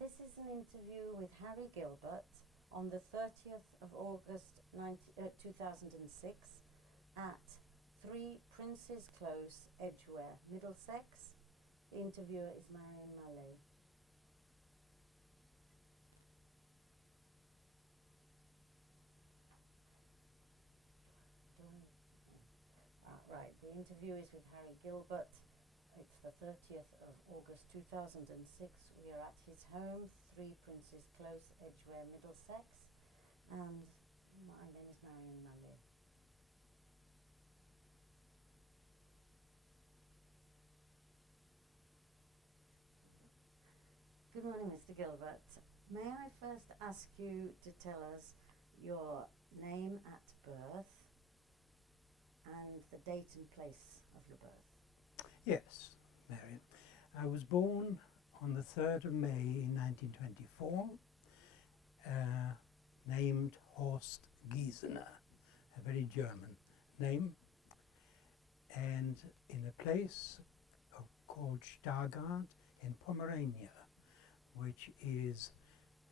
This is an interview with Harry Gilbert on the 30th of August 2006 at 3 Prince's Close, Edgware, Middlesex. The interviewer is Marion Mallet. Right, the interview is with Harry Gilbert. It's the 30th of August 2006. We are at his home, 3 Prince's Close, Edgware, Middlesex. And my name is Marion Mallet. Good morning, Mr. Gilbert. May I first ask you to tell us your name at birth and the date and place of your birth? Yes, Marion. I was born on the 3rd of May 1924, named Horst Giesener, a very German name, and in a place called Staggard in Pomerania, which is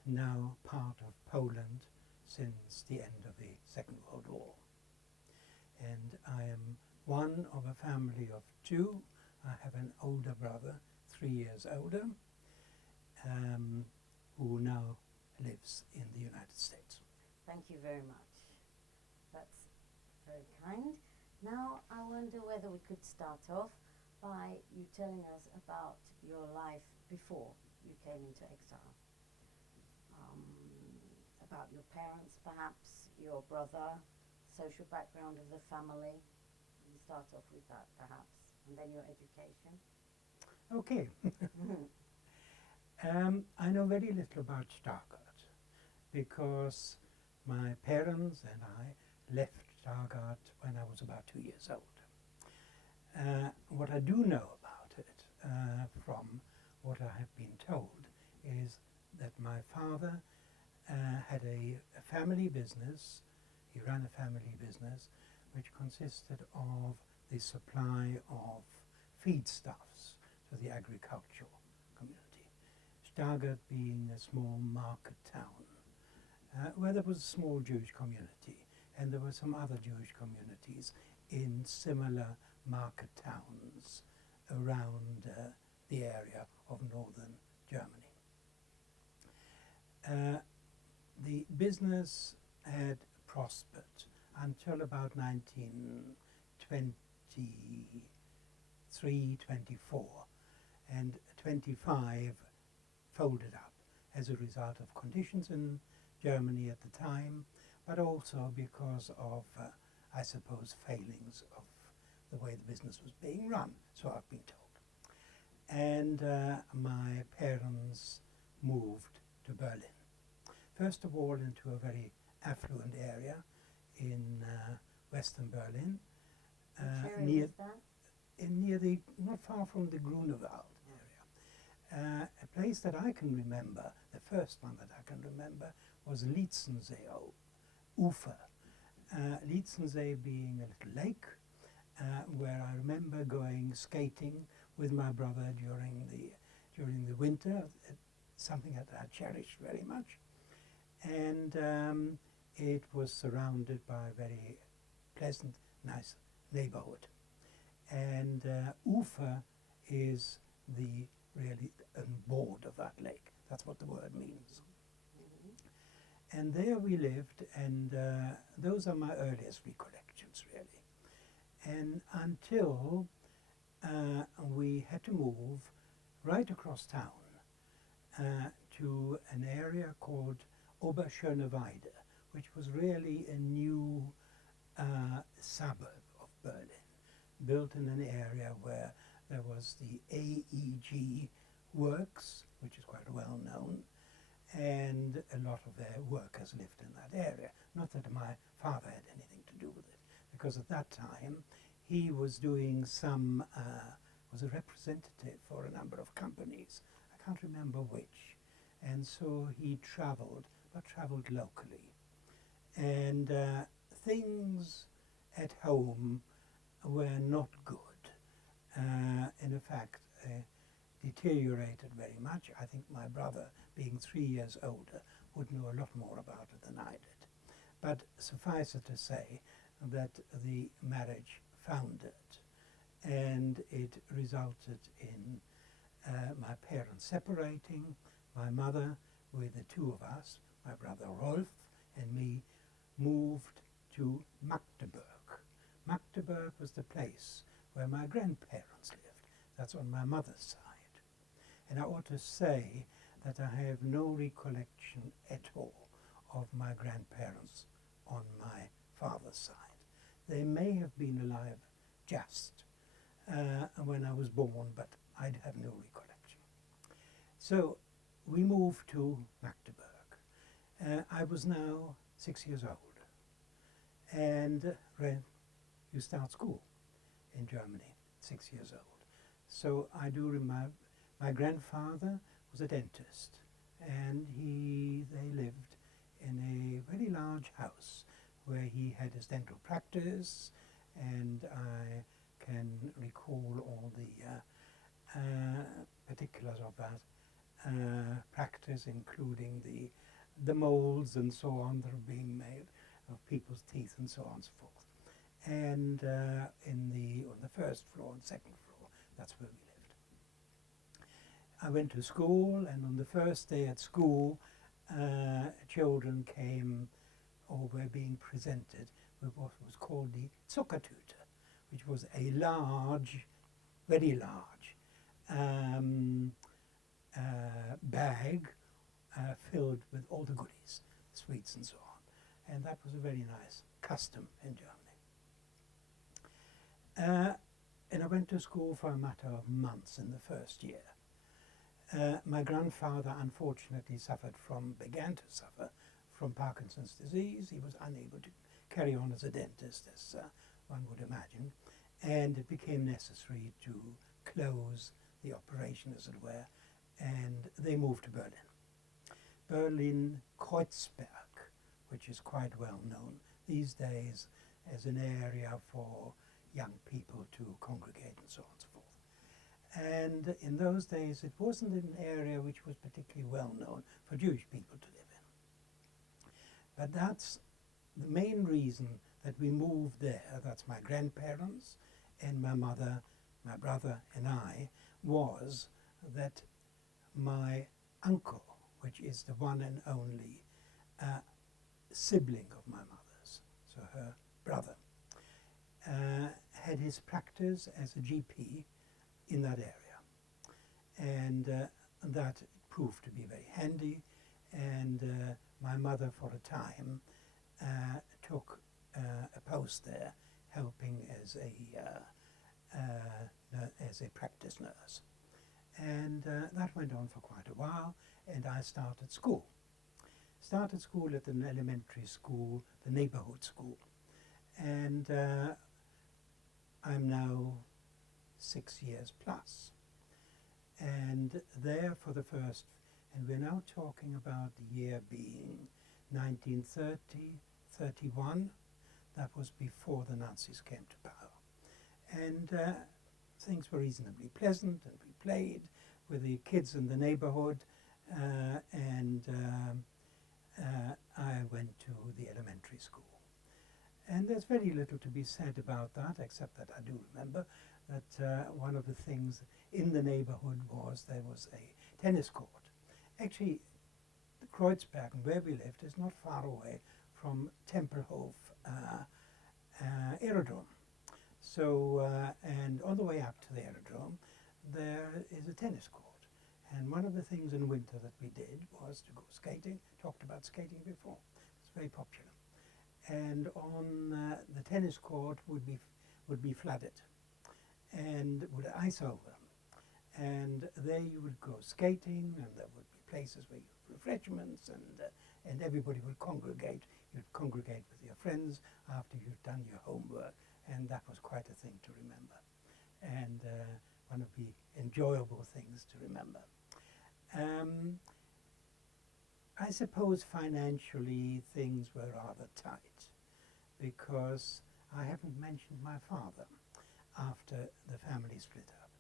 now part of Poland since the end of the Second World War. And I am one of a family of 2. I have an older brother, 3 years older, who now lives in the United States. Thank you very much. That's very kind. Now I wonder whether we could start off by you telling us about your life before you came into exile. About your parents perhaps, your brother, social background of the family. We'll start off with that perhaps, and then your education. Okay. I know very little about Staggard because my parents and I left Staggard when I was about 2 years old. What I do know about it from what I have been told is that my father had a family business. He ran a family business which consisted of the supply of feedstuffs to the agricultural community. Staggard being a small market town where there was a small Jewish community, and there were some other Jewish communities in similar market towns around the area of northern Germany. The business had prospered until about 1923, 24, and 25 folded up as a result of conditions in Germany at the time, but also because of, I suppose, failings of the way the business was being run, so I've been told. And my parents moved to Berlin. First of all, into a very affluent area in western Berlin, near that? Not far from the Grunewald area. A place that I can remember, the first one that I can remember, was Lietzensee Ufer. Lietzensee being a little lake where I remember going skating with my brother during the winter, something that I cherished very much. And it was surrounded by a very pleasant, nice neighborhood. And Ufer is the really board of that lake. That's what the word means. Mm-hmm. And there we lived, and those are my earliest recollections, really. And until we had to move right across town to an area called Oberschöneweide, which was really a new suburb of Berlin, built in an area where there was the AEG works, which is quite well known, and a lot of their workers lived in that area. Not that my father had anything to do with it, because at that time he was doing was a representative for a number of companies. I can't remember which. And so he traveled, but traveled locally. And things at home were not good. In fact, deteriorated very much. I think my brother, being 3 years older, would know a lot more about it than I did. But suffice it to say that the marriage foundered, and it resulted in my parents separating. My mother, with the two of us, my brother Rolf and me, moved to Magdeburg. Magdeburg was the place where my grandparents lived. That's on my mother's side. And I ought to say that I have no recollection at all of my grandparents on my father's side. They may have been alive just when I was born, but I'd have no recollection. So we moved to Magdeburg. I was now 6 years old, and you start school in Germany, 6 years old. So I do remember my grandfather was a dentist, and they lived in a very large house where he had his dental practice, and I can recall all the particulars of that practice, including the molds and so on that are being made of people's teeth and so on and so forth. And on the first floor and second floor, that's where we lived. I went to school, and on the first day at school, children came or were being presented with what was called the Zuckertüte, which was a large, very large bag filled with all the goodies, sweets and so on. And that was a very nice custom in Germany. And I went to school for a matter of months in the first year. My grandfather unfortunately began to suffer from Parkinson's disease. He was unable to carry on as a dentist, as one would imagine, and it became necessary to close the operation, as it were, and they moved to Berlin. Berlin Kreuzberg, which is quite well known these days as an area for young people to congregate and so on and so forth. And in those days it wasn't an area which was particularly well known for Jewish people to live in. But that's the main reason that we moved there, that's my grandparents and my mother, my brother and I, was that my uncle, which is the one and only sibling of my mother's, so her brother, had his practice as a GP in that area. And that proved to be very handy, and my mother for a time took a post there, helping as a practice nurse. And that went on for quite a while, and I started school. Started school at an elementary school, the neighborhood school. And I'm now 6 years plus. And there for the first, and we're now talking about the year being 1930, 31. That was before the Nazis came to power. And things were reasonably pleasant, and we played with the kids in the neighborhood, and I went to the elementary school. And there's very little to be said about that, except that I do remember that one of the things in the neighborhood was there was a tennis court. Actually, the Kreuzberg, where we lived, is not far away from Tempelhof Aerodrome. So, and on the way up to the aerodrome, there is a tennis court. And one of the things in winter that we did was to go skating. Talked about skating before. It's very popular. And on the tennis court would be flooded and would ice over. And there you would go skating, and there would be places where you have refreshments, and everybody would congregate. You'd congregate with your friends after you've done your homework, and that was quite a thing to remember, and one of the enjoyable things to remember. I suppose financially things were rather tight, because I haven't mentioned my father after the family split up.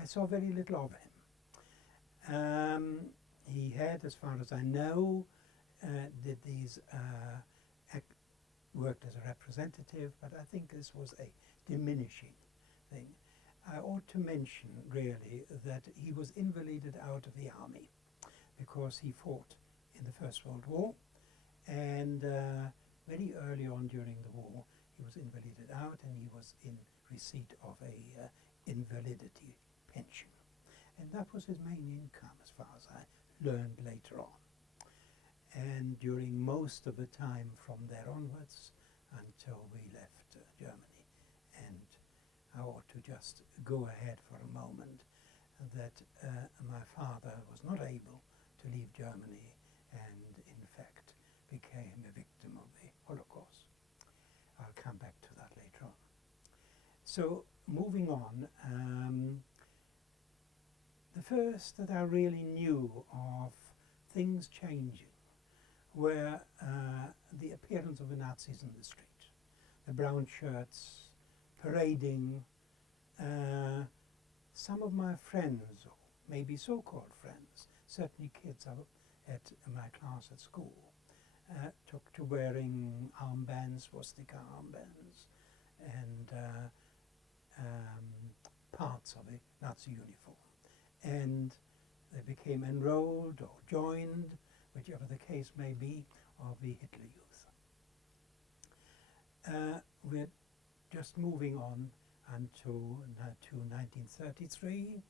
I saw very little of him. He had, as far as I know, did these worked as a representative, but I think this was a diminishing thing. I ought to mention, really, that he was invalided out of the army because he fought in the First World War, and very early on during the war he was invalided out and he was in receipt of a invalidity pension. And that was his main income, as far as I learned later on. And during most of the time from there onwards until we left Germany. And I ought to just go ahead for a moment that my father was not able to leave Germany and in fact became a victim of the Holocaust. I'll come back to that later on. So moving on, the first that I really knew of things changing were the appearance of the Nazis in the street. The brown shirts, parading. Some of my friends, or maybe so-called friends, certainly kids at my class at school, took to wearing armbands, swastika armbands, and parts of a Nazi uniform. And they became enrolled or joined, whichever the case may be, of the Hitler Youth. We're just moving on until to 1933,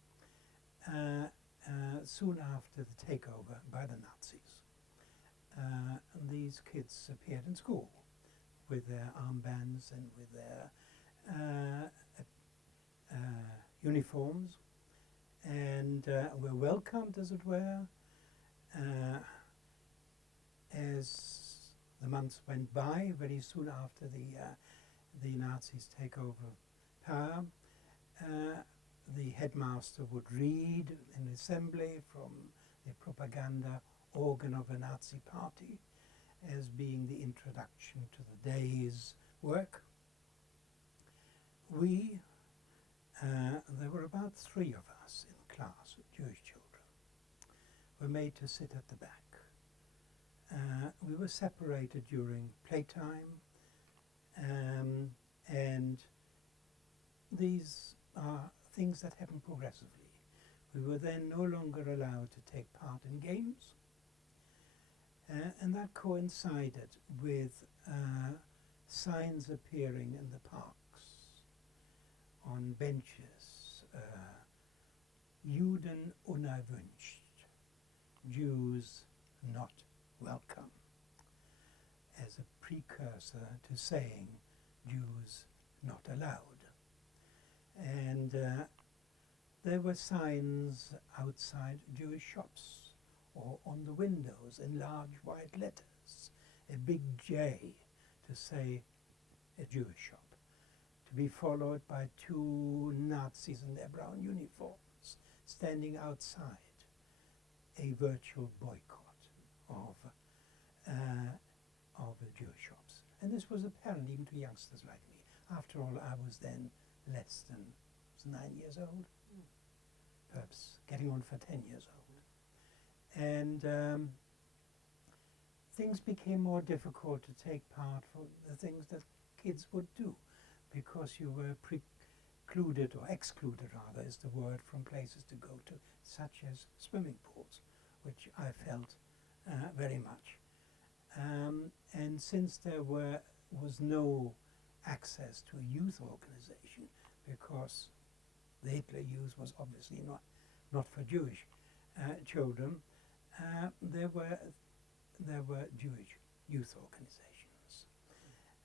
soon after the takeover by the Nazis. These kids appeared in school with their armbands and with their uniforms, and were welcomed, as it were, as the months went by. Very soon after the Nazis take over power, the headmaster would read in assembly from the propaganda organ of a Nazi party as being the introduction to the day's work. There were about 3 of us in class, Jewish children, were made to sit at the back. We were separated during playtime, and these are things that happen progressively. We were then no longer allowed to take part in games, and that coincided with signs appearing in the parks, on benches, Juden unerwünscht, Jews not welcome, as a precursor to saying Jews not allowed. And there were signs outside Jewish shops or on the windows in large white letters, a big J to say a Jewish shop, to be followed by 2 Nazis in their brown uniforms standing outside, a virtual boycott of the Jewish shops. And this was apparent even to youngsters like me. After all, I was then less than 9 years old, perhaps getting on for 10 years old. And things became more difficult to take part for the things that kids would do, because you were precluded, or excluded rather is the word, from places to go to, such as swimming pools, which I felt very much. And since there was no access to a youth organization, because the Hitler Youth was obviously not for Jewish children, there were Jewish youth organizations.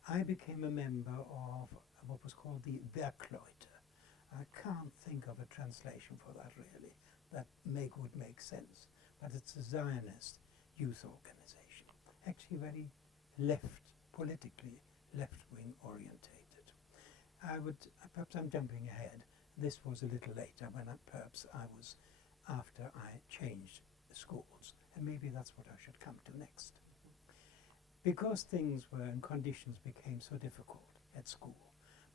I became a member of what was called the Werkleute. I can't think of a translation for that really, that would make sense, but it's a Zionist youth organization, actually very politically left-wing orientated. Perhaps I'm jumping ahead. This was a little later when perhaps I was after I changed schools, and maybe that's what I should come to next. Because things were and conditions became so difficult at school,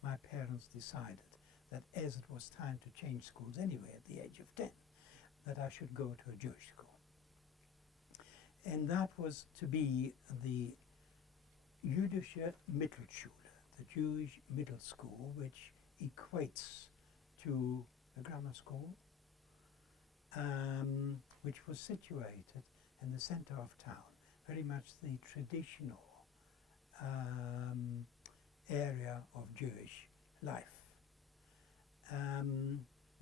my parents decided that as it was time to change schools anyway at the age of 10, that I should go to a Jewish school. And that was to be the Jüdische Mittelschule, the Jewish middle school, which equates to a grammar school, which was situated in the center of town, very much the traditional area of Jewish life,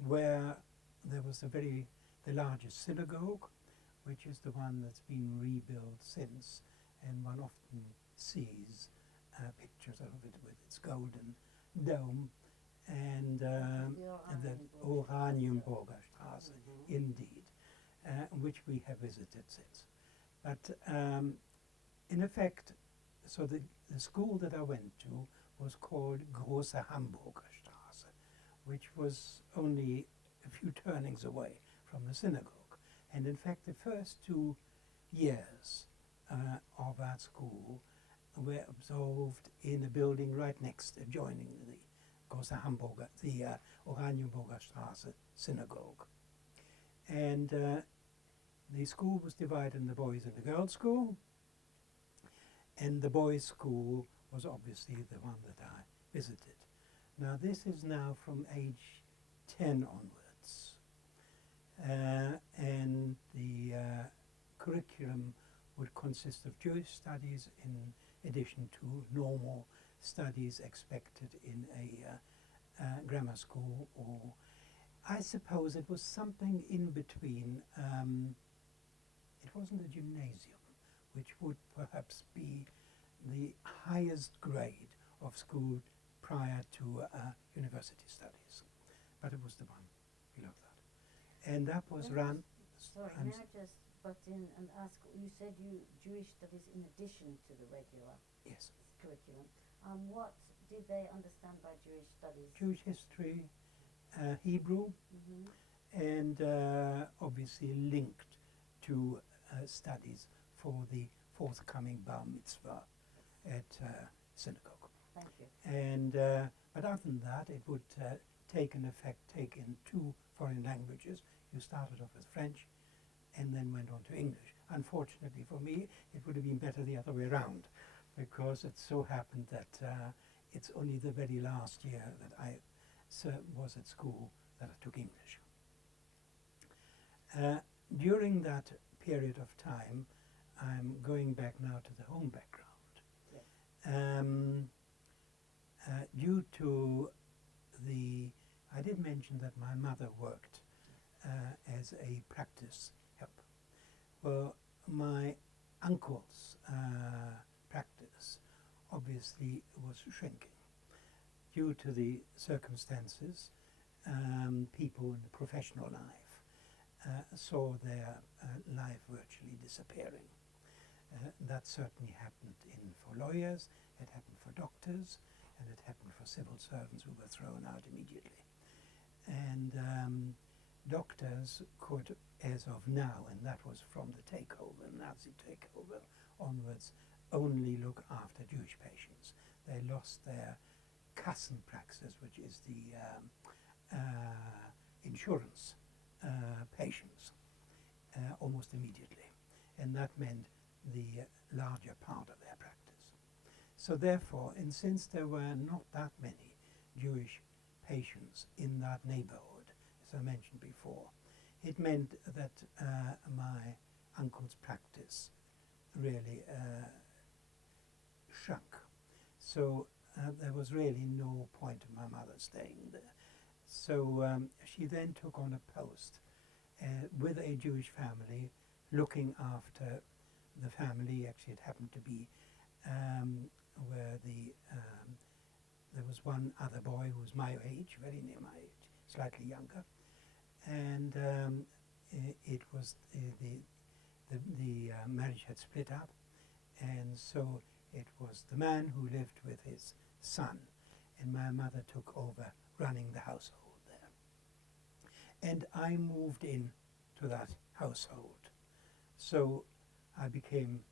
where there was the largest synagogue, which is the one that's been rebuilt since, and one often sees pictures of it with its golden dome, and the Oranienburger Straße, indeed, which we have visited since. But in effect, so the school that I went to was called Große Hamburger Straße, which was only a few turnings away from the synagogue. And in fact, the first 2 years of that school were absolved in a building right next, adjoining the Große Hamburger, the Oranienburger Straße synagogue. And the school was divided in the boys' and the girls' school, and the boys' school was obviously the one that I visited. Now this is now from age 10 onwards, and the curriculum would consist of Jewish studies in addition to normal studies expected in a grammar school, or I suppose it was something in between. It wasn't a gymnasium, which would perhaps be the highest grade of school prior to university studies, but it was the one below that. And that was run... Sorry, may I just butt in and ask, you said Jewish studies in addition to the regular Yes. curriculum. What did they understand by Jewish studies? Jewish history, Hebrew, and obviously linked to studies for the forthcoming bar mitzvah at synagogue. Thank you. And but other than that, it would take in 2 foreign languages. You started off with French and then went on to English. Unfortunately for me, it would have been better the other way around, because it so happened that it's only the very last year that I was at school that I took English. During that period of time, I'm going back now to the home background. Yes. Due to I did mention that my mother worked as a practice help. Well, my uncle's practice obviously was shrinking. Due to the circumstances, people in the professional life saw their life virtually disappearing. That certainly happened for lawyers, it happened for doctors, and it happened for civil servants who were thrown out immediately. And doctors could, as of now, and that was from the takeover, Nazi takeover onwards, only look after Jewish patients. They lost their Kassenpraxis, which is the insurance patients, almost immediately. And that meant the larger part of their practice. So therefore, and since there were not that many Jewish patients in that neighborhood, as I mentioned before, it meant that my uncle's practice really shrunk. So there was really no point in my mother staying there. So she then took on a post with a Jewish family, looking after the family. Actually, it happened to be where there was one other boy who was my age, very near my age, slightly younger, and it was the marriage had split up, and so it was the man who lived with his son, and my mother took over running the household there. And I moved in to that household. So I became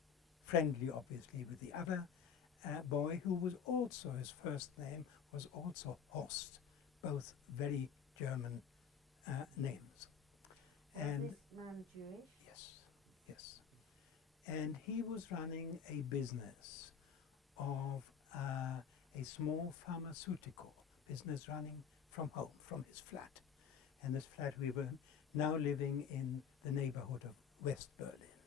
friendly, obviously, with the other boy, who was also, his first name was also Horst, both very German names. And he was running a business of a small pharmaceutical business running from home, from his flat. And this flat, we were now living in the neighborhood of West Berlin,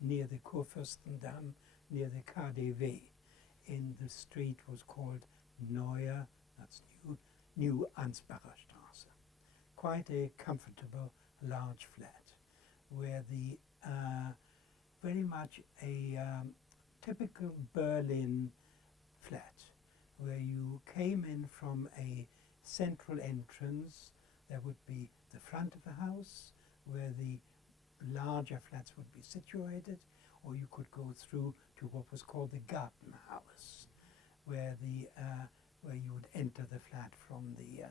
near the Kurfürstendamm, near the KaDeWe. In the street was called Neue, that's New Ansbacher Straße. Quite a comfortable, large flat, where the very much a typical Berlin flat, where you came in from a central entrance. There would be the front of the house, where the larger flats would be situated, or you could go through to what was called the Gartenhaus, where where you would enter the flat from the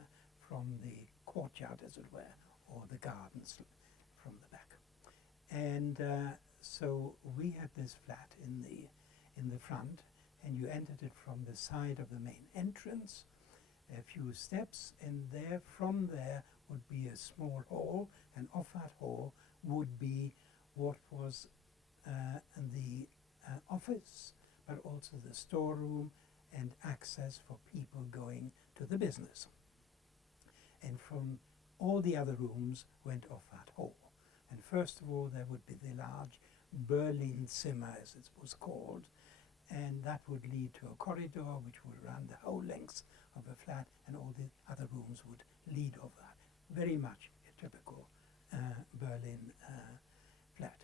courtyard, as it were, or the gardens from the back. And so we had this flat in the front, and you entered it from the side of the main entrance, a few steps, and from there would be a small hall, and off that hall would be what was the office, but also the storeroom and access for people going to the business. And from all the other rooms went off that hall. And first of all, there would be the large Berlin Zimmer, as it was called, and that would lead to a corridor which would run the whole length of the flat, and all the other rooms would lead off that. Very much a typical Berlin flat.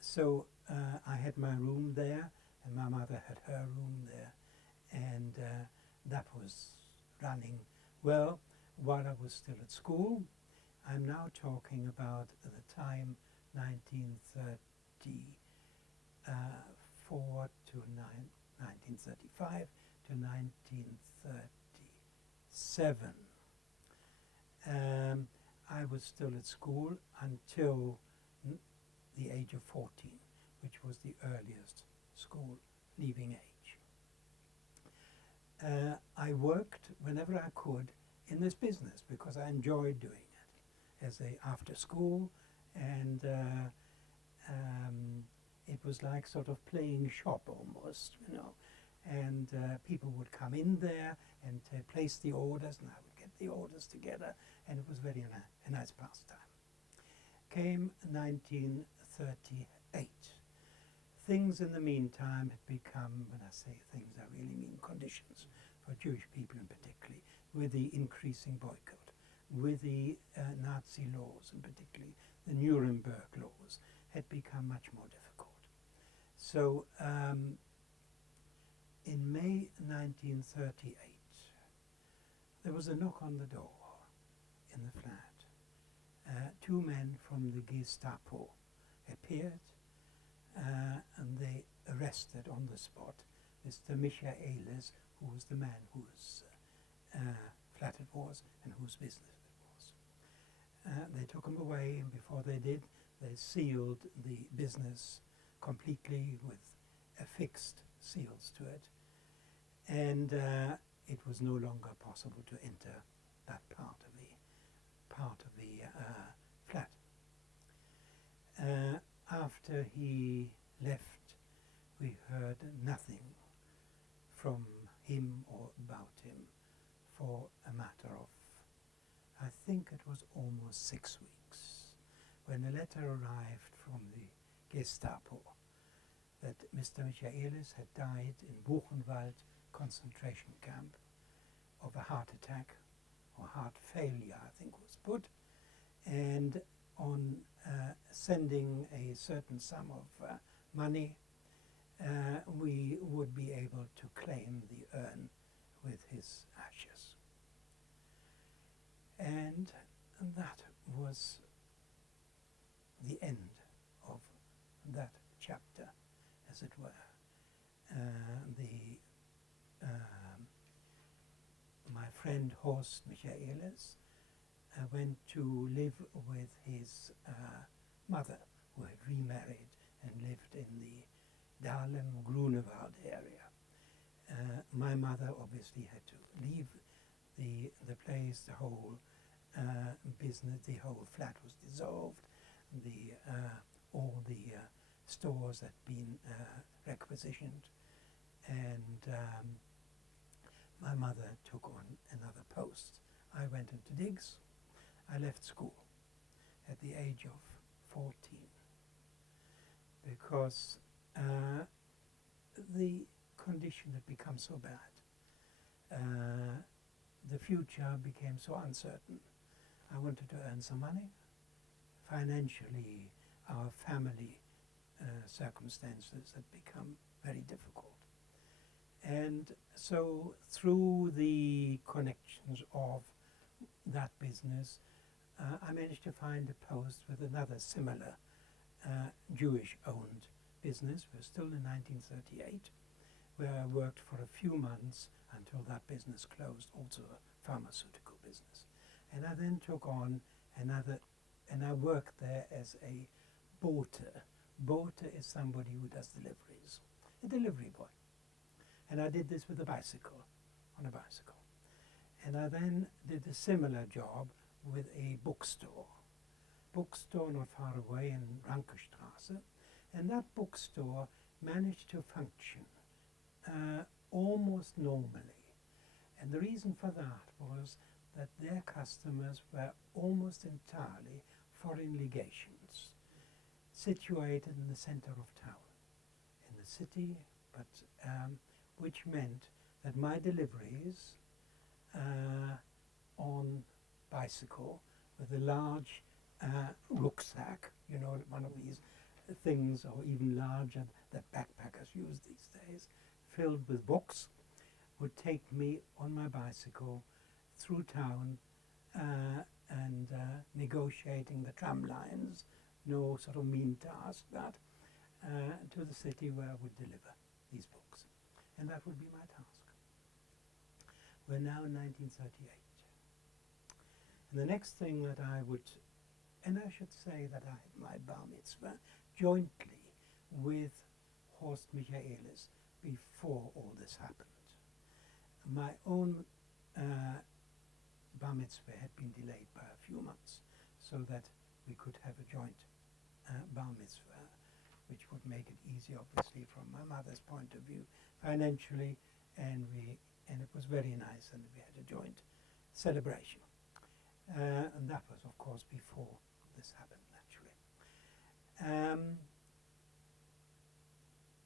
So I had my room there, and my mother had her room there, and that was running well while I was still at school. I'm now talking about the time 1934 to 1935 to 1937. I was still at school until the age of 14, which was the earliest school leaving age. I worked whenever I could in this business because I enjoyed doing it as after school, and it was like sort of playing shop almost, you know. And people would come in there and place the orders, and I would get the orders together, and it was very a nice pastime. Came 1938. Things in the meantime had become, when I say things, I really mean conditions for Jewish people in particular, with the increasing boycott, with the Nazi laws, and particularly the Nuremberg laws, had become much more difficult. So in May 1938, there was a knock on the door in the flat. Two men from the Gestapo appeared, and they arrested on the spot Mr. Michaelis, who was the man whose flat it was and whose business it was. They took him away, and before they did, they sealed the business completely with affixed seals to it, and it was no longer possible to enter that part of the flat. After he left, we heard nothing from him or about him for a matter of, I think it was almost 6 weeks, when a letter arrived from the Gestapo that Mr. Michaelis had died in Buchenwald concentration camp of a heart attack, or heart failure, I think was put, and on sending a certain sum of money, we would be able to claim the urn with his ashes. And that was the end of that chapter, as it were. My friend Horst Michaelis went to live with his mother, who had remarried and lived in the Dahlem-Grunewald area. My mother obviously had to leave the place. The whole business, the whole flat was dissolved. All the stores had been requisitioned, and my mother took on another post. I went into digs. I left school at the age of 14 because the condition had become so bad. The future became so uncertain. I wanted to earn some money. Financially, our family circumstances had become very difficult. And so through the connections of that business, I managed to find a post with another similar Jewish-owned business. We're still in 1938, where I worked for a few months until that business closed, also a pharmaceutical business. And I then took on another, and I worked there as a boater. Boater is somebody who does deliveries, a delivery boy. And I did this with a bicycle, on a bicycle. And I then did a similar job with a bookstore not far away in Rankestraße. And that bookstore managed to function almost normally. And the reason for that was that their customers were almost entirely foreign legations, situated in the center of town, in the city, but which meant that my deliveries on bicycle with a large rucksack, you know, one of these things, or even larger that backpackers use these days, filled with books, would take me on my bicycle through town and negotiating the tram lines, no sort of mean task, that, to the city where I would deliver these books. And that would be my task. We're now in 1938. And the next thing that I would, and I should say that I had my bar mitzvah jointly with Horst Michaelis before all this happened. My own bar mitzvah had been delayed by a few months so that we could have a joint bar mitzvah, which would make it easy, obviously, from my mother's point of view, financially, and it was very nice, and we had a joint celebration. And that was, of course, before this happened, naturally.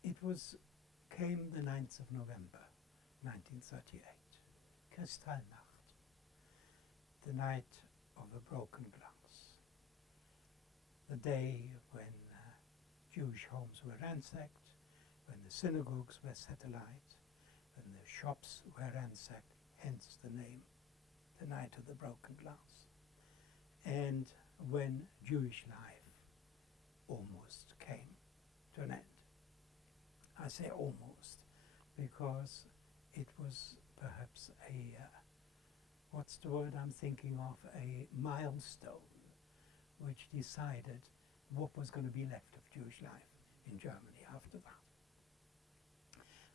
It came the 9th of November, 1938, Krystalnacht, the night of the broken glass, the day when Jewish homes were ransacked, when the synagogues were set alight, when the shops were ransacked, hence the name, the night of the broken glass, and when Jewish life almost came to an end. I say almost because it was perhaps what's the word I'm thinking of, a milestone which decided what was going to be left of Jewish life in Germany after that.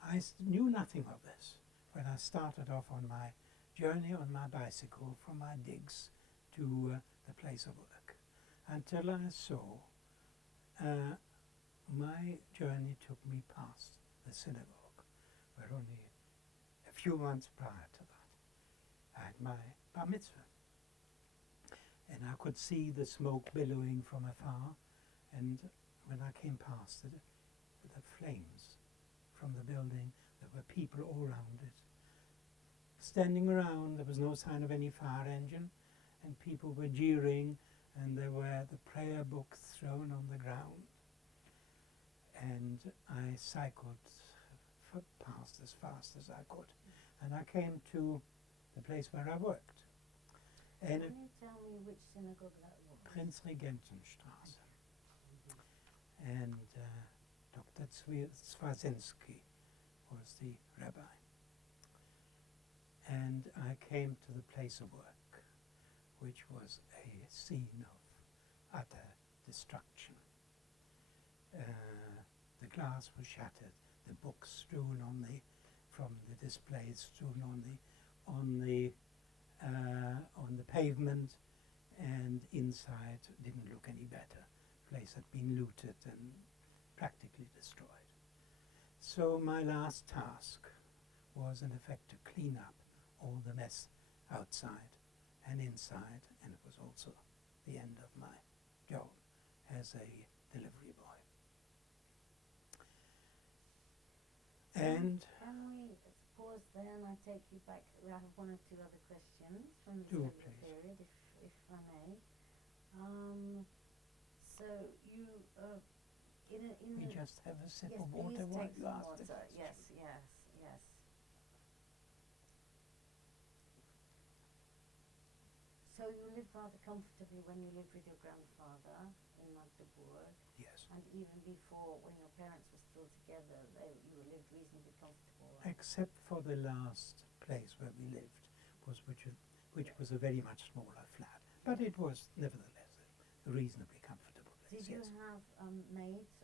I knew nothing of this when I started off on my journey on my bicycle from my digs to the place of work, until I saw my journey took me past the synagogue, where only a few months prior to that I had my bar mitzvah. And I could see the smoke billowing from afar, and when I came past it, the flames from the building, there were people all around it. Standing around, there was no sign of any fire engine, and people were jeering, and there were the prayer books thrown on the ground. And I cycled past as fast as I could, and I came to the place where I worked. And Can you tell me which synagogue that was? Prinzregentenstraße. And Dr. Swazensky was the rabbi. And I came to the place of work, which was a scene of utter destruction. The glass was shattered, the books strewn from the displays strewn on the pavement, and inside didn't look any better. The place had been looted, and practically destroyed. So my last task was in effect to clean up all the mess outside and inside, and it was also the end of my job as a delivery boy. And can we pause there and I take you back? I have one or two other questions from this Do, early please. period, if I may. So you we just have a sip yes, of please water while take you some ask the water. question. Yes. So you lived rather comfortably when you lived with your grandfather in Magdeburg, Yes. and even before, when your parents were still together, you lived reasonably comfortable. Right? Except for the last place where we lived, which was a very much smaller flat, but it was nevertheless a reasonably comfortable place. Did you Yes. have maids?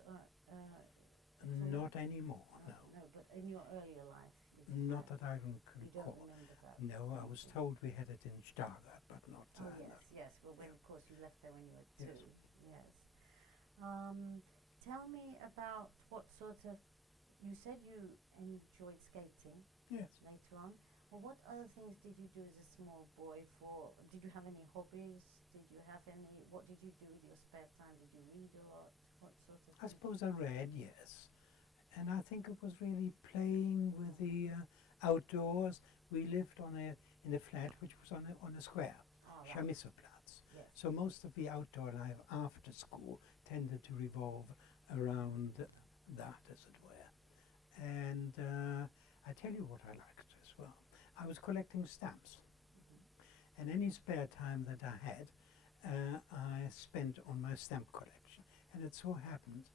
Not anymore. No. No, but in your earlier life. Not that I can You recall. don't remember that. No, I was told we had it in Staggard, but not. Oh no. yes. Well, when of course you left there when you were Yes. 2. Yes. Tell me about what sort of. You said you enjoyed skating Yes. later on. Well, what other things did you do as a small boy? Did you have any hobbies? Did you have any? What did you do with your spare time? Did you read a lot? What sort of? I suppose I read, yes. And I think it was really playing with the outdoors. We lived in a flat which was on a square, Oh, right. Chamisoplatz. Yes. So most of the outdoor life after school tended to revolve around that, as it were. And I tell you what I liked as well. I was collecting stamps. And any spare time that I had, I spent on my stamp collection. And it so happened,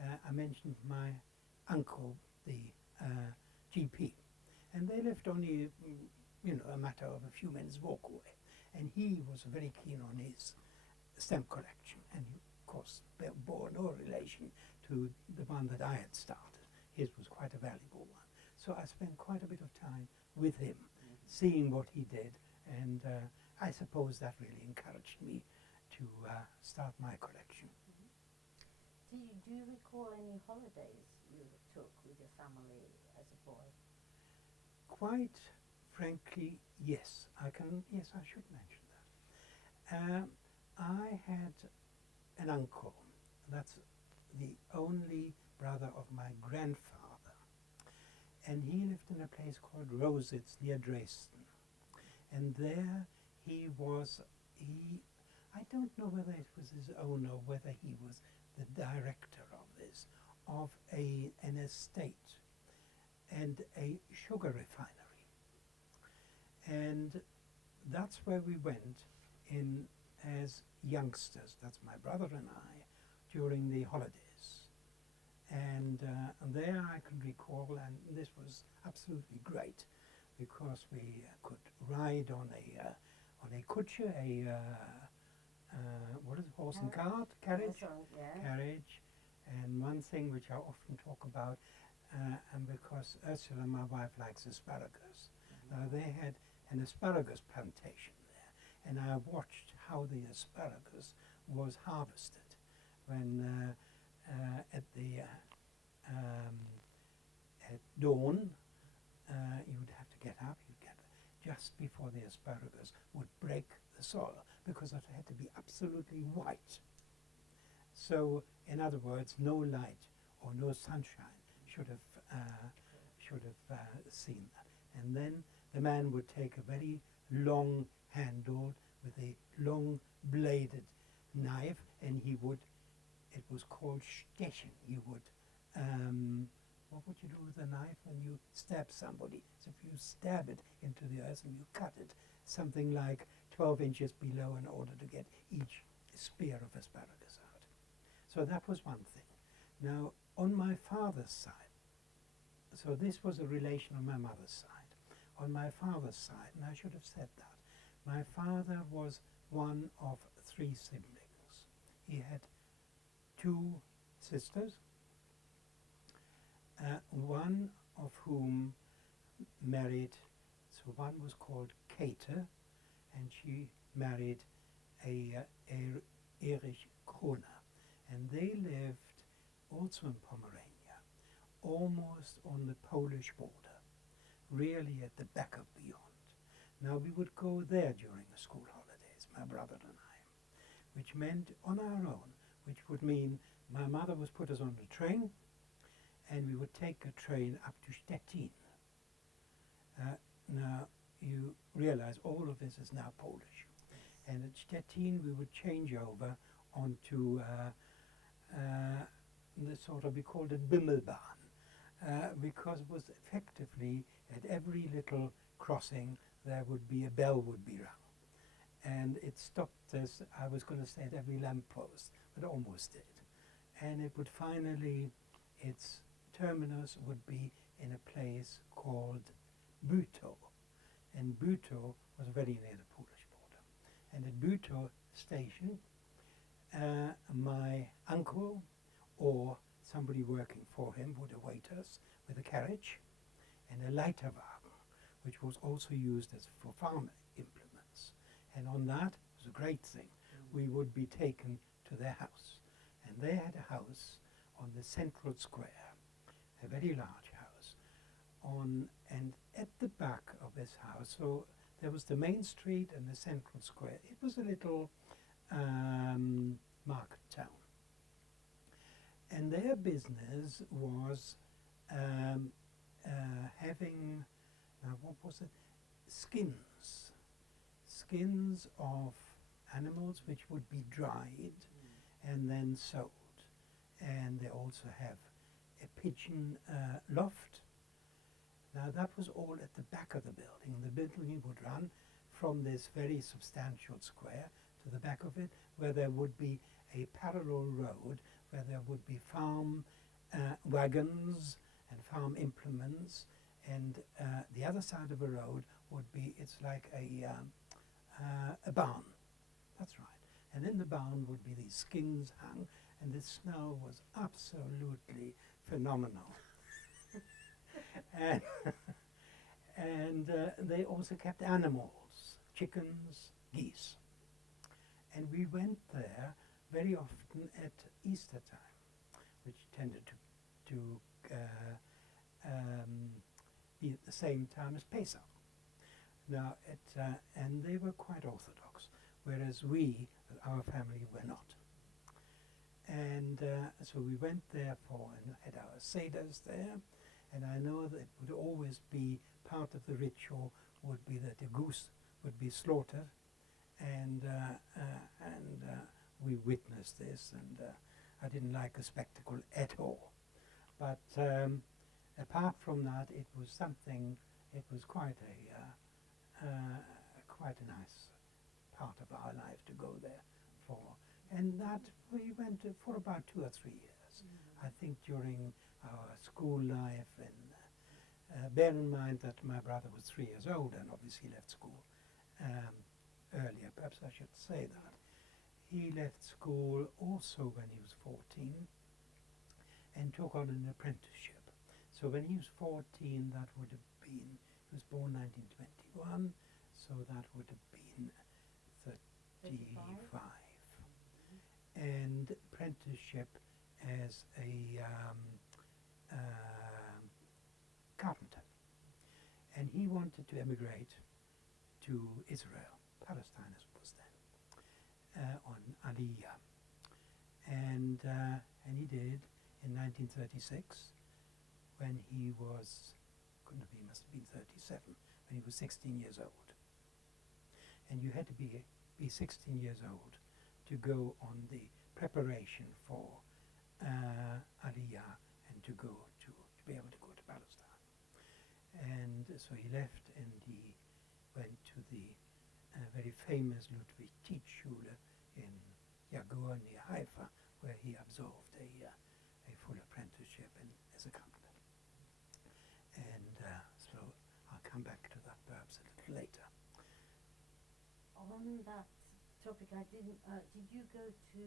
I mentioned my uncle, the GP, and they lived only, a matter of a few minutes walk away. And he was very keen on his stamp collection, and he, of course, bore no relation to the one that I had started. His was quite a valuable one. So I spent quite a bit of time with him, seeing what he did, and I suppose that really encouraged me to start my collection. Do you recall any holidays you took with your family as a boy? Quite frankly, yes. Yes, I should mention that. I had an uncle. That's the only brother of my grandfather. And he lived in a place called Rositz near Dresden. And there I don't know whether it was his own or whether he was the director of an estate and a sugar refinery. And that's where we went in as youngsters, that's my brother and I, during the holidays. And there I can recall, and this was absolutely great, because we could ride on a kutsche, what is it, horse and cart, carriage? Carriage. And one thing which I often talk about, and because Ursula, my wife, likes asparagus, they had an asparagus plantation there, and I watched how the asparagus was harvested when at dawn you would have to get up, just before the asparagus would break the soil, because it had to be absolutely white. So, in other words, no light or no sunshine should have seen that. And then the man would take a very long handle with a long bladed knife, and it was called stechen. He would, what would you do with a knife when you stab somebody? So if you stab it into the earth and you cut it something like 12 inches below in order to get each spear of asparagus out. So that was one thing. Now, on my father's side, so this was a relation on my mother's side. On my father's side, and I should have said that, my father was one of 3 siblings. He had 2 sisters, one of whom married, so one was called Kate, and she married a Erich Kroner. And they lived also in Pomerania, almost on the Polish border, really at the back of beyond. Now we would go there during the school holidays, my brother and I, which meant on our own, which would mean my mother would put us on the train, and we would take a train up to Stettin. Now you realize all of this is now Polish. And at Stettin we would change over onto the sort of, we called it Bimmelbahn, because it was effectively at every little crossing there would be a bell would be rung. And it stopped us, I was going to say at every lamppost, but almost did. And it would finally, its terminus would be in a place called Buto. And Buto was very near the Polish border. And at Buto station, my uncle or somebody working for him would await us with a carriage and a Leiterwagen, which was also used as for farm implements. And on that, it was a great thing, we would be taken to their house. And they had a house on the central square, a very large house. And at the back of this house, so there was the main street and the central square. It was a little market town. And their business was having, what was it? Skins of animals which would be dried and then sold. And they also have a pigeon loft. Now that was all at the back of the building. The building would run from this very substantial square to the back of it, where there would be a parallel road, where there would be farm wagons and farm implements, and the other side of the road would be, it's like a barn. That's right. And in the barn would be these skins hung, and the smell was absolutely phenomenal. and they also kept animals, chickens, geese. And we went there very often at Easter time, which tended to be at the same time as Pesach. Now, and they were quite orthodox, whereas we, our family, were not. And so we went there and had our seders there, and I know that it would always be part of the ritual would be that a goose would be slaughtered, and we witnessed this, and I didn't like the spectacle at all. But apart from that, it was something. It was quite a nice part of our life to go there for, and that we went to for about 2 or 3 years. I think during our school life, and bear in mind that my brother was 3 years old and obviously left school earlier. Perhaps I should say that. He left school also when he was 14 and took on an apprenticeship. So when he was 14, that would have been, he was born 1921, so that would have been 35. And apprenticeship as a carpenter. And he wanted to emigrate to Israel, Palestine as it was then, on Aliyah. And he did in 1936, when he was, he must have been 37, when he was 16 years old. And you had to be 16 years old to go on the preparation for Aliyah and to be able to go to Palestine. And so he left and he went to the very famous Ludwig Tietz Schule in Yagur near Haifa, where he absorbed a full apprenticeship as a carpenter. And so I'll come back to that perhaps a little later. On that topic, did you go to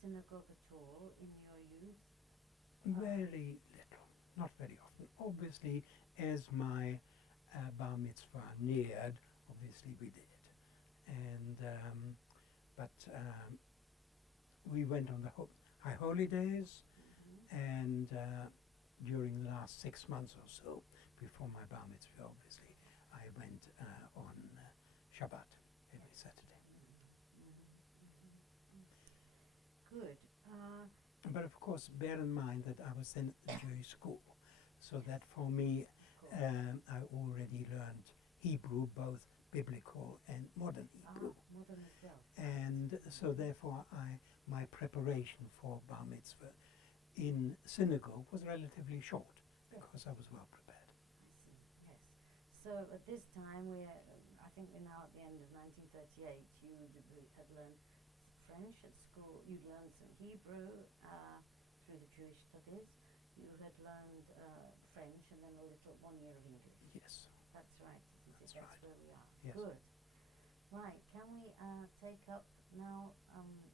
synagogue at all in your youth? Very little, not very often. Obviously, as my bar mitzvah neared, obviously we did. And but we went on the high holy days, And during the last 6 months or so, before my bar mitzvah, obviously, I went on Shabbat every Saturday. Good. But of course, bear in mind that I was then at the Jewish school, so that for me, I already learned Hebrew, both biblical and modern Hebrew. Modern as well. And so therefore my preparation for bar mitzvah in synagogue was relatively short because I was well prepared. I see, yes. So at this time, I think we're now at the end of 1938, you had learned French at school, you'd learned some Hebrew through the Jewish studies, you had learned French and then a little 1 year of English. Yes. That's right, That's that's right. where we are. Yes. Good. Right, can we take up now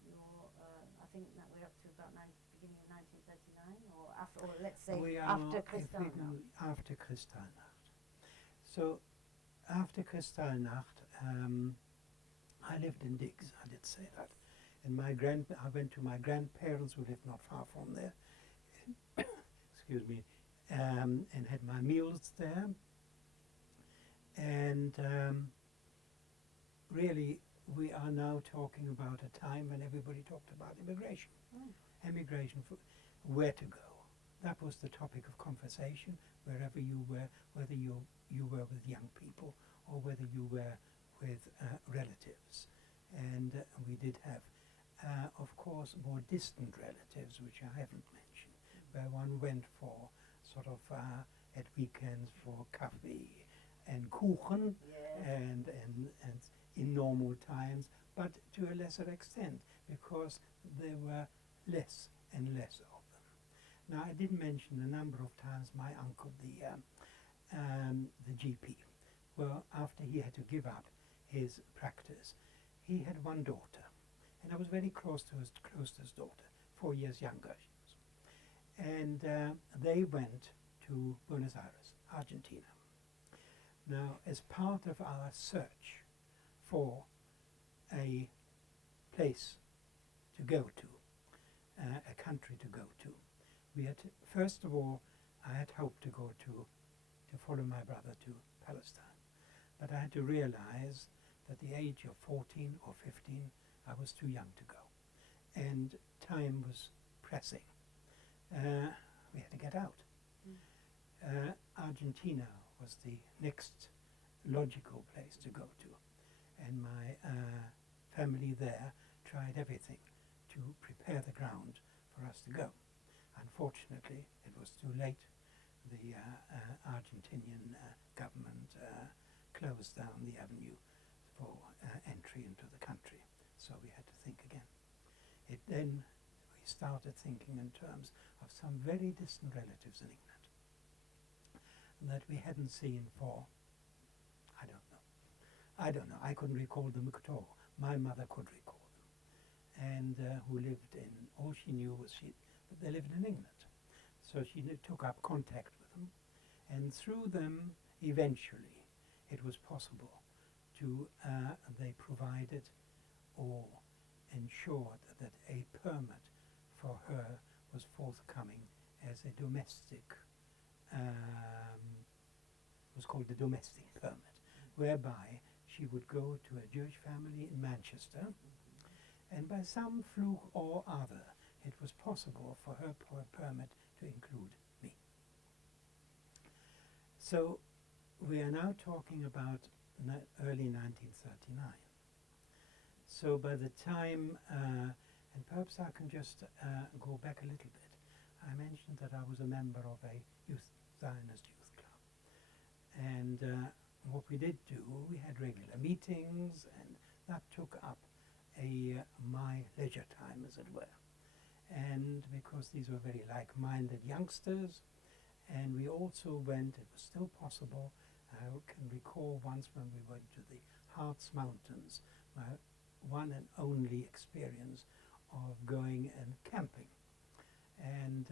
your, I think that we're up to about beginning of 1939, or after, or let's say We are after if we Krystalnacht. can- after Krystalnacht. So after Krystalnacht, I lived in Diggs, I did say that. And I went to my grandparents who lived not far from there, excuse me, and had my meals there. And really, we are now talking about a time when everybody talked about immigration. Emigration, for where to go. That was the topic of conversation wherever you were, whether you were with young people or whether you were with relatives. And we did have, of course, more distant relatives, which I haven't mentioned, where one went for sort of at weekends for coffee and kuchen, Yes. and in normal times, but to a lesser extent because there were less and less of them. Now, I did mention a number of times my uncle, the GP. Well, after he had to give up his practice, he had one daughter, and I was very close to his daughter, 4 years younger she was. And they went to Buenos Aires, Argentina. Now, as part of our search for a place to go to, a country to go to, we had first of all, I had hoped to go to follow my brother to Palestine, but I had to realize that at the age of 14 or 15, I was too young to go, and time was pressing. We had to get out. Argentina was the next logical place to go to, and my family there tried everything to prepare the ground for us to go. Unfortunately, it was too late. The Argentinian government closed down the avenue for entry into the country, so we had to think again. Then we started thinking in terms of some very distant relatives in England that we hadn't seen for, I don't know, I couldn't recall them at all. My mother could recall them, and who lived in, all she knew was that they lived in England. So she took up contact with them, and through them, eventually, it was possible to, they provided or ensured that a permit for her was forthcoming as a domestic, was called the domestic permit, whereby she would go to a Jewish family in Manchester, and by some fluke or other, it was possible for her permit to include me. So we are now talking about early 1939. So by the time, and perhaps I can just go back a little bit, I mentioned that I was a member of a Zionist youth club. And what we did do, we had regular meetings, and that took up my leisure time, as it were. And because these were very like-minded youngsters, and we also went, it was still possible, I can recall once when we went to the Harz Mountains, my one and only experience of going and camping. And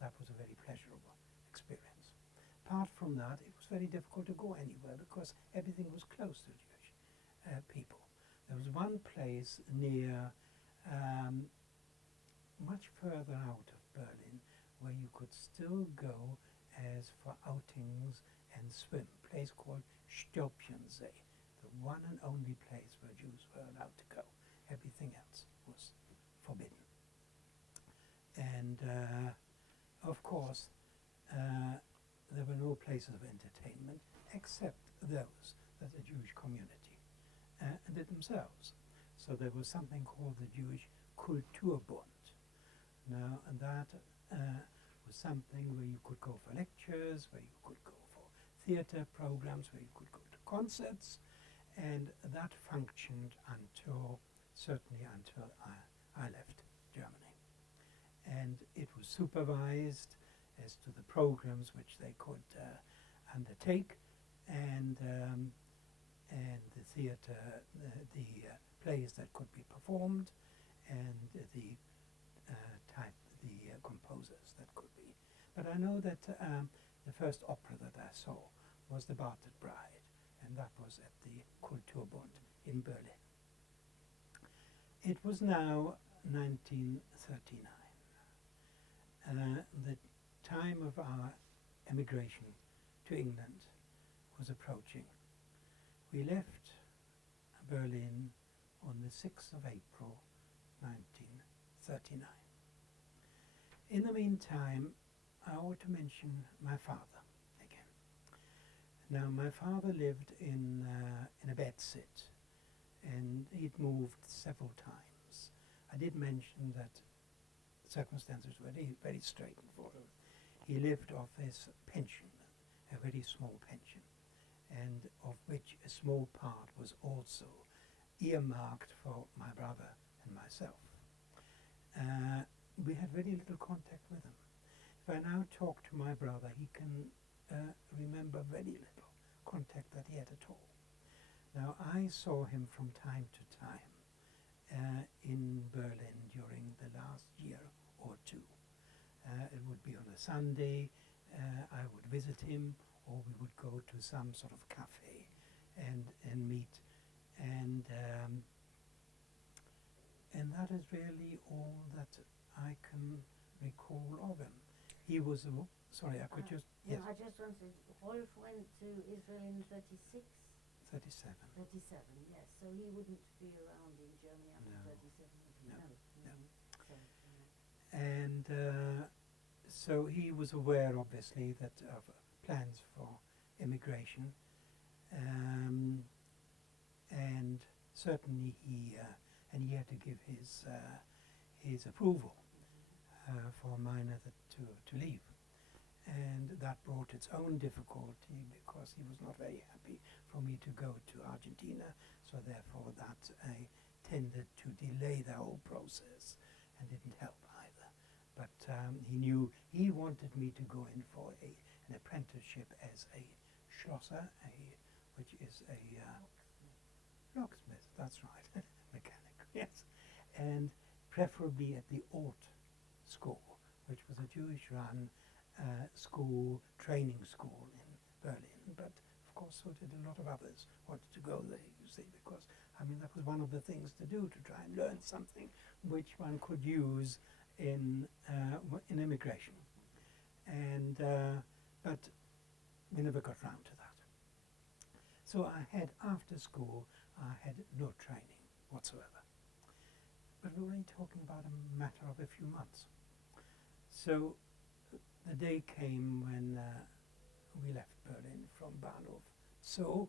that was a very pleasurable experience. Apart from that, it was very difficult to go anywhere because everything was closed to Jewish people. There was one place near much further out of Berlin, where you could still go as for outings and swim, a place called Staubchensee, the one and only place where Jews were allowed to go. Everything else was forbidden. And of course, there were no places of entertainment except those that the Jewish community did themselves. So there was something called the Jewish Culturbund. Now, and that was something where you could go for lectures, where you could go for theater programs, where you could go to concerts, and that functioned certainly until I left Germany. And it was supervised as to the programs which they could undertake, and the theater, the plays that could be performed, and the composers that could be. But I know that the first opera that I saw was The Bastard Bride, and that was at the Kulturbund in Berlin. It was now 1939. The time of our emigration to England was approaching. We left Berlin on the 6th of April 1939. In the meantime, I ought to mention my father again. Now, my father lived in a bedsit, and he'd moved several times. I did mention that circumstances were very straitened for him. He lived off his pension, a very small pension, and of which a small part was also earmarked for my brother and myself. We had very little contact with him. If I now talk to my brother, he can remember very little contact that he had at all. Now, I saw him from time to time in Berlin during the last year or two. It would be on a Sunday, I would visit him, or we would go to some sort of cafe and meet. And that is really all that I can recall of him. He was sorry, I could just, yes. I just wanted, Rolf went to Israel in 36? 37. 37, yes. So he wouldn't be around in Germany after No. 37. No. So, And so he was aware, obviously, that of plans for immigration, and certainly he had to give his approval for Minor to leave. And that brought its own difficulty because he was not very happy for me to go to Argentina, so therefore that tended to delay the whole process and didn't help either. But he knew he wanted me to go in for an apprenticeship as a Schlosser, which is a locksmith, that's right, mechanic, yes, and preferably at the Alt School, which was a Jewish-run school, training school in Berlin, but of course so did a lot of others wanted to go there, you see, because, I mean, that was one of the things to do, to try and learn something which one could use in immigration. And, but we never got round to that. So I had, after school, I had no training whatsoever. But we're only talking about a matter of a few months. So the day came when we left Berlin from Bahnhof Zoo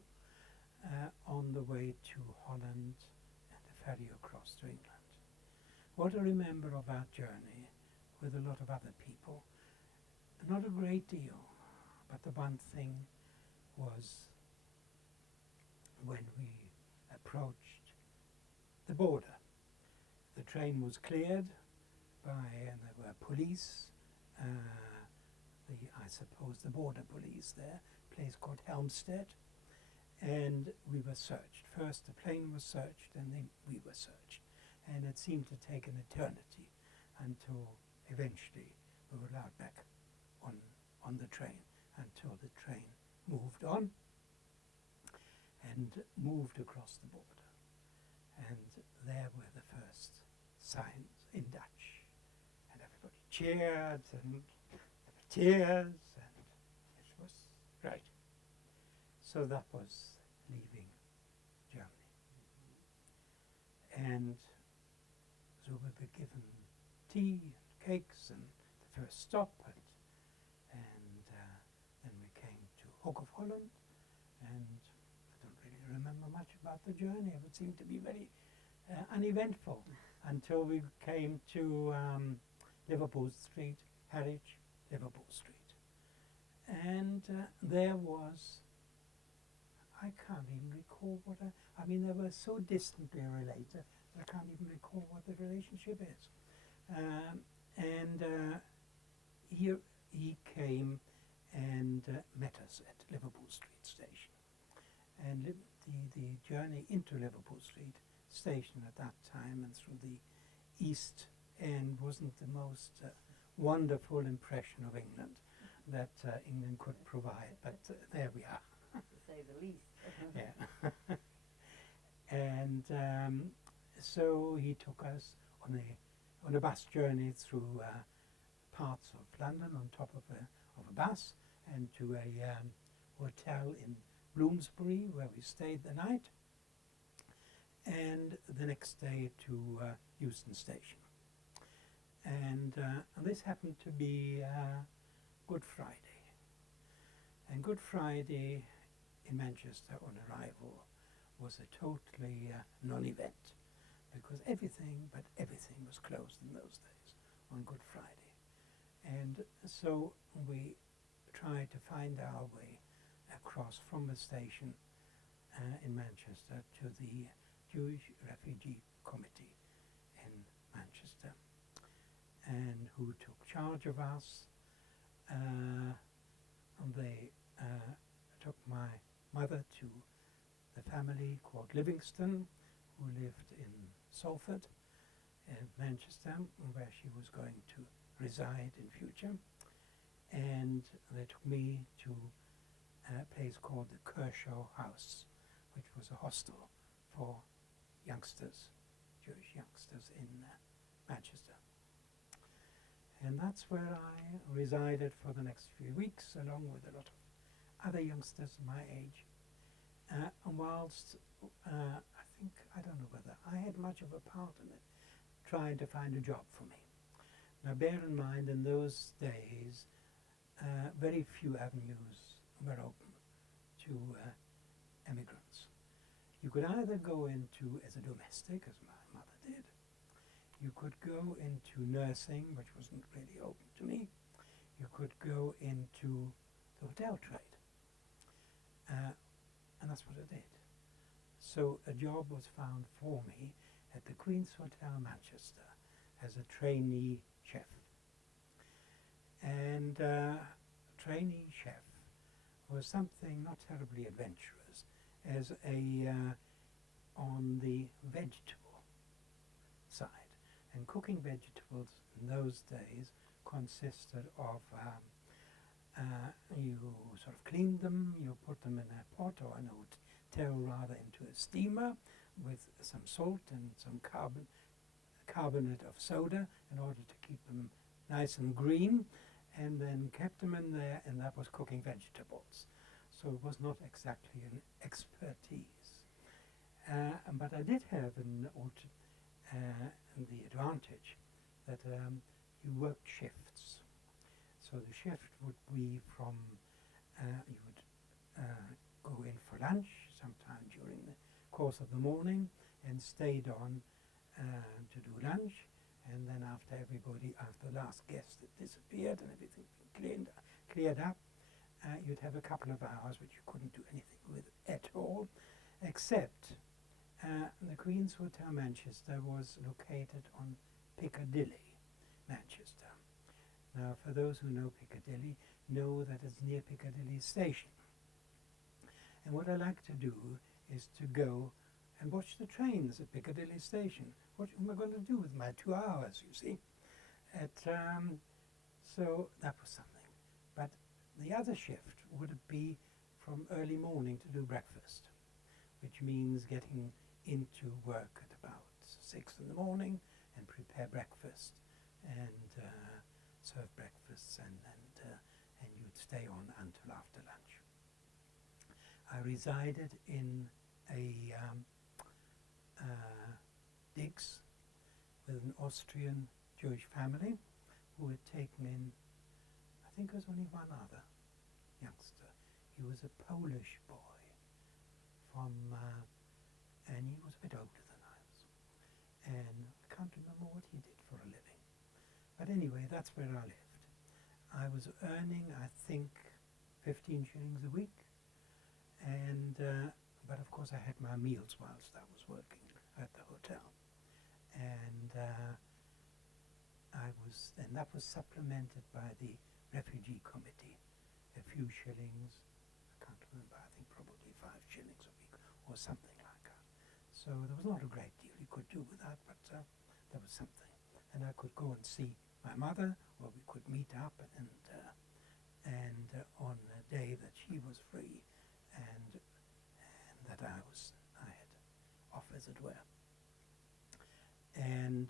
on the way to Holland and the ferry across to England. What I remember of our journey with a lot of other people, not a great deal, but the one thing was when we approached the border. The train was cleared and there were police, I suppose the border police there, a place called Helmstedt, and we were searched. First the plane was searched and then we were searched. And it seemed to take an eternity until eventually we were allowed back on the train, until the train moved on and moved across the border. And there were the first signs in Dutch cheered and tears, and it was great. So that was leaving Germany. And so we were given tea and cakes and the first stop, and then we came to Hoek of Holland, and I don't really remember much about the journey. It seemed to be very uneventful until we came to Liverpool Street, Harwich, Liverpool Street. And there was, I can't even recall what I mean, they were so distantly related, I can't even recall what the relationship is. He came and met us at Liverpool Street Station. And the journey into Liverpool Street Station at that time and through the East End wasn't the most wonderful impression of England that England could provide, but there we are. To say the least. Yeah. And so he took us on a bus journey through parts of London on top of a bus, and to a hotel in Bloomsbury where we stayed the night, and the next day to Euston Station. And this happened to be Good Friday. And Good Friday in Manchester on arrival was a totally non-event, because everything was closed in those days on Good Friday. And so we tried to find our way across from the station in Manchester to the Jewish Refugee Committee in Manchester, and who took charge of us. They took my mother to the family called Livingston, who lived in Salford, in Manchester, where she was going to reside in future. And they took me to a place called the Kershaw House, which was a hostel for youngsters, Jewish youngsters in Manchester. And that's where I resided for the next few weeks, along with a lot of other youngsters my age. And whilst I don't know whether I had much of a part in it, trying to find a job for me. Now bear in mind, in those days, very few avenues were open to emigrants. You could either go into as a domestic, as my mother did. You could go into nursing, which wasn't really open to me. You could go into the hotel trade. And that's what I did. So a job was found for me at the Queen's Hotel, Manchester, as a trainee chef. And trainee chef was something not terribly adventurous, as on the vegetable side. And cooking vegetables in those days consisted of you sort of cleaned them, you put them in a pot or an hotel rather, into a steamer with some salt and some carbonate of soda in order to keep them nice and green, and then kept them in there, and that was cooking vegetables. So it was not exactly an expertise. But I did have the advantage that you worked shifts. So the shift would be from, you would go in for lunch sometime during the course of the morning and stayed on to do lunch, and then after the last guest had disappeared and everything cleared up, you'd have a couple of hours which you couldn't do anything with at all, except the Queen's Hotel Manchester was located on Piccadilly, Manchester. Now, for those who know Piccadilly, know that it's near Piccadilly Station. And what I like to do is to go and watch the trains at Piccadilly Station. What am I going to do with my 2 hours, you see? So that was something. But the other shift would be from early morning to do breakfast, which means getting into work at about 6 in the morning and prepare breakfast, and serve breakfasts, and you'd stay on until after lunch. I resided in a digs with an Austrian Jewish family who had taken in, I think it was only one other youngster. He was a Polish boy from, and he was a bit older than I was. And I can't remember what he did for a living. But anyway, that's where I lived. I was earning, I think, 15 shillings a week. And, but of course I had my meals whilst I was working at the hotel. And that was supplemented by the refugee committee, a few shillings, I can't remember, I think probably 5 shillings a week or something like that. So there was not a great deal you could do with that, but there was something. And I could go and see my mother, or we could meet up and on a day that she was free and that I had off, as it were. And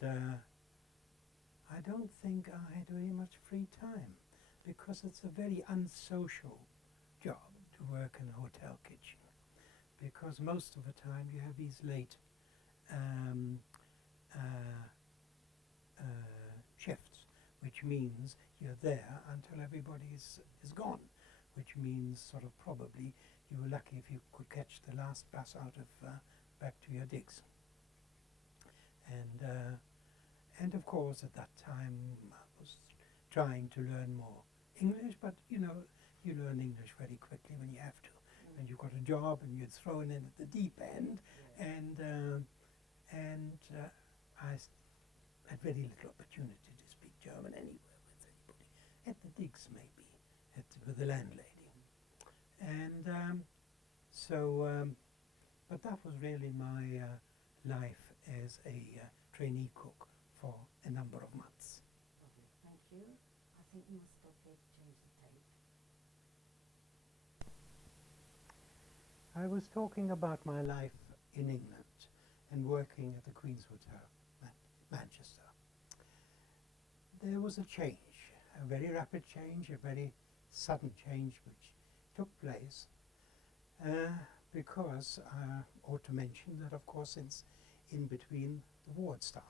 I don't think I had very much free time, because it's a very unsocial job to work in a hotel kitchen, because most of the time you have these late shifts, which means you're there until everybody is gone, which means sort of probably you were lucky if you could catch the last bus out of back to your digs. And of course at that time I was trying to learn more English, but you know, you learn English very quickly when you have to. And you've got a job and you're thrown in at the deep end, and I had very little opportunity to speak German anywhere with anybody, at the digs maybe, with the landlady. And but that was really my life as a trainee cook for a number of months. Lovely, thank you. I think you must be okay to change the tape. I was talking about my life in England and working at the Queen's Hotel, Manchester. There was a change, a very rapid change, a very sudden change which took place because I ought to mention that, of course, since in between the war had started.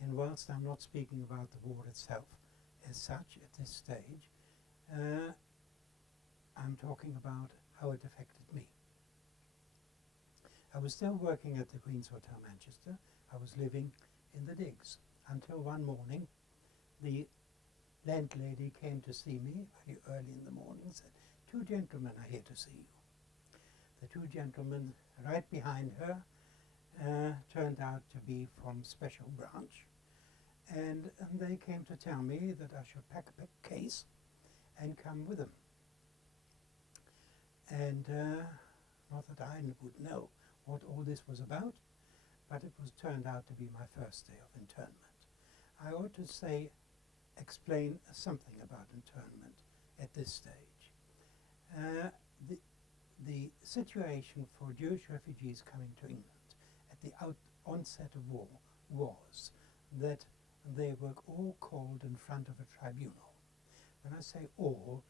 And whilst I'm not speaking about the war itself as such at this stage, I'm talking about how it affected me. I was still working at the Queen's Hotel Manchester. I was living in the digs until one morning the landlady came to see me very early in the morning and said, "Two gentlemen are here to see you." The two gentlemen right behind her turned out to be from Special Branch, and they came to tell me that I should pack a case and come with them. And not that I would know what all this was about, but it was turned out to be my first day of internment. I ought to say, explain something about internment at this stage. The situation for Jewish refugees coming to England at the onset of war was that they were all called in front of a tribunal. When I say all,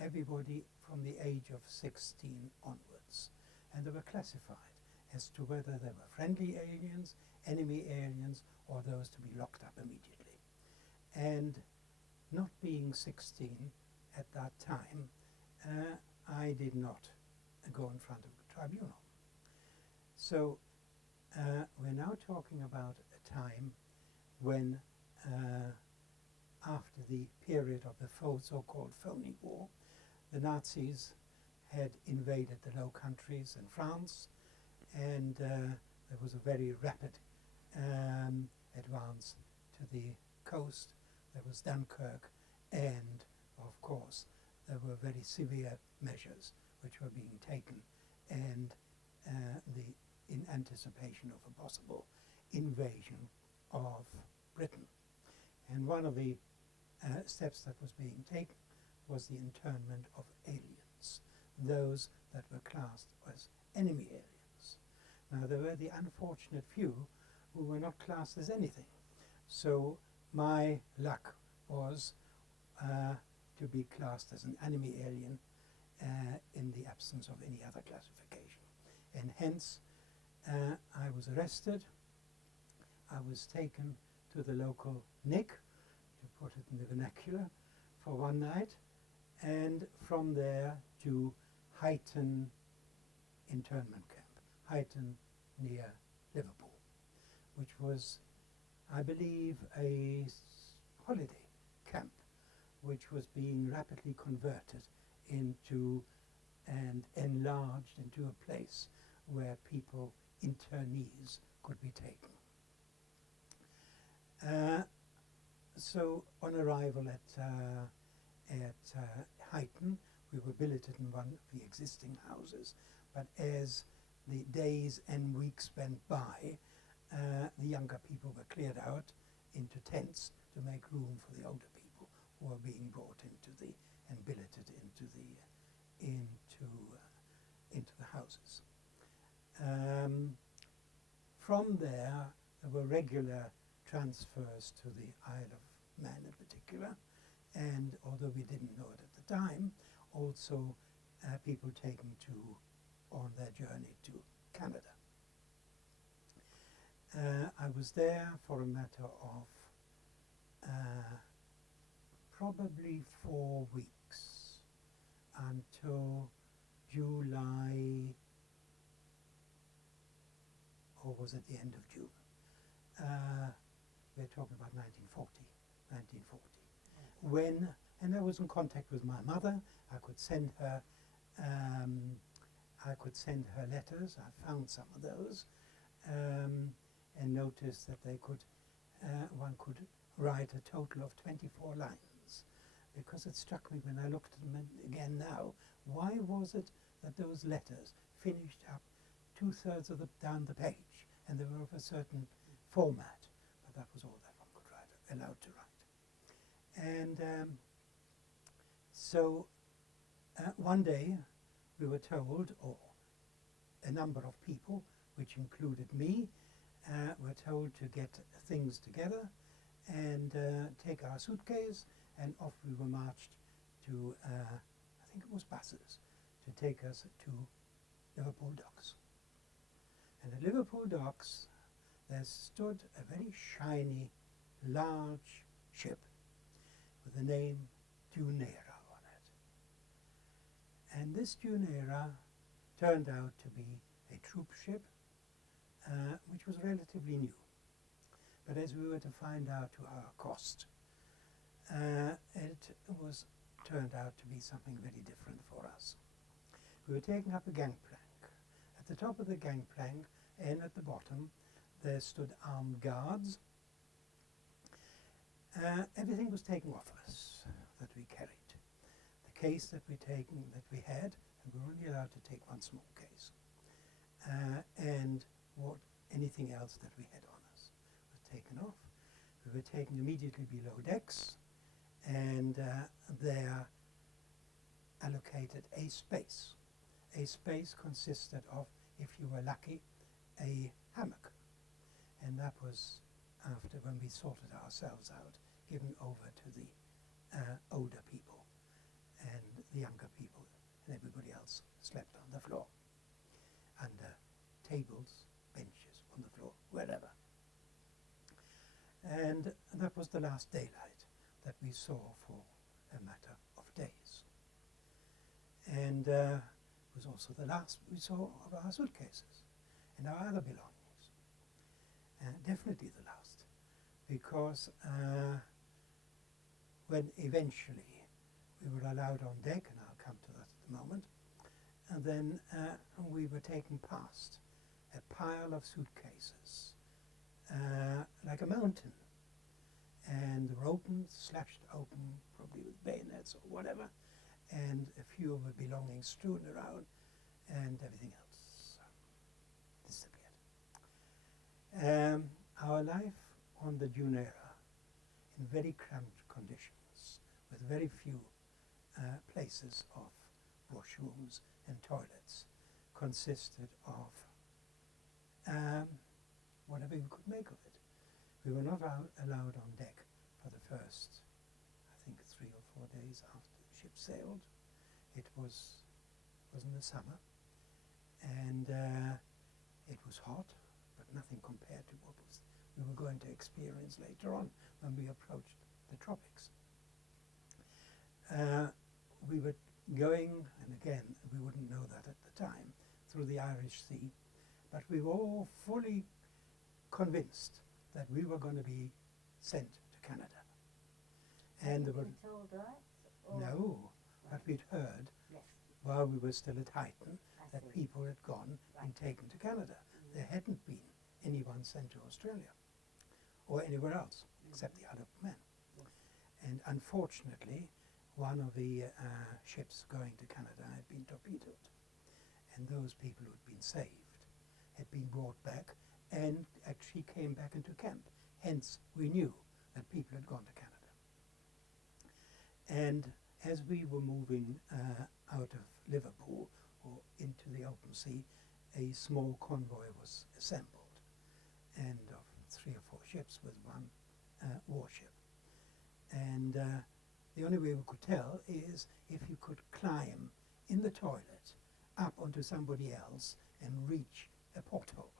everybody from the age of 16 onwards. And they were classified as to whether they were friendly aliens, enemy aliens, or those to be locked up immediately. And not being 16 at that time, I did not go in front of the tribunal. So we're now talking about a time when, after the period of the so-called phony war, the Nazis had invaded the Low Countries and France, and there was a very rapid advance to the coast. There was Dunkirk, and of course there were very severe measures which were being taken, and in anticipation of a possible invasion of Britain. And one of the steps that was being taken was the internment of aliens, those that were classed as enemy aliens. Now there were the unfortunate few who were not classed as anything. So my luck was to be classed as an enemy alien in the absence of any other classification. And hence, I was arrested. I was taken to the local NIC, to put it in the vernacular, for one night, and from there to Huyton internment camp, Huyton near Liverpool, which was, I believe, a holiday camp which was being rapidly converted into and enlarged into a place where people, internees, could be taken. So on arrival at Huyton, we were billeted in one of the existing houses, but as the days and weeks went by, the younger people were cleared out into tents to make room for the older people who were being brought into the and billeted into the houses. From there were regular transfers to the Isle of Man in particular, and although we didn't know it at the time, also people taken on their journey to Canada. I was there for a matter of probably 4 weeks until July, or was it the end of June? We're talking about 1940. When, and I was in contact with my mother. I could send her letters. I found some of those, and noticed that they could, one could write a total of 24 lines, because it struck me when I looked at them again now, why was it that those letters finished up 2/3 of down the page, and they were of a certain format, but that was all that one could write, allowed to write. And so one day we were told, or a number of people, which included me, were told to get things together and take our suitcase, and off we were marched to, I think it was buses, to take us to Liverpool docks. And at Liverpool docks there stood a very shiny, large ship with the name Giesener on it. And this Giesener turned out to be a troop ship, which was relatively new. But as we were to find out to our cost, it turned out to be something very different for us. We were taking up a gangplank. At the top of the gangplank and at the bottom there stood armed guards. Everything was taken off us that we carried. The case that we had, and we were only allowed to take one small case, and anything else that we had on us was taken off. We were taken immediately below decks, and there allocated a space. A space consisted of, if you were lucky, a hammock. And that was, after when we sorted ourselves out, given over to the older people, and the younger people and everybody else slept on the floor, under tables, benches, on the floor, wherever. And that was the last daylight that we saw for a matter of days. And it was also the last we saw of our suitcases and our other belongings. Definitely the last, because when eventually we were allowed on deck, and I'll come to that at the moment, and then we were taken past a pile of suitcases, like a mountain, and they were opened, slashed open, probably with bayonets or whatever, and a few of the belongings strewn around, and everything else disappeared. Our life on the Giesener, in very cramped conditions, with very few places of washrooms and toilets, consisted of whatever we could make of it. We were not allowed on deck first, I think 3 or 4 days after the ship sailed. It was in the summer, and it was hot, but nothing compared to what we were going to experience later on when we approached the tropics. We were going, and again, we wouldn't know that at the time, through the Irish Sea, but we were all fully convinced that we were going to be sent to Canada. And there were told that? Or no, but we'd heard yes, while we were still at Huyton I that see. people had gone and taken to Canada. There hadn't been anyone sent to Australia or anywhere else except the Isle of Man. Yes. And unfortunately, one of the ships going to Canada had been torpedoed, and those people who had been saved had been brought back and actually came back into camp. Hence, we knew that people had gone to Canada. And as we were moving out of Liverpool or into the open sea, a small convoy was assembled, and of 3 or 4 ships with one warship. And the only way we could tell is if you could climb in the toilet up onto somebody else and reach a porthole.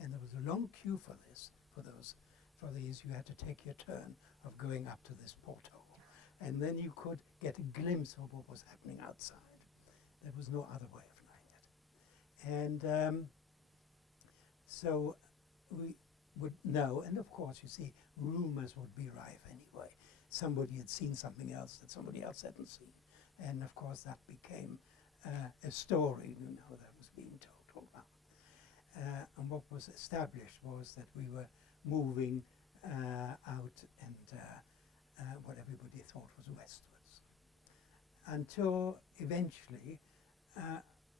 And there was a long queue for this. For these, you had to take your turn of going up to this porthole, and then you could get a glimpse of what was happening outside. There was no other way of knowing it. And so we would know, and of course, you see, rumors would be rife anyway. Somebody had seen something else that somebody else hadn't seen, and of course that became a story, that was being told all around. And what was established was that we were moving out and what everybody thought was westwards. Until eventually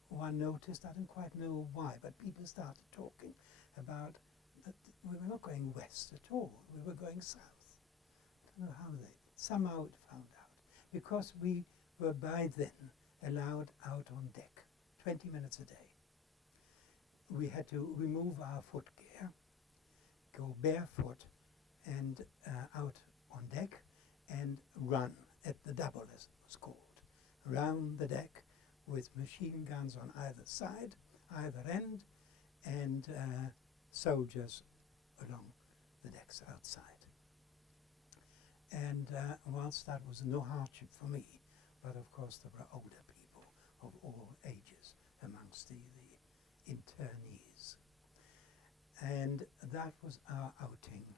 one noticed, I didn't quite know why, but people started talking about that we were not going west at all, we were going south. I don't know how they somehow it found out, because we were by then allowed out on deck 20 minutes a day. We had to remove our footgear, go barefoot and out on deck and run at the double, as it was called, round the deck with machine guns on either side, either end, and soldiers along the decks outside. And whilst that was no hardship for me, but of course there were older people of all ages amongst the internees. And that was our outing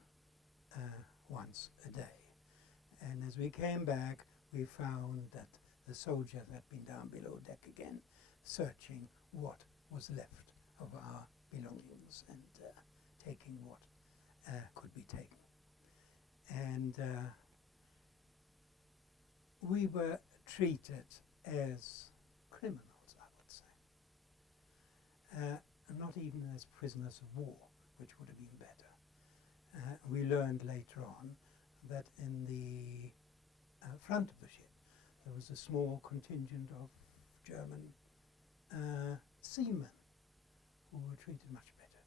once a day. And as we came back, we found that the soldiers had been down below deck again, searching what was left of our belongings and taking what could be taken. And we were treated as criminals, I would say. Not even as prisoners of war, which would have been better. We learned later on that in the front of the ship there was a small contingent of German seamen who were treated much better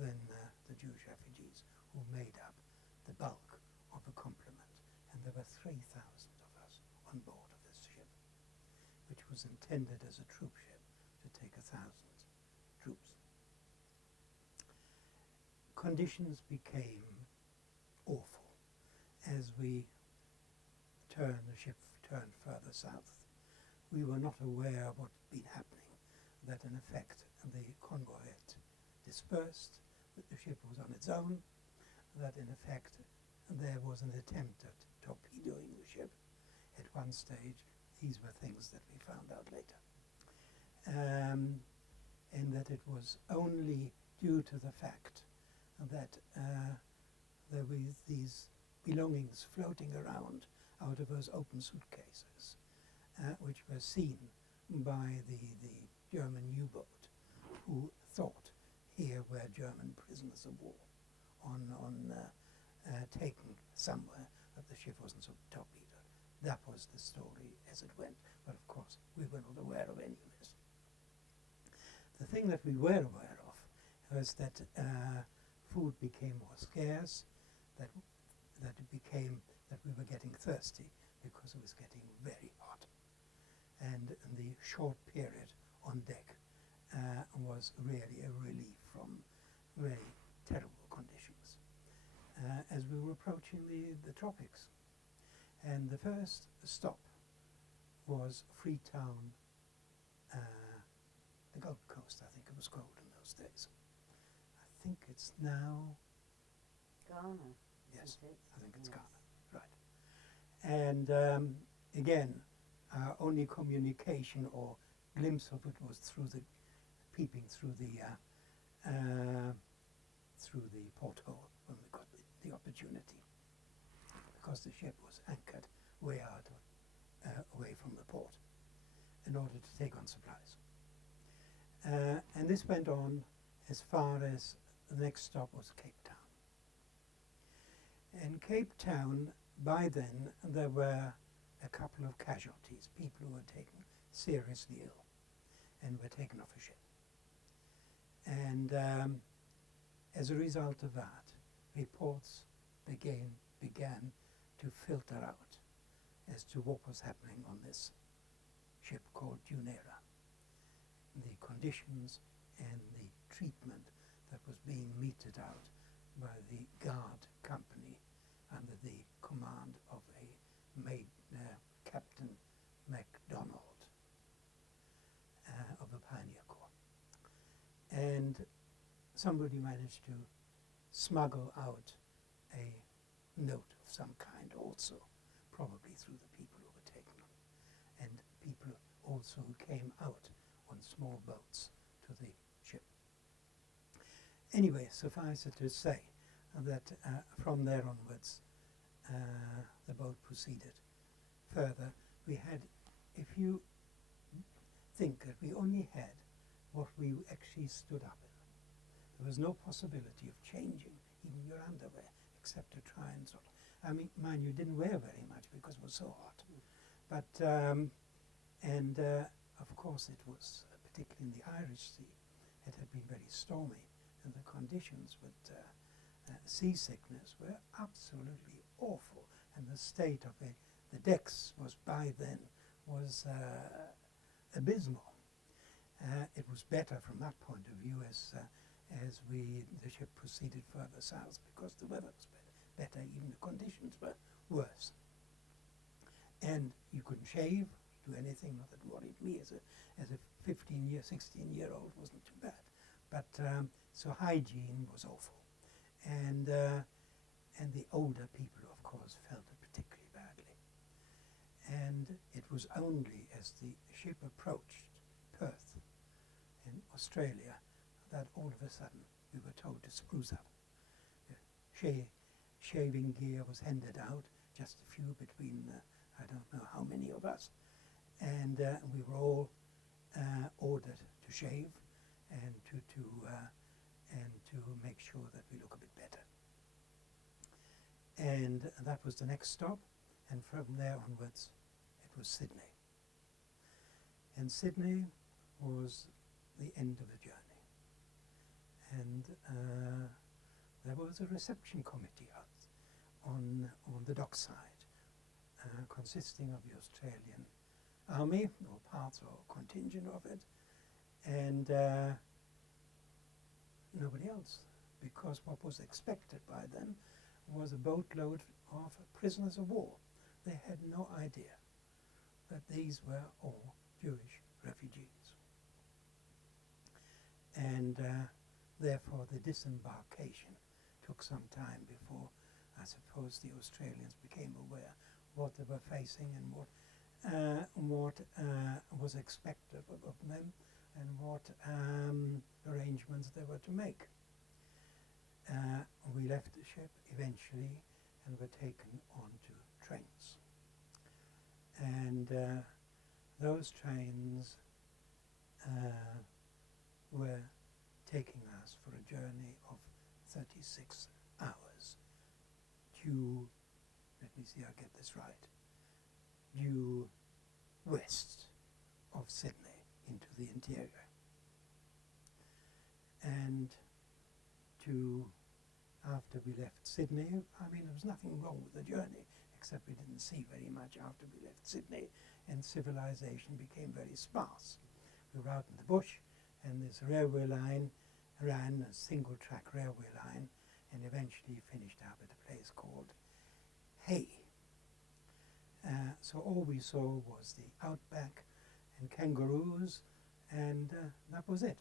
than the Jewish refugees who made up the bulk of the complement. And there were 3,000 of us on board of this ship, which was intended as a troop ship to take 1,000 troops. Conditions became awful as the ship turned further south. We were not aware of what had been happening, that in effect the convoy had dispersed, that the ship was on its own, that in effect there was an attempt at torpedoing the ship at one stage. These were things that we found out later. And that it was only due to the fact that there were these belongings floating around out of those open suitcases, which were seen by the German U-boat, who thought here were German prisoners of war taken somewhere, that the ship wasn't so torpedoed. That was the story as it went, but of course we were not aware of any of this. The thing that we were aware of was that food became more scarce, that that it became that we were getting thirsty because it was getting very hot. And the short period on deck was really a relief from very terrible conditions as we were approaching the tropics. And the first stop was Freetown, the Gold Coast, I think it was called in those days. I think it's now Ghana. Yes, isn't it? I think it's Yes. Ghana, right. And again, our only communication or glimpse of it was peeping through the porthole when we got the opportunity, because the ship was anchored way out, away from the port, in order to take on supplies. And this went on as far as the next stop was Cape Town. In Cape Town, by then, there were a couple of casualties, people who were taken seriously ill and were taken off a ship. And as a result of that, reports began to filter out as to what was happening on this ship called Junera, the conditions and the treatment that was being meted out by the guard company under the command of Captain MacDonald of the Pioneer Corps. And somebody managed to smuggle out a note of some kind also, probably through the people who were taken on, and people also who came out on small boats to the ship. Anyway, suffice it to say that from there onwards the boat proceeded further. We had, if you think that we only had what we actually stood up in, there was no possibility of changing even your underwear except to try and sort of, I mean, mind you, didn't wear very much because it was so hot. But, of course it was, particularly in the Irish Sea, it had been very stormy, and the conditions with seasickness were absolutely awful, and the state of the decks was by then was abysmal. It was better from that point of view as the ship proceeded further south, because the weather was better, even the conditions were worse. And you couldn't shave, do anything, not that worried me as a 16-year-old wasn't too bad. But so hygiene was awful. And the older people, of course, felt it particularly badly. And it was only as the ship approached Perth in Australia that all of a sudden we were told to spruce up. Shaving gear was handed out, just a few between I don't know how many of us, and we were all ordered to shave and to make sure that we look a bit better. And that was the next stop, and from there onwards it was Sydney. And Sydney was the end of the journey. And there was a reception committee out on the dockside, consisting of the Australian Army, or parts or contingent of it, and nobody else, because what was expected by then was a boatload of prisoners of war. They had no idea that these were all Jewish refugees. And therefore the disembarkation took some time before, I suppose, the Australians became aware what they were facing and what was expected of them, and what arrangements they were to make. We left the ship eventually and were taken onto trains. And those trains were taking us for a journey of 36 hours due, let me see I get this right, due west of Sydney into the interior. And to after we left Sydney. I mean, there was nothing wrong with the journey, except we didn't see very much after we left Sydney, and civilization became very sparse. We were out in the bush, and this railway line ran, a single-track railway line, and eventually finished up at a place called Hay. So all we saw was the outback and kangaroos, and that was it.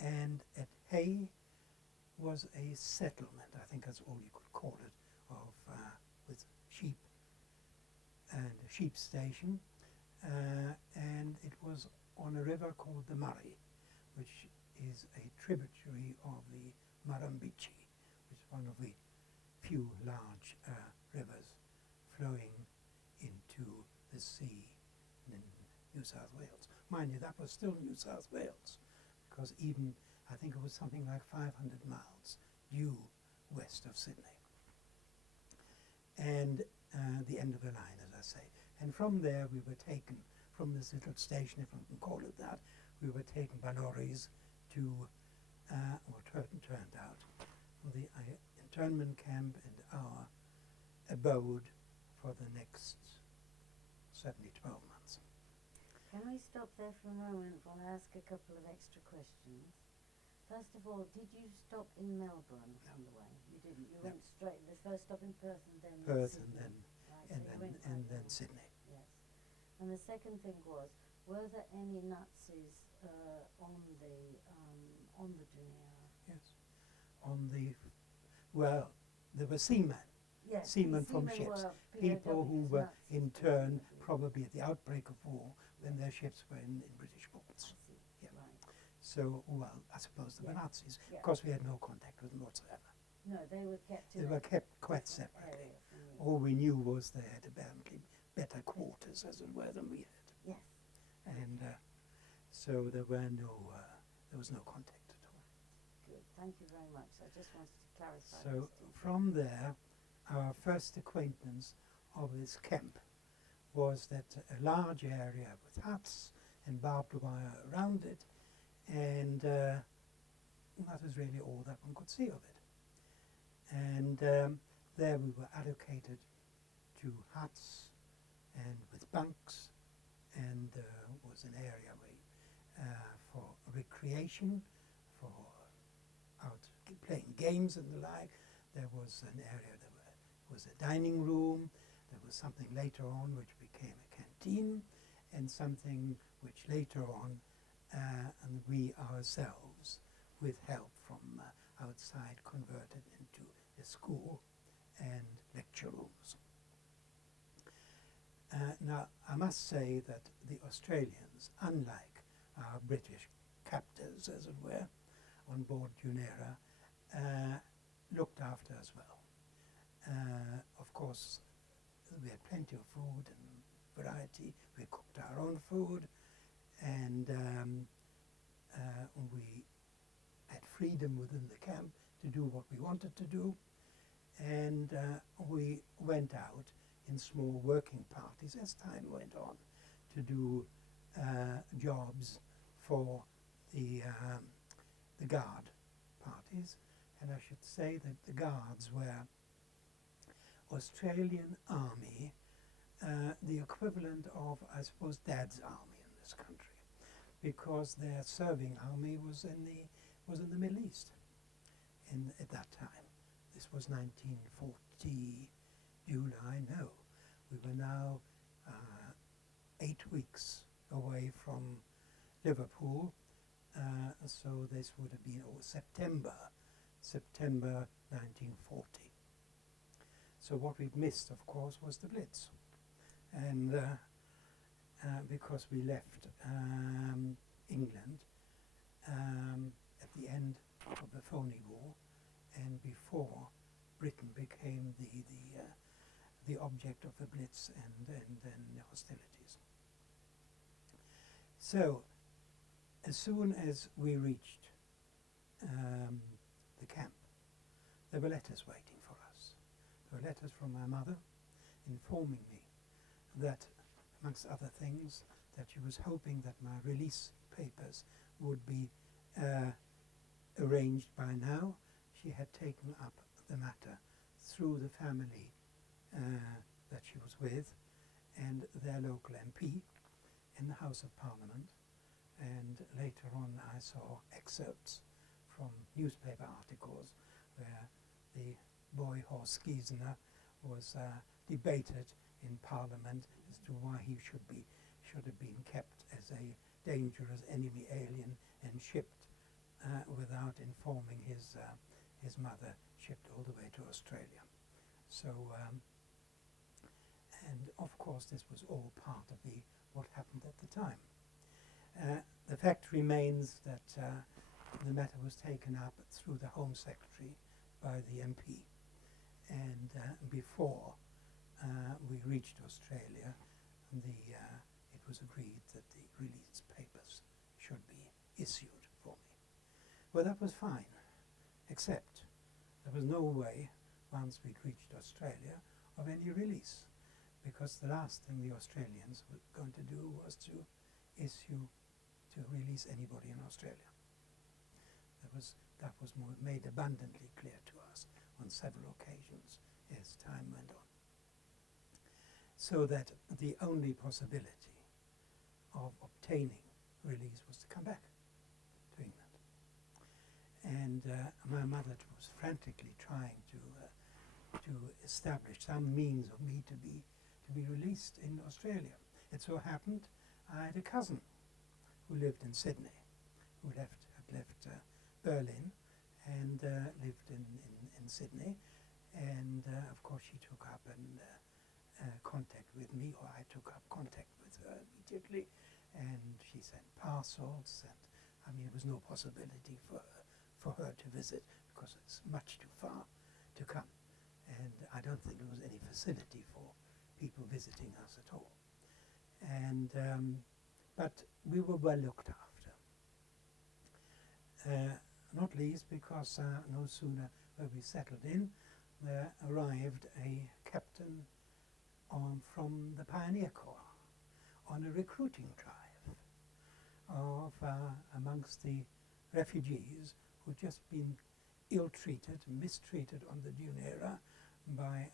And at Hay was a settlement, I think that's all you could call it, of with sheep and a sheep station, and it was on a river called the Murray, which is a tributary of the Murrumbidgee, which is one of the few large rivers flowing into the sea in New South Wales. Mind you, that was still New South Wales, because even, I think it was something like 500 miles due west of Sydney. And the end of the line, as I say. And from there we were taken, from this little station, if I can call it that, we were taken by lorries to, or turned out, for the internment camp and our abode for the next certainly 12 months. Can we stop there for a moment while I ask a couple of extra questions? First of all, did you stop in Melbourne on the way? You didn't. You went straight. The first stop in Perth and then Perth Sydney. and Right, then so and you went right then down. Sydney. Yes. And the second thing was, were there any Nazis on the Giesener? Yes. On the, well, there were seamen. Yes. Seamen the from seamen ships, were people who POWs, were Nazis, interned presumably. probably at the outbreak of war when their ships were in British I ports. see. Yeah. Right. So, well, I suppose they were Yeah. Nazis. Yeah. Of course, we had no contact with them whatsoever. No, they were kept in They a were kept quite different separately. area from you. All we knew was they had apparently better quarters, as it were, than we had. Yes. And so there was no contact at all. Good. Thank you very much. I just wanted to clarify. So those details. from there, our first acquaintance of this camp was that a large area with huts and barbed wire around it, and that was really all that one could see of it. And there we were allocated to huts and with bunks, and was an area for recreation, for out playing games and the like. There was an area, there was a dining room, there was something later on which became a canteen, and something which later on and we ourselves, with help from outside, converted into a school and lecture rooms. Now, I must say that the Australians, unlike our British captors, as it were, on board Giesener, looked after us well. Of course, we had plenty of food and variety. We cooked our own food, and we had freedom within the camp to do what we wanted to do, and we went out in small working parties as time went on to do jobs for the guard parties. And I should say that the guards were Australian Army, the equivalent of, I suppose, Dad's Army in this country, because their serving army was in the Middle East at that time. This was 1940 July. No, we were now 8 weeks away from Liverpool, so this would have been September 1940. So what we'd missed, of course, was the Blitz, and because we left England at the end of the Phoney War and before Britain became the object of the Blitz and then the hostilities. So as soon as we reached the camp, there were letters waiting for us. There were letters from my mother informing me that, amongst other things, that she was hoping that my release papers would be arranged by now. she had taken up the matter through the family that she was with and their local MP in the House of Parliament. And later on I saw excerpts from newspaper articles where the boy Horst Giesener was debated in Parliament as to why he should have been kept as a dangerous enemy alien and shipped without informing his mother, shipped all the way to Australia. So, and of course this was all part of what happened at the time. The fact remains that the matter was taken up through the Home Secretary by the MP, and before we reached Australia, it was agreed that the release papers should be issued for me. Well, that was fine, except there was no way, once we'd reached Australia, of any release, because the last thing the Australians were going to do was to release anybody in Australia. That was made abundantly clear to us on several occasions as time went on. So that the only possibility of obtaining release was to come back to England. And my mother was frantically trying to establish some means of me to be released in Australia. It so happened I had a cousin who lived in Sydney, who had left Berlin and lived in Sydney, and of course she took up contact with me, or I took up contact with her immediately, and she sent parcels, and I mean there was no possibility for her to visit because it's much too far to come, and I don't think there was any facility for people visiting us at all. And but we were well looked after, not least because no sooner were we settled in, there arrived a captain from the Pioneer Corps on a recruiting drive of amongst the refugees who'd just been ill-treated, mistreated on the Dunera by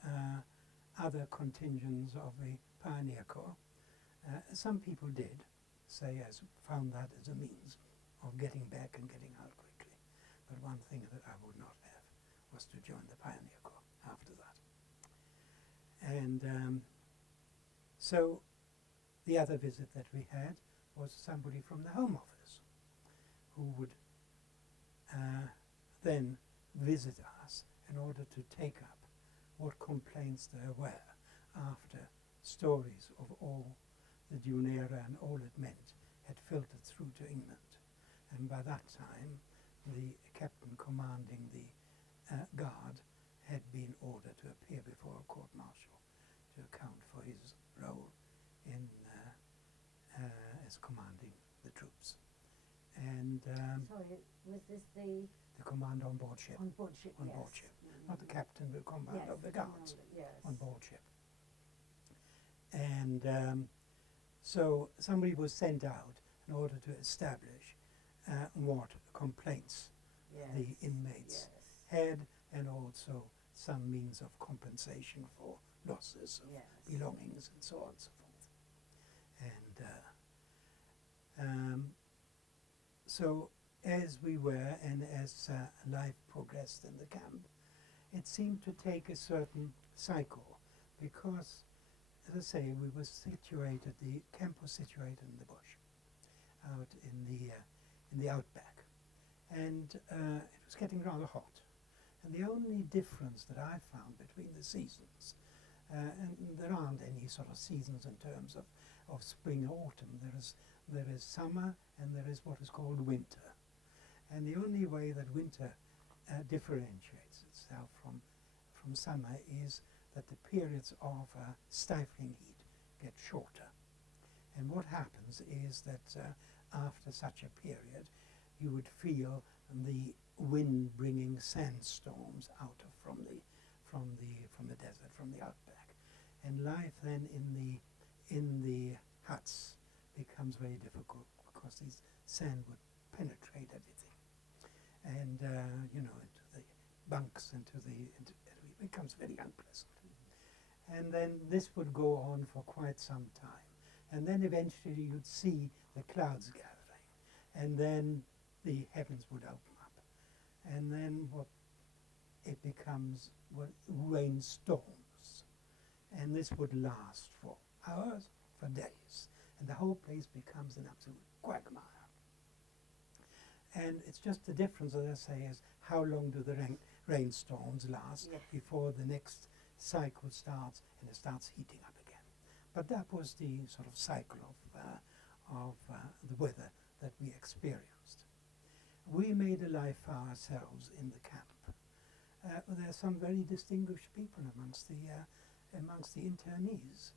other contingents of the Pioneer Corps. Some people did found that as a means of getting back and getting out quickly. But one thing that I would not have was to join the Pioneer Corps after that. And so the other visit that we had was somebody from the Home Office who would then visit us in order to take up what complaints there were after stories of all the Dunera and all it meant had filtered through to England. And by that time, the captain commanding the guard had been ordered to appear before a court-martial to account for his role in as commanding the troops. And sorry, was this the commander on board ship? on board ship? On yes. board ship, not the captain, but commander of the guards Yes. on board ship. And so somebody was sent out in order to establish what complaints the inmates had, and also some means of compensation for losses of belongings and so on and so forth. And so as we were, and as life progressed in the camp, it seemed to take a certain cycle, because, as I say, we were situated, the camp was situated in the bush, out in the outback, and it was getting rather hot. And the only difference that I found between the seasons, and there aren't any sort of seasons in terms of spring or autumn, there is summer and there is what is called winter. And the only way that winter differentiates itself from summer is that the periods of stifling heat get shorter. And what happens is that after such a period, you would feel the wind bringing sandstorms out from the desert, from the outback, and life then in the huts becomes very difficult, because these sand would penetrate everything, and into the bunks it becomes very unpleasant. And then this would go on for quite some time. And then eventually you'd see the clouds gathering. And then the heavens would open up. And then it becomes rainstorms. And this would last for hours, for days. And the whole place becomes an absolute quagmire. And it's just the difference, as I say, is how long do the rainstorms last before the next cycle starts and it starts heating up again. But that was the sort of cycle of the weather that we experienced. We made a life for ourselves in the camp. There are some very distinguished people amongst the internees,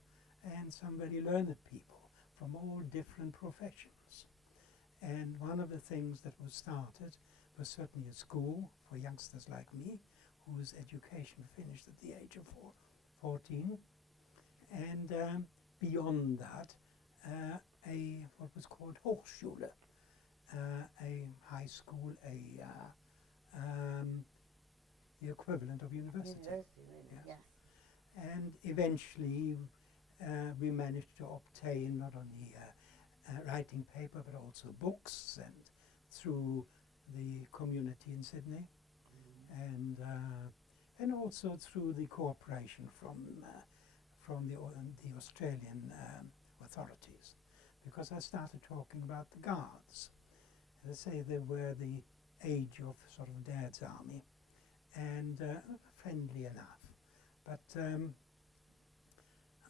and some very learned people from all different professions. And one of the things that was started was certainly a school for youngsters like me, whose education finished at the age of 14. And beyond that, what was called Hochschule, a high school, the equivalent of university. Really, yes. And eventually we managed to obtain not only writing paper but also books, and through the community in Sydney, and also through the cooperation from the Australian authorities, because I started talking about the Guards. As I say, they were the age of sort of Dad's army, and friendly enough, but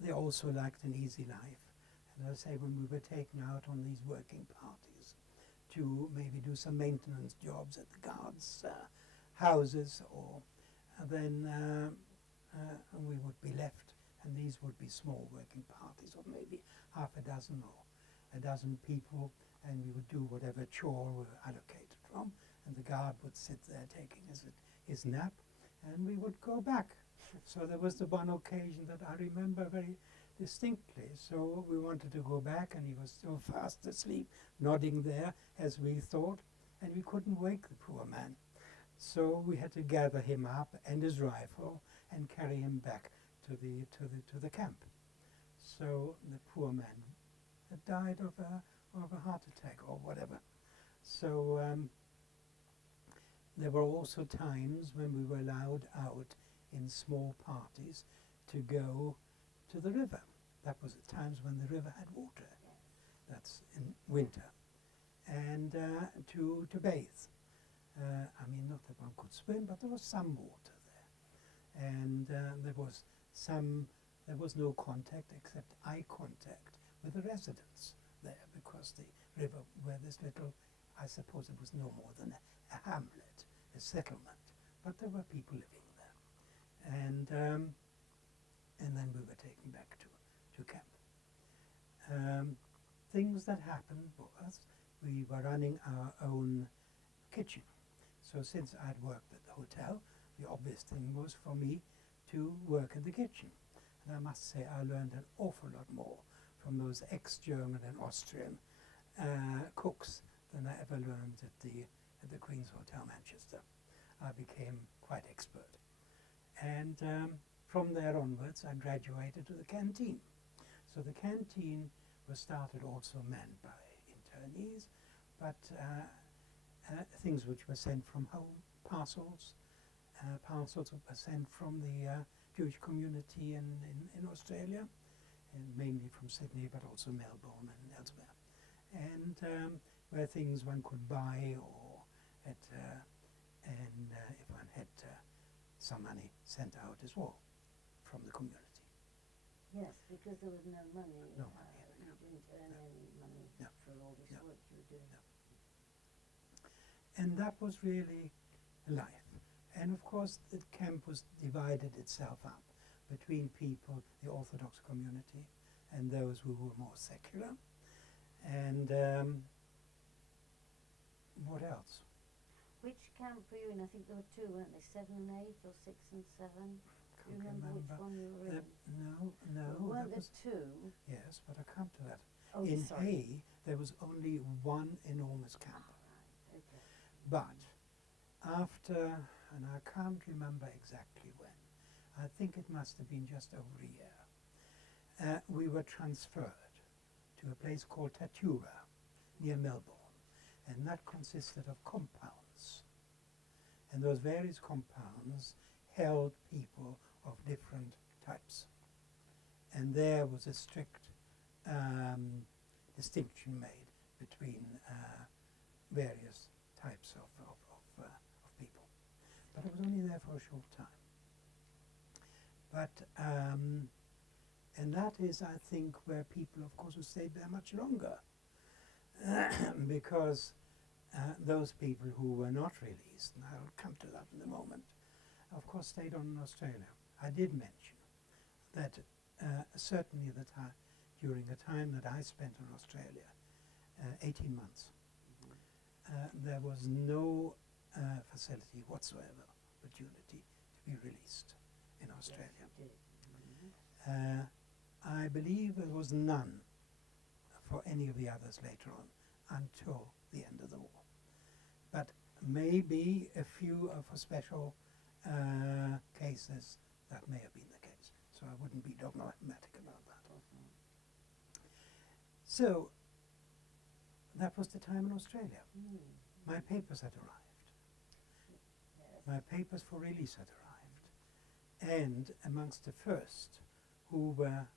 they also liked an easy life. And as I say, when we were taken out on these working parties to maybe do some maintenance jobs at the Guards' houses, or then we would be left, and these would be small working parties of maybe half a dozen or a dozen people, and we would do whatever chore we were allocated from, and the guard would sit there taking his nap, and we would go back. So there was the one occasion that I remember very distinctly. So we wanted to go back, and he was still fast asleep, nodding there, as we thought, and we couldn't wake the poor man. So we had to gather him up and his rifle and carry him back to the camp. So the poor man had died of a heart attack or whatever. So there were also times when we were allowed out in small parties to go to the river. That was at times when the river had water. That's in winter. And to bathe. I mean, not that one could swim, but there was some water there. And there was no contact except eye contact with the residents there, because the river were this little, I suppose it was no more than a hamlet, a settlement, but there were people living there. And then we were taken back to camp. Things that happened was we were running our own kitchen. So since I'd worked at the hotel, the obvious thing was for me to work in the kitchen. And I must say I learned an awful lot more from those ex-German and Austrian cooks than I ever learned at the Queen's Hotel, Manchester. I became quite expert. And from there onwards, I graduated to the canteen. So the canteen was started also manned by internees, but things which were sent from home, parcels that were sent from the Jewish community in Australia, and mainly from Sydney, but also Melbourne and elsewhere. And where things one could buy, or if one had some money sent out as well from the community. Yes, because there was no money. No money. You didn't earn any money for all this work you were doing. And that was really life. And of course the camp was divided itself up between people, the Orthodox community, and those who were more secular. And what else? Which camp were you in? I think there were two, weren't there? 7 and 8, or 6 and 7? Do you remember which one you were in? No. Weren't there two? Yes, but I come to that. Oh, in sorry. Hay, there was only one enormous camp. Oh, right. Okay. But after, and I can't remember exactly when. I think it must have been just over a year. We were transferred to a place called Tatura, near Melbourne, and that consisted of compounds. And those various compounds held people of different types. And there was a strict distinction made between various types of people. But I was only there for a short time. But, and that is, I think, where people, of course, who stayed there much longer. Because those people who were not released, and I'll come to that in a moment, of course stayed on in Australia. I did mention that certainly during the time that I spent in Australia, 18 months, there was no facility whatsoever, opportunity to be released in Australia. Yes, I believe there was none for any of the others later on until the end of the war. But maybe a few for special cases that may have been the case. So I wouldn't be dogmatic about that. So that was the time in Australia. My papers had arrived. Yes. My papers for release had arrived. And amongst the first who were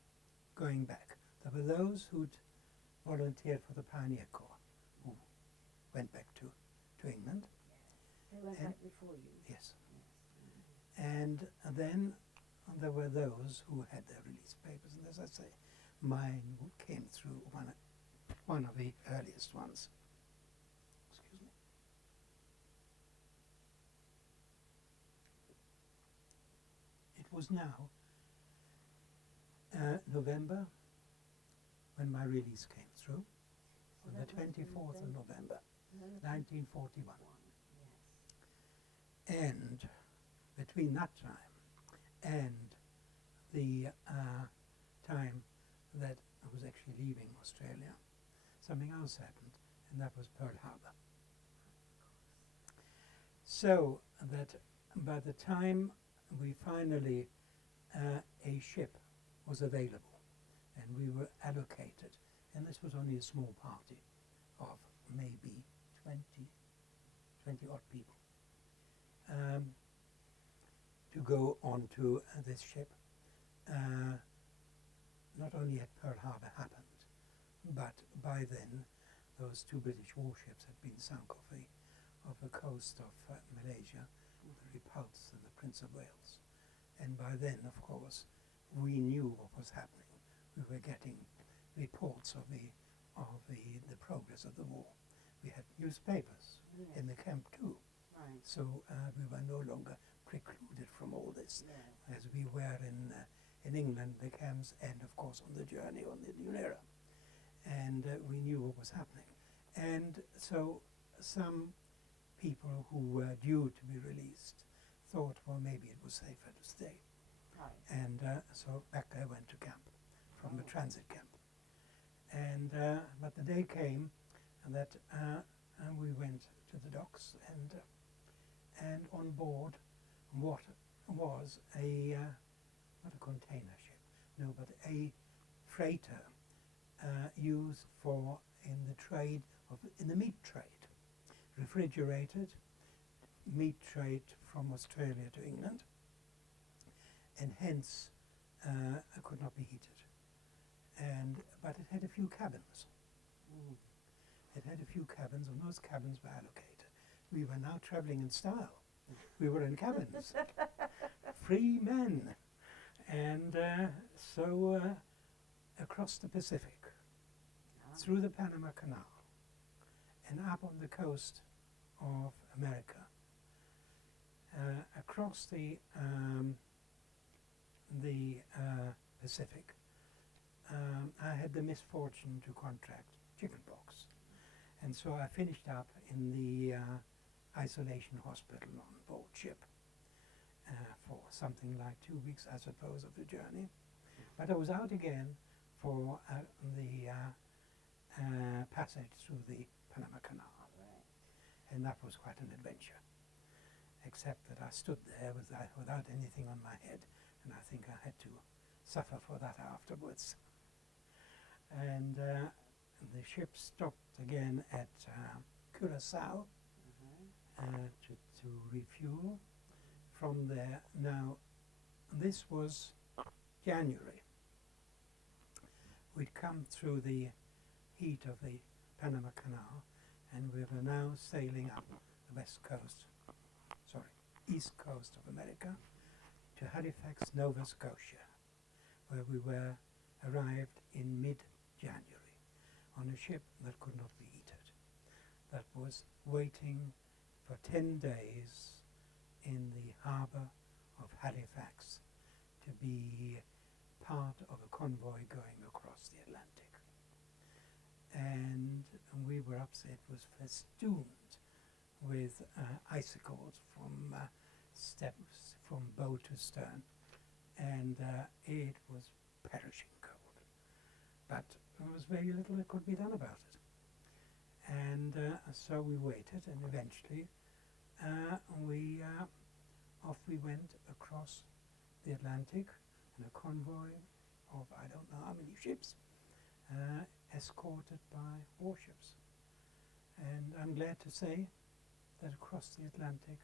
going back, there were those who'd volunteered for the Pioneer Corps, who went back to England. They went back before you. Yes. Yes. And then there were those who had their release papers, and as I say, mine came through one of the earliest ones. Excuse me. It was now November when my release came through, So on that the must have been 24th of November, November 1941. Yes. And between that time and the time that I was actually leaving Australia, something else happened, and that was Pearl Harbor. So that by the time we finally, a ship was available and we were allocated, and this was only a small party of maybe 20 odd people, to go onto this ship. Not only had Pearl Harbor happened, but by then those two British warships had been sunk off the coast of Malaysia, the Repulse and the Prince of Wales. And by then, of course, we knew what was happening. We were getting reports of the progress of the war. We had newspapers in the camp too. Right. So we were no longer precluded from all this, Yes. as we were in England, the camps, and of course on the journey on the New Era. And we knew what was happening. And so some people who were due to be released thought, well, maybe it was safer to stay. Right. And so back I went to camp, from the transit camp. And but the day came that we went to the docks, and on board what was not a container ship, no, but a freighter used in the meat trade, refrigerated meat trade from Australia to England, and hence could not be heated. But it had a few cabins. It had a few cabins, and those cabins were allocated. We were now traveling in style. We were in cabins, free men, and so across the Pacific, through the Panama Canal, and up on the coast of America, across the Pacific. I had the misfortune to contract chickenpox, and so I finished up in the isolation hospital on board ship for something like 2 weeks, I suppose, of the journey. But I was out again for the passage through the Panama Canal, Right. and that was quite an adventure. except that I stood there without anything on my head, and I think I had to suffer for that afterwards. And the ship stopped again at Curaçao to refuel. From there, now this was January. We'd come through the heat of the Panama Canal, and we were now sailing up the east coast of America to Halifax, Nova Scotia, where we were arrived in mid-January on a ship that could not be heated, that was waiting for 10 days in the harbour of Halifax to be part of a convoy going across the Atlantic. And we were upset. It was festooned with icicles from steps from bow to stern, and it was perishing cold. But there was very little that could be done about it. And so we waited, and eventually off we went across the Atlantic in a convoy of I don't know how many ships, escorted by warships. And I'm glad to say that across the Atlantic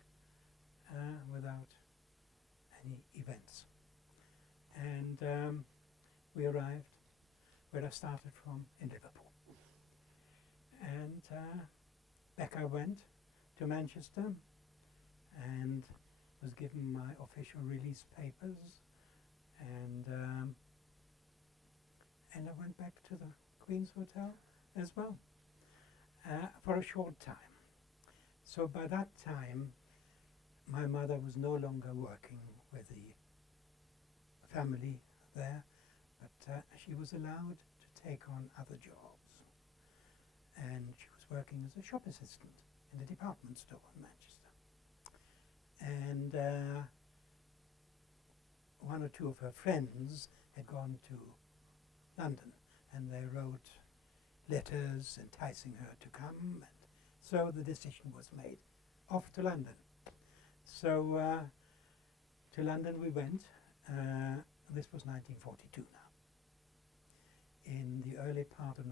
without any events. And we arrived where I started from, in Liverpool. And back I went to Manchester and was given my official release papers, and I went back to the Queen's Hotel as well for a short time. So by that time, my mother was no longer working with the family there, but she was allowed to take on other jobs. And she was working as a shop assistant in a department store in Manchester. And one or two of her friends had gone to London, and they wrote letters enticing her to come, and so the decision was made, off to London. So to London we went. This was 1942 now. In the early part of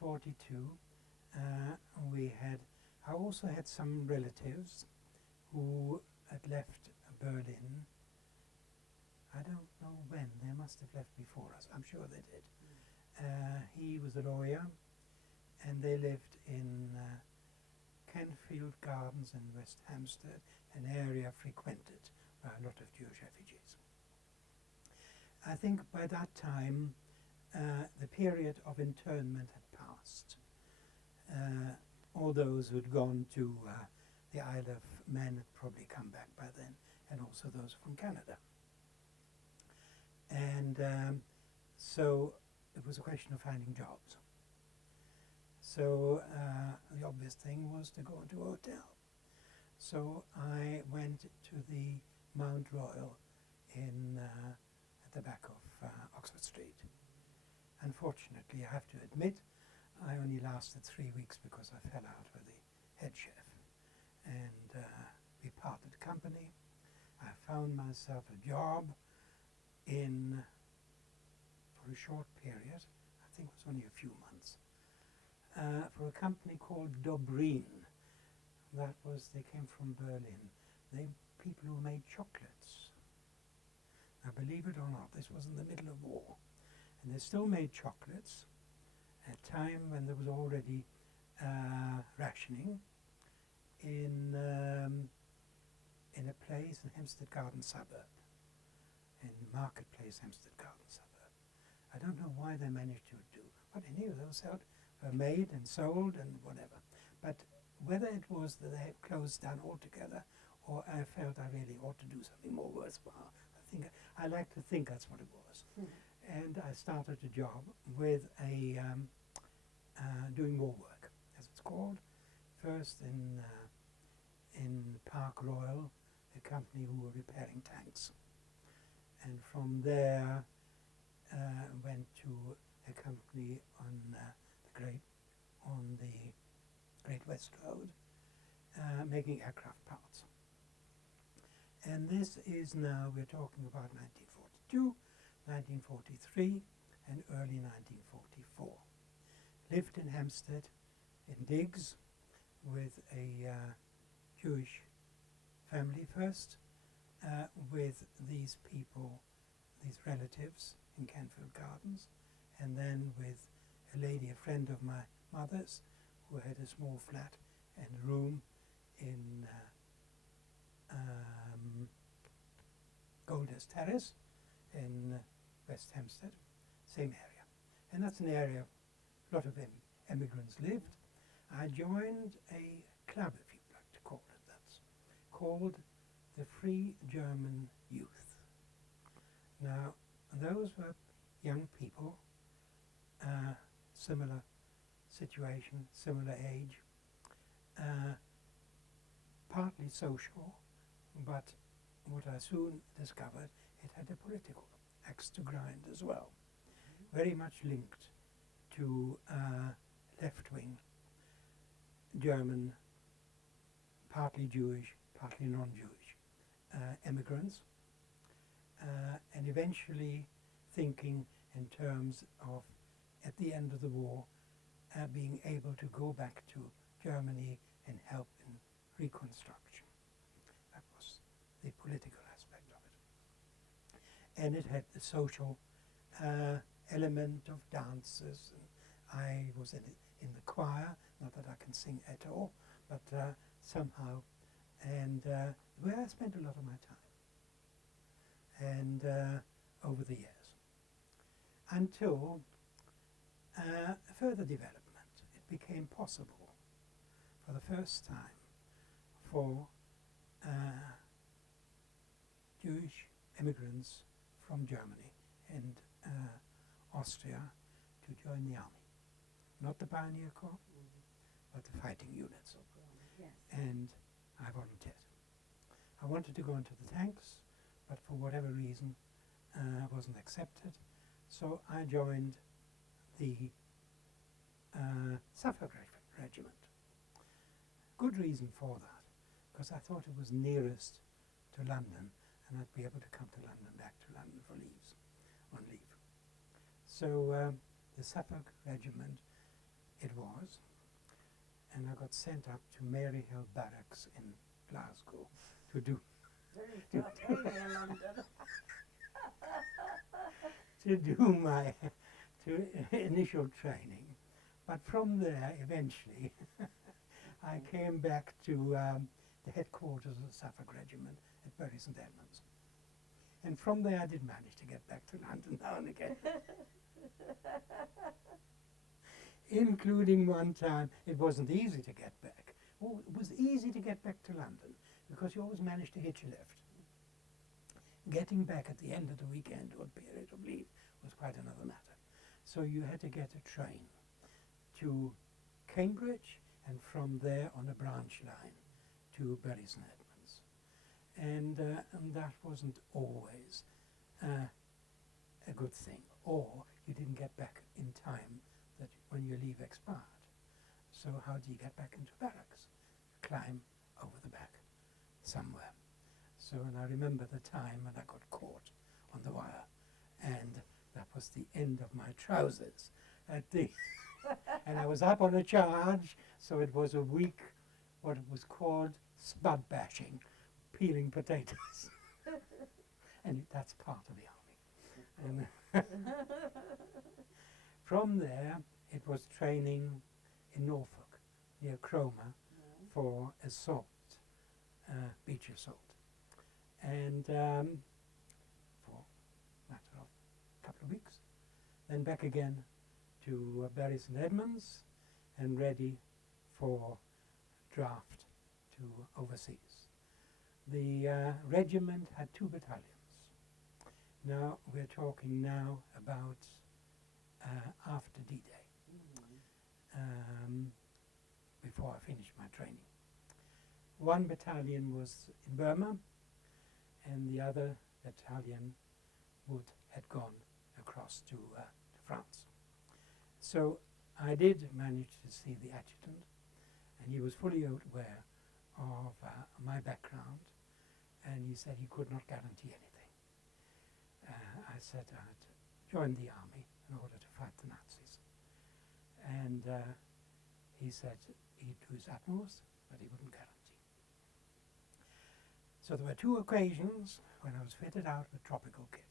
42, I also had some relatives who had left Berlin. I don't know when, they must have left before us, I'm sure they did. He was a lawyer, and they lived in Canfield Gardens in West Hampstead, an area frequented by a lot of Jewish refugees. I think by that time the period of internment had passed. All those who'd gone to the Isle of Man had probably come back by then, and also those from Canada. And so it was a question of finding jobs. So the obvious thing was to go into a hotel. So I went to the Mount Royal at the back of Oxford Street. Unfortunately, I have to admit, I only lasted 3 weeks because I fell out with the head chef. And we parted company. I found myself a job for a short period, I think it was only a few months, for a company called Dobrin. They came from Berlin. They people who made chocolates. Now, believe it or not, this was in the middle of war, and they still made chocolates at a time when there was already rationing in a place in Hampstead Garden Suburb, in Marketplace, Hampstead Garden Suburb. I don't know why they managed to do, but anyway, those were made and sold and whatever. But whether it was that they had closed down altogether, or I felt I really ought to do something more worthwhile, I like to think that's what it was. And I started a job with doing war work, as it's called. First in Park Royal, a company who were repairing tanks. And from there went to a company on the Great West Road, making aircraft parts. And this is now, we're talking about 1942, 1943, and early 1944. Lived in Hampstead, in digs, with a Jewish family first, with these people, these relatives in Canfield Gardens, and then with a lady, a friend of my mother's, who had a small flat and room in Golders Terrace in West Hampstead, same area. And that's an area a lot of immigrants lived. I joined a club, if you'd like to call it that, called the Free German Youth. Now, those were young people, similar situation, similar age, partly social, but what I soon discovered, it had a political axe to grind as well, very much linked to left-wing German, partly Jewish, partly non-Jewish immigrants, and eventually thinking in terms of, at the end of the war, being able to go back to Germany and help in reconstruction. That was the political aspect of it. And it had the social element of dances. And I was in the choir, not that I can sing at all, but somehow, and where I spent a lot of my time, and over the years, until further development. It became possible for the first time for Jewish immigrants from Germany and Austria to join the army. Not the Pioneer Corps, but the fighting units. Yes. And I volunteered. I wanted to go into the tanks, but for whatever reason wasn't accepted. So I joined the Suffolk Regiment. Good reason for that, because I thought it was nearest to London and I'd be able to come to London, back to London for leave. So the Suffolk Regiment it was, and I got sent up to Maryhill Barracks in Glasgow to do to do my initial training. But from there, eventually, I came back to the headquarters of the Suffolk Regiment at Bury St Edmunds. And from there, I did manage to get back to London now and again. Including one time, it wasn't easy to get back. Oh, it was easy to get back to London, because you always managed to hitch a lift. Getting back at the end of the weekend or period of leave was quite another matter. So you had to get a train to Cambridge, and from there on a branch line to Bury St Edmunds. And that wasn't always a good thing. Or you didn't get back in time that when your leave expired. So how do you get back into barracks? Climb over the back somewhere. So, and I remember the time when I got caught on the wire, and that was the end of my trousers at the and I was up on a charge, so it was a week, what it was called spud bashing, peeling potatoes. And that's part of the army. And from there, it was training in Norfolk, near Cromer, for assault, beach assault. And for a matter of a couple of weeks, then back again to Bury St Edmunds, and ready for draft to overseas. The regiment had 2 battalions. Now we're talking now about after D-Day, before I finished my training. 1 battalion was in Burma, and the other battalion had gone across to France. So I did manage to see the adjutant, and he was fully aware of my background, and he said he could not guarantee anything. I said I'd joined the army in order to fight the Nazis. And he said he'd do his utmost, but he wouldn't guarantee. So there were 2 occasions when I was fitted out with tropical kit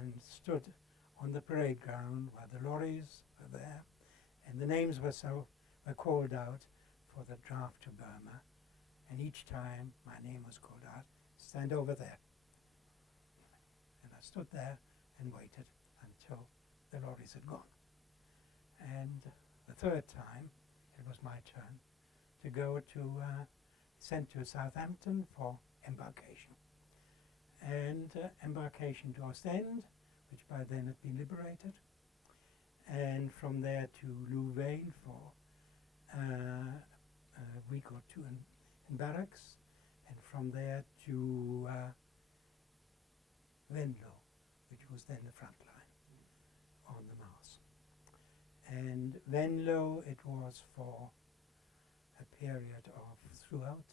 and stood on the parade ground where the lorries were there, and the names were called out for the draft to Burma, and each time my name was called out, stand over there. And I stood there and waited until the lorries had gone. And the 3rd time, it was my turn to go sent to Southampton for embarkation. And embarkation to Ostend, which by then had been liberated, and from there to Louvain for a week or 2 in barracks, and from there to Venlo, which was then the front line on the Mars. And Venlo, it was for a period of throughout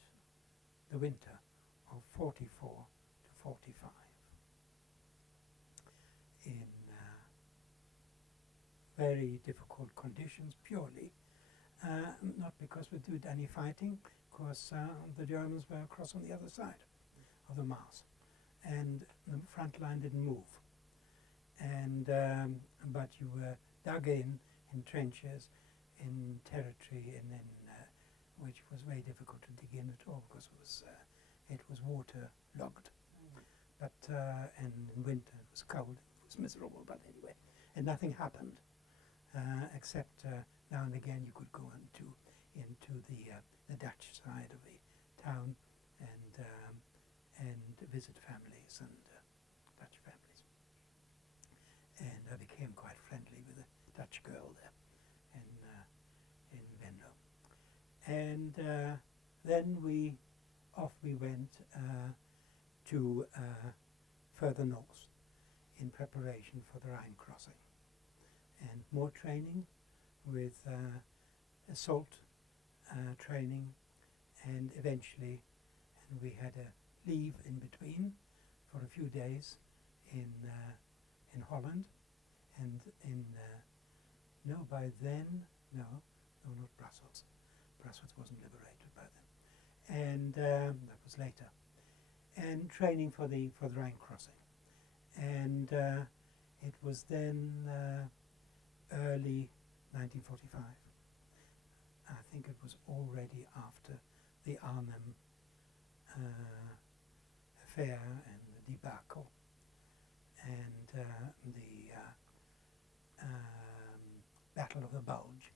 the winter of 44 to 45 in very difficult conditions, purely not because we did any fighting, because the Germans were across on the other side of the Mars, and the front line didn't move. And but you were dug in trenches, in territory, and in which was very difficult to dig in at all because it was water-logged. But and in winter it was cold, it was miserable. But anyway, and nothing happened except now and again you could go into the Dutch side of the town and visit families and Dutch families. And I became quite friendly with a Dutch girl there in Venlo. And then off we went to further north in preparation for the Rhine crossing. And more training with assault training, and eventually, and we had a leave in between for a few days in Holland, and not Brussels. Brussels wasn't liberated by then, and that was later. And training for the Rhine crossing, and it was then early 1945. I think it was already after the Arnhem affair and the debacle, and the Battle of the Bulge,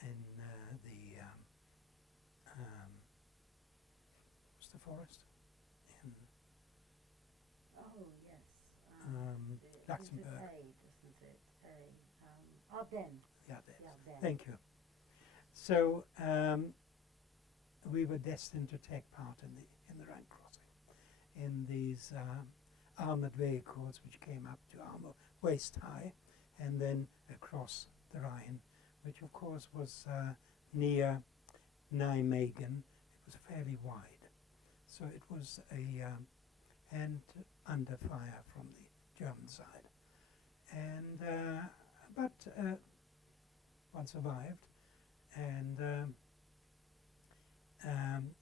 and what's the forest? In Luxembourg. Ardennes. Yeah, thank you. So we were destined to take part in the Rhine crossing, in these armored vehicles which came up to armor waist high, and then across the Rhine, which of course was near Nijmegen. It was fairly wide, so it was and under fire from the German side, and but one survived, and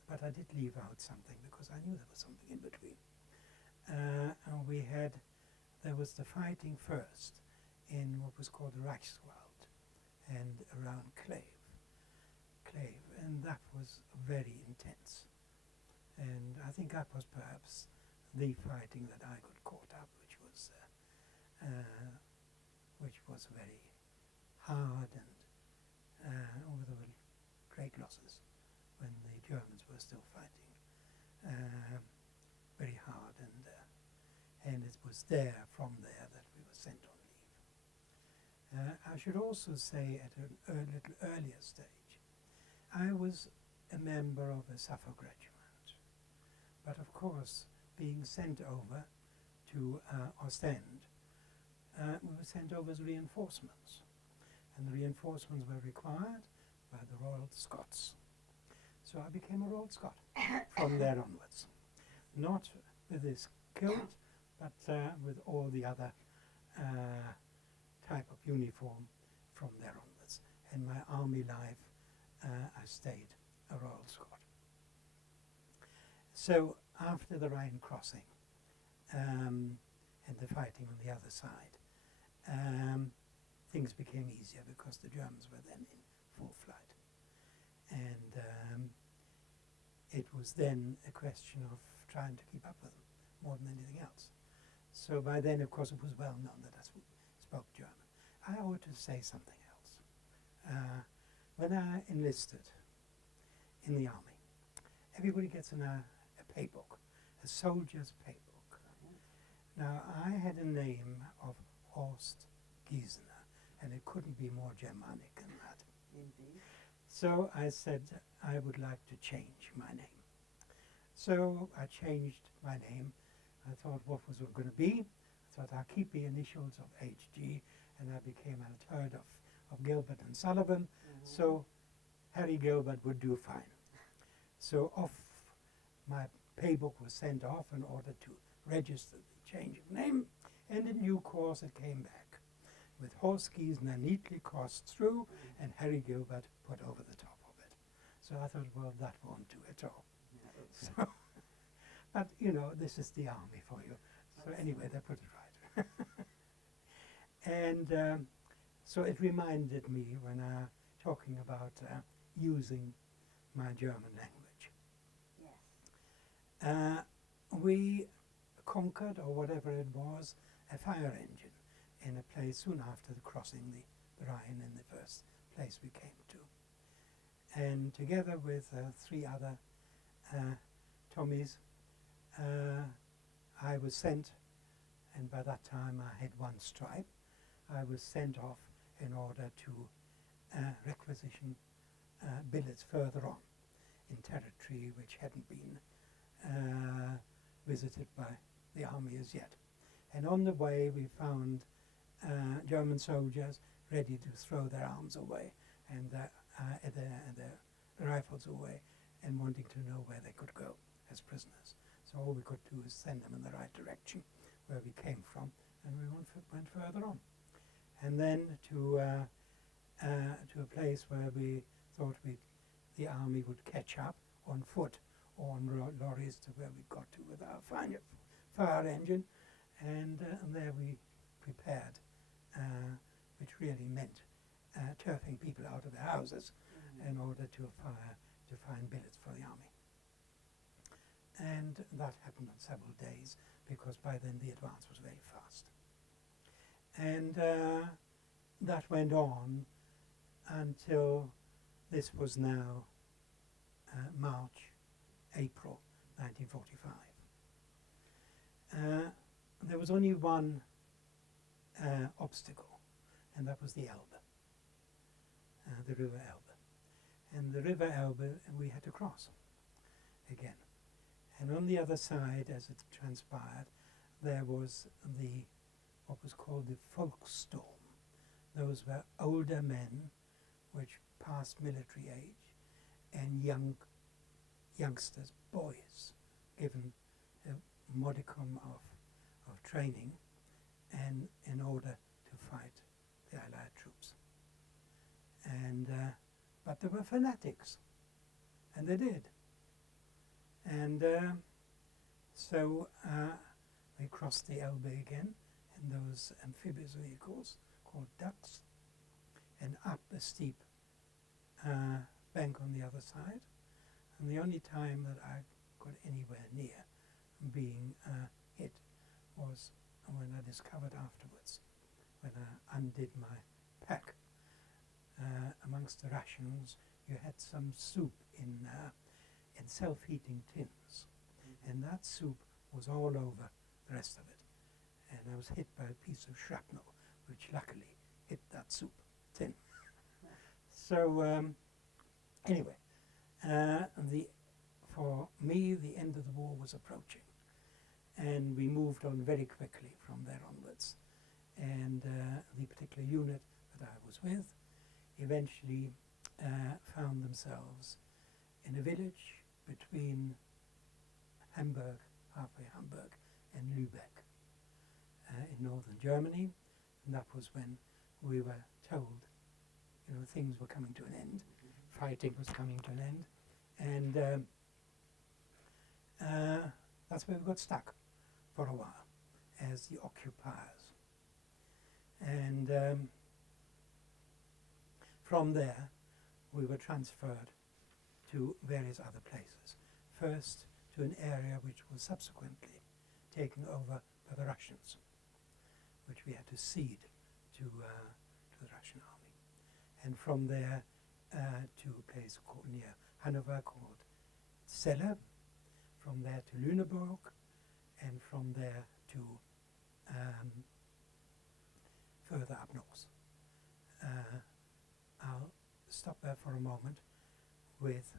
but I did leave out something because I knew there was something in between. And there was the fighting first in what was called the Reichswald and around Kleve, and that was very intense. And I think that was perhaps the fighting that I got caught up, which was very hard, and there were great losses when the Germans were still fighting very hard, and it was from there that we were sent on leave. I should also say at a little earlier stage, I was a member of a Suffolk regiment, but of course being sent over to Ostend, we were sent over as reinforcements, and the reinforcements were required by the Royal Scots. So I became a Royal Scot from there onwards. Not with this kilt, but with all the other type of uniform from there onwards. In my army life, I stayed a Royal Scot. So after the Rhine crossing and the fighting on the other side, things became easier because the Germans were then in full flight. And it was then a question of trying to keep up with them more than anything else. So by then, of course, it was well known that I spoke German. I ought to say something else. When I enlisted in the army, everybody gets a pay book, a soldier's pay book. Now, I had a name of Horst Giesener, and it couldn't be more Germanic than that. Indeed. So I said I would like to change my name. So I changed my name. I thought what was it going to be? I thought I'll keep the initials of HG, and I became a third of Gilbert and Sullivan. So Harry Gilbert would do fine. So off my pay book was sent off in order to register the change of name, and in due course it came back with Horst Giesener neatly crossed through and Harry Gilbert put over the top of it. So I thought, well, that won't do at all. So, but you know, this is the army for you. So anyway, they put it right. And so it reminded me when talking about using my German language. Yes. We conquered, or whatever it was, a fire engine in a place soon after the crossing the Rhine in the first place we came to. And together with 3 other Tommies, I was sent, and by that time I had 1 stripe, I was sent off in order to requisition billets further on in territory which hadn't been visited by the army as yet. And on the way we found German soldiers ready to throw their arms away and their rifles away and wanting to know where they could go as prisoners. So all we could do is send them in the right direction where we came from, and we went further on. And then to a place where we thought the army would catch up on foot or on lorries to where we got to with our fire engine, and there we prepared, which really meant turfing people out of their houses in order to find billets for the army. And that happened on several days, because by then the advance was very fast. And that went on until this was now March, April 1945. There was only one obstacle, and that was the Elbe, the River Elbe. And the River Elbe we had to cross again. And on the other side, as it transpired, there was what was called the Volkssturm. Those were older men, which past military age, and youngsters, boys, given a modicum of training, and in order to fight the Allied troops. And but they were fanatics, and they did. And so we crossed the Elbe again in those amphibious vehicles called ducks, and up a steep bank on the other side. And the only time that I got anywhere near being hit was when I discovered afterwards, when I undid my pack. Amongst the rations, you had some soup in self-heating tins, and that soup was all over the rest of it. And I was hit by a piece of shrapnel, which luckily hit that soup tin. So anyway, for me, the end of the war was approaching, and we moved on very quickly from there onwards. And the particular unit that I was with eventually found themselves in a village between Hamburg, halfway Hamburg, and Lübeck in northern Germany. And that was when we were told, you know, things were coming to an end, fighting was coming to an end, and that's where we got stuck for a while as the occupiers. And from there we were transferred to various other places. First to an area which was subsequently taken over by the Russians, which we had to cede to the Russian army. And from there to a place called near Hanover called Celle, from there to Lüneburg, and from there to further up north. I'll stop there for a moment with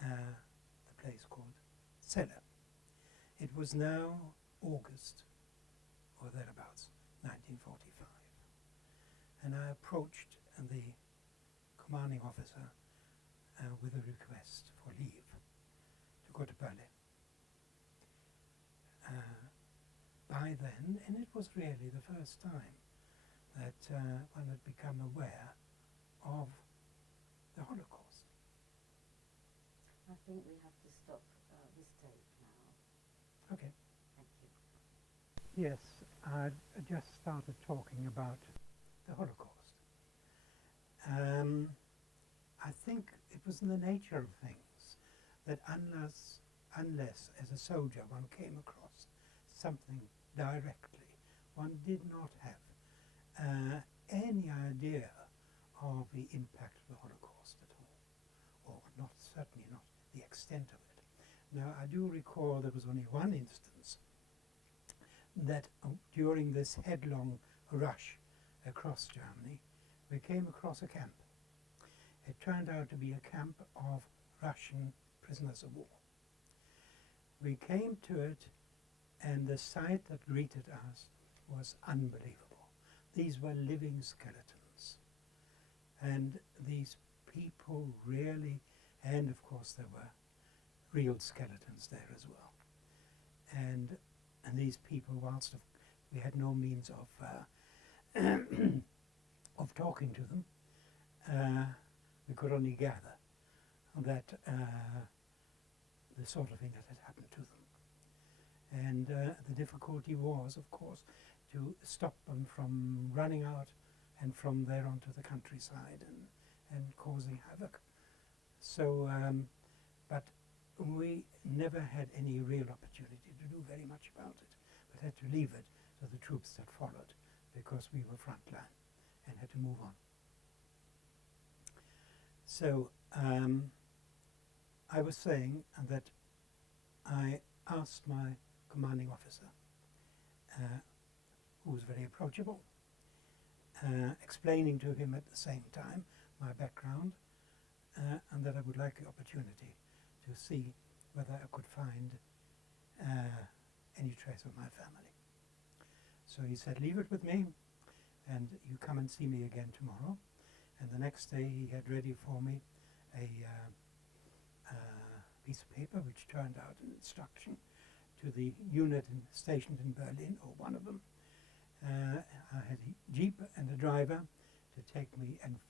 the place called Celle. It was now August, or thereabouts, 1945. And I approached the commanding officer with a request for leave to go to Berlin. By then, and it was really the first time that one had become aware of the Holocaust. I think we have to stop this tape now. Okay. Thank you. Yes, I just started talking about the Holocaust. I think it was in the nature of things that unless as a soldier one came across something directly, one did not have any idea of the impact of the Holocaust at all, or not, certainly not the extent of it. Now, I do recall there was only one instance that during this headlong rush across Germany, we came across a camp. It turned out to be a camp of Russian prisoners of war. We came to it, and the sight that greeted us was unbelievable. These were living skeletons. And these people really, and of course there were real skeletons there as well. And these people, whilst we had no means of of talking to them, we could only gather that the sort of thing that had happened to them. And the difficulty was, of course, to stop them from running out and from there onto the countryside and causing havoc. So, but we never had any real opportunity to do very much about it, but had to leave it to the troops that followed, because we were frontline and had to move on. So I was saying that I asked my commanding officer, who was very approachable, explaining to him at the same time my background, and that I would like the opportunity to see whether I could find any trace of my family. So he said, leave it with me, and you come and see me again tomorrow. And the next day he had ready for me a piece of paper which turned out an instruction to the unit stationed in Berlin, or one of them. I had a jeep and a driver to take me, and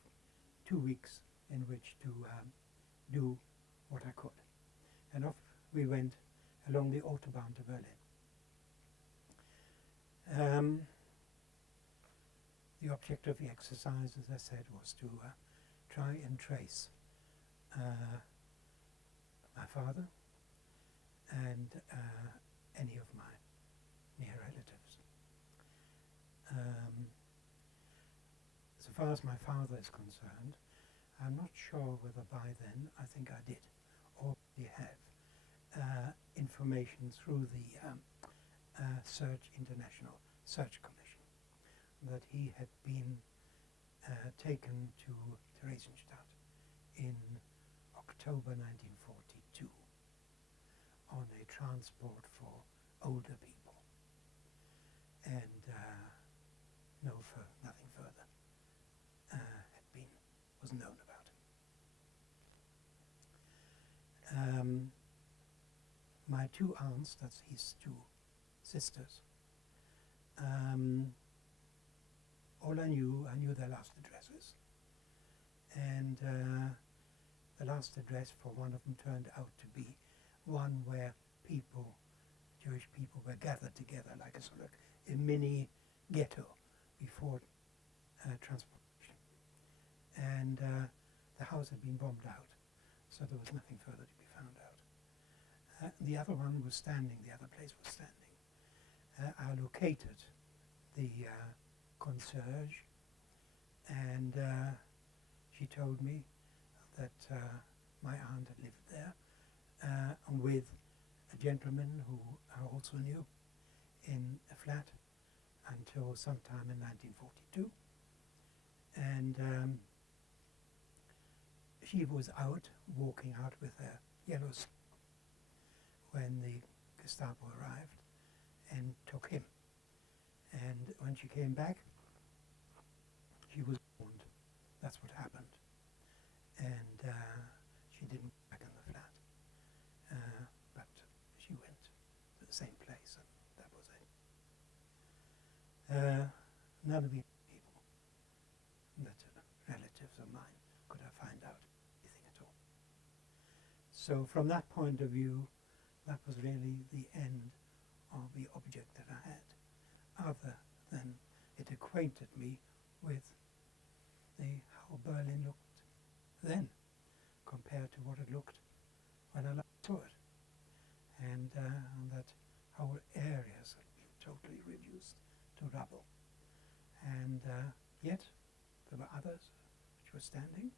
2 weeks in which to do what I could. And off we went along the Autobahn to Berlin. The object of the exercise, as I said, was to try and trace my father and any of my near relatives. So far as my father is concerned, I'm not sure whether by then, I think I did, or we have information through the International Search Commission that he had been taken to Theresienstadt in October 1942 on a transport for older people, and nothing further was known about two aunts, that's his two sisters. All I knew their last addresses. And the last address for one of them turned out to be one where people, Jewish people, were gathered together like a sort of a mini ghetto before transportation. And the house had been bombed out, so there was nothing further to be found out. The other one was standing, the other place was standing. I located the concierge, and she told me that my aunt had lived there with a gentleman who I also knew in a flat until sometime in 1942. And she was out, walking out with her yellow when the Gestapo arrived and took him. And when she came back, she was warned. That's what happened. And she didn't go back in the flat. But she went to the same place, and that was it. None of the people that relatives of mine could have found out anything at all. So from that point of view, that was really the end of the object that I had, other than it acquainted me with how Berlin looked then compared to what it looked when I last saw it. And that whole areas had been totally reduced to rubble. And yet there were others which were standing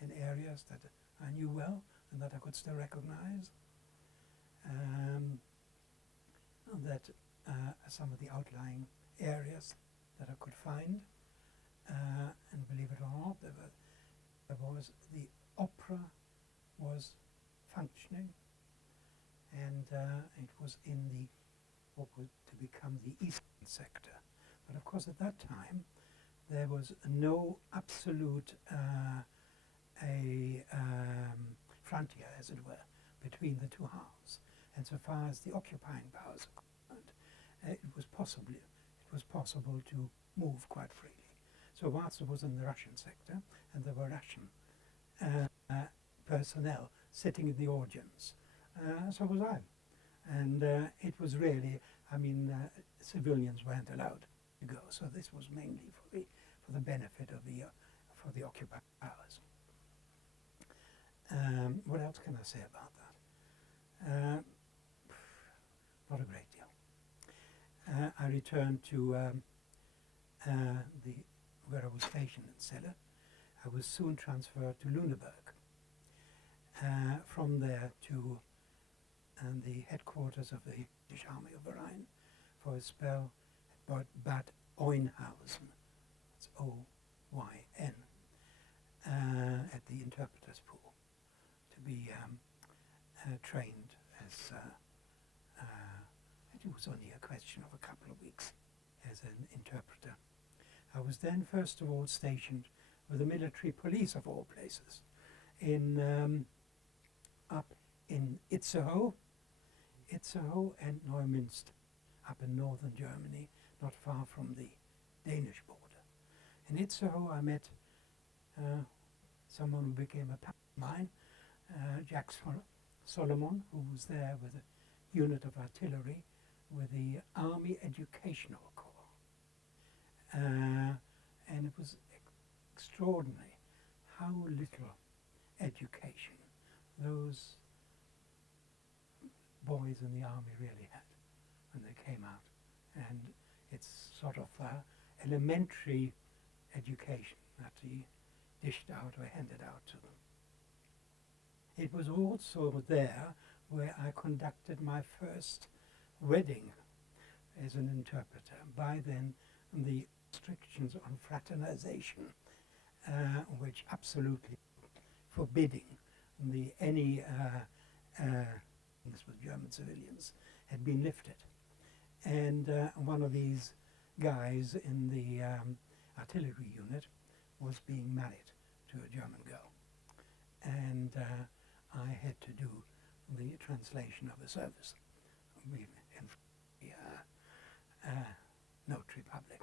in areas that I knew well and that I could still recognize. That some of the outlying areas that I could find, and believe it or not, the opera was functioning, and it was in what was to become the eastern sector. But of course at that time there was no absolute frontier, as it were, between the two halves. And so far as the occupying powers are concerned, it was possible to move quite freely. So whilst I was in the Russian sector, and there were Russian personnel sitting in the audience, so was I. And it was really, civilians weren't allowed to go, so this was mainly for the benefit of for the occupied powers. What else can I say about that? Not a great deal. I returned to where I was stationed in Celle. I was soon transferred to Lüneburg. From there to the headquarters of the British Army of the Rhine for a spell at Bad Oeynhausen, that's O-Y-N, at the interpreter's pool, to be trained as it was only a question of a couple of weeks as an interpreter. I was then first of all stationed with the military police of all places up in Itzehoe and Neumünster, up in northern Germany, not far from the Danish border. In Itzehoe I met someone who became a pal of mine, Jack Solomon, who was there with a unit of artillery with the Army Educational Corps. And it was extraordinary how little education those boys in the army really had when they came out. And it's sort of elementary education that he dished out or handed out to them. It was also there where I conducted my first wedding as an interpreter. By then, the restrictions on fraternization, which absolutely forbidding any things with German civilians, had been lifted. And one of these guys in the artillery unit was being married to a German girl. And I had to do the translation of the service in the notary public.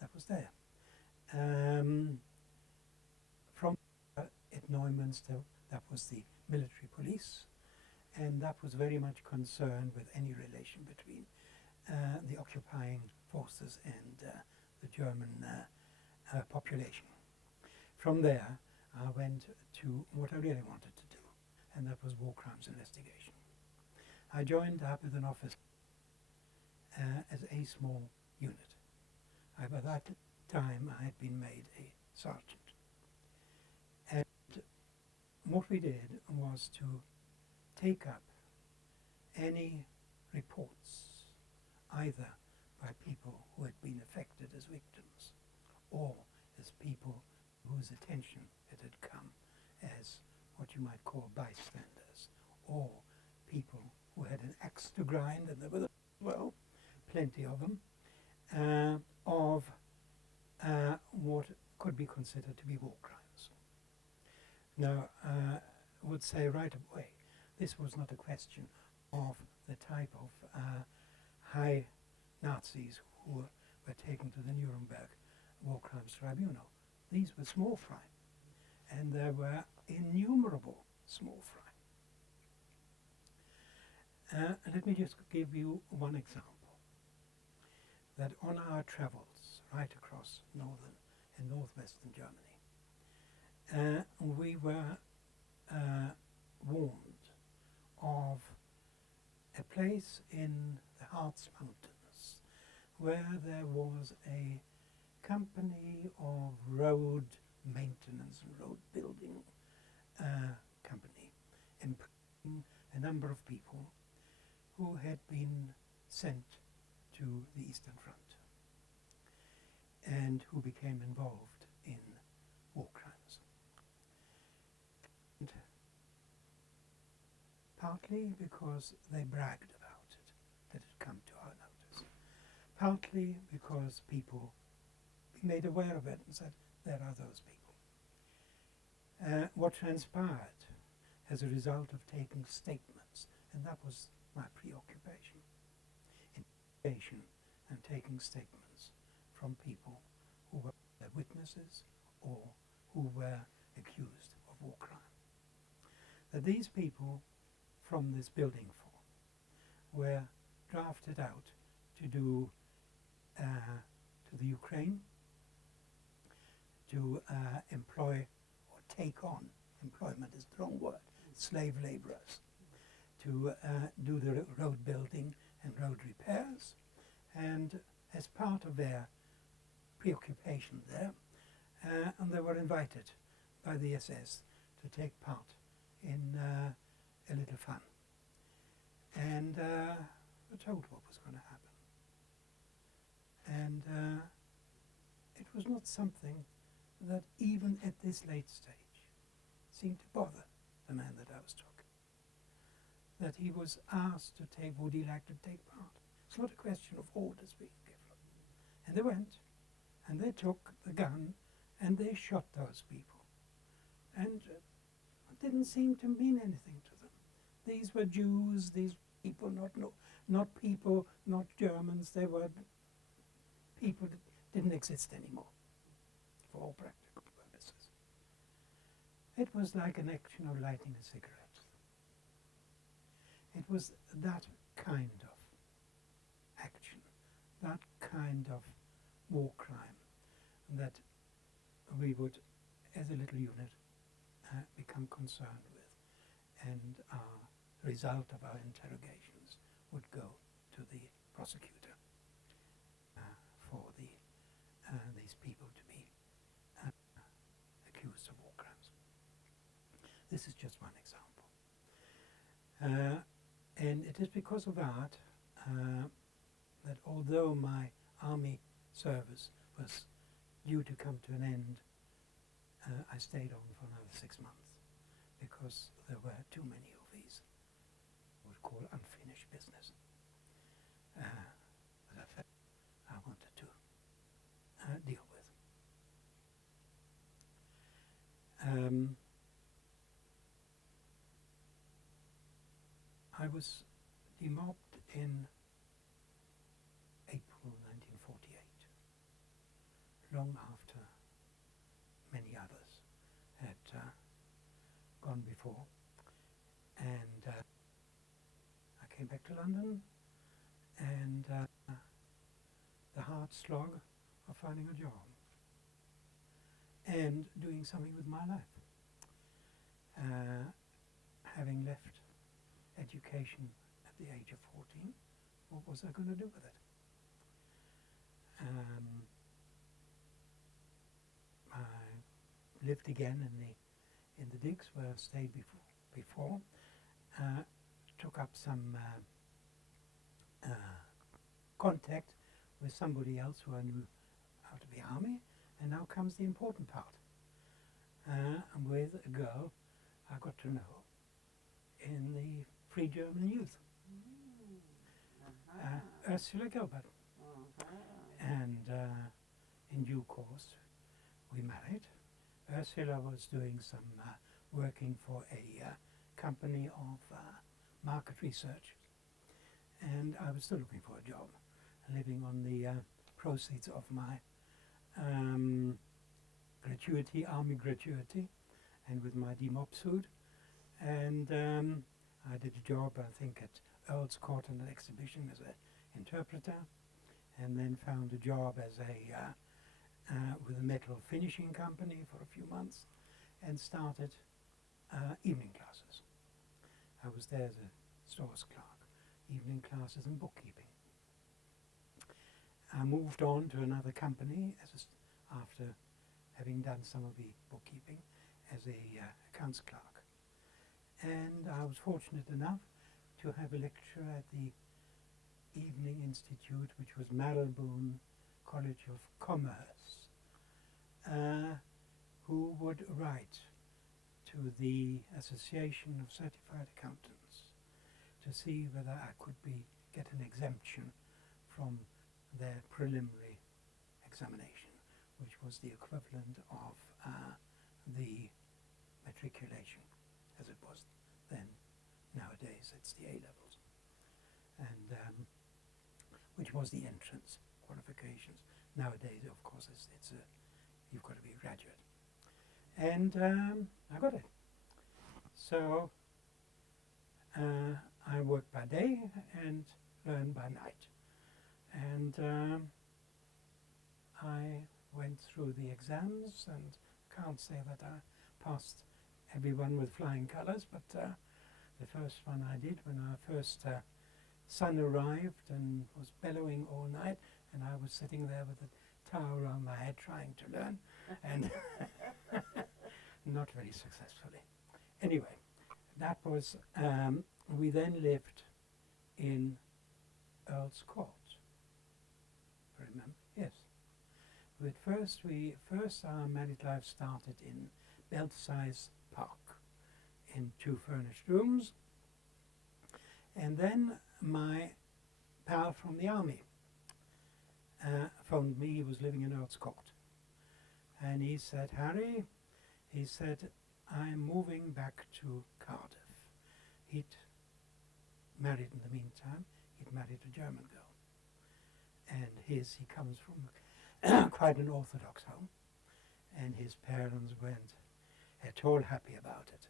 That was there. From at Neumünster, that was the military police, and that was very much concerned with any relation between the occupying forces and the German population. From there, I went to what I really wanted to do, and that was war crimes investigation. I joined up with an officer as a small unit. By that time, I had been made a sergeant. And what we did was to take up any reports, either by people who had been affected as victims, or as people whose attention it had come as what you might call bystanders, or people who had an axe to grind, and there were, well, plenty of them, of what could be considered to be war crimes. Now, I would say right away, this was not a question of the type of high Nazis who were taken to the Nuremberg War Crimes Tribunal. These were small fry, and there were innumerable small fry. Let me just give you one example. That on our travels right across northern and northwestern Germany, we were warned of a place in the Harz Mountains where there was a company of road maintenance and road building company employing a number of people who had been sent to the Eastern Front and who became involved in war crimes. And partly because they bragged about it, that had come to our notice. Partly because people made aware of it and said, there are those people. What transpired as a result of taking statements, and that was my preoccupation, and taking statements from people who were witnesses or who were accused of war crime. That these people from this building form were drafted out to do to the Ukraine, to employ or take on, employment is the wrong word, slave laborers, to do the road building and road repairs, and as part of their preoccupation there, and they were invited by the SS to take part in a little fun. And were told what was going to happen. And it was not something that even at this late stage seemed to bother the man that I was talking. That he was asked to take, would he like to take part? It's not a question of orders being given. And they went, and they took the gun, and they shot those people. And it didn't seem to mean anything to them. These were Jews, these people, not people, not Germans, they were people that didn't exist anymore, for all practical purposes. It was like an action of lighting a cigarette. It was that kind of action, that kind of war crime that we would, as a little unit, become concerned with, and the result of our interrogations would go to the prosecutor for these people to be accused of war crimes. This is just one example. And it is because of that that although my army service was due to come to an end, I stayed on for another 6 months because there were too many of these, what we would call unfinished business, that I felt I wanted to deal with. was demobbed in April 1948, long after many others had gone before. And I came back to London, and the hard slog of finding a job and doing something with my life. Having left education at the age of 14, what was I going to do with it? I lived again in the digs where I stayed before. Took up some contact with somebody else who I knew out of the army, and now comes the important part. I'm with a girl I got to know in the Free German Youth, Ursula Gilbert. And in due course, we married. Ursula was doing some working for a company of market research, and I was still looking for a job, living on the proceeds of my gratuity, army gratuity, and with my demob suit. And I did a job, I think, at Earl's Court in an exhibition as an interpreter, and then found a job as a with a metal finishing company for a few months, and started evening classes. I was there as a stores clerk, evening classes and bookkeeping. I moved on to another company after having done some of the bookkeeping as a accounts clerk. And I was fortunate enough to have a lecturer at the Evening Institute, which was Marylebone College of Commerce, who would write to the Association of Certified Accountants to see whether I could get an exemption from their preliminary examination, which was the equivalent of the matriculation, as it was then. Nowadays it's the A-levels, and which was the entrance qualifications. Nowadays, of course, you've got to be a graduate. And I got it. So I worked by day and learned by night. And I went through the exams, and can't say that I passed everyone with flying colours, but the first one I did when our first son arrived and was bellowing all night, and I was sitting there with a towel around my head trying to learn, and not very successfully. Anyway, that was, we then lived in Earl's Court. Remember? Yes. But first our married life started in Belsize Park in 2 furnished rooms, and then my pal from the army phoned me. He was living in Earl's Court, and he said, "Harry," he said, "I'm moving back to Cardiff." He'd married in the meantime. He'd married a German girl, and he comes from quite an orthodox home, and his parents weren't at all happy about it.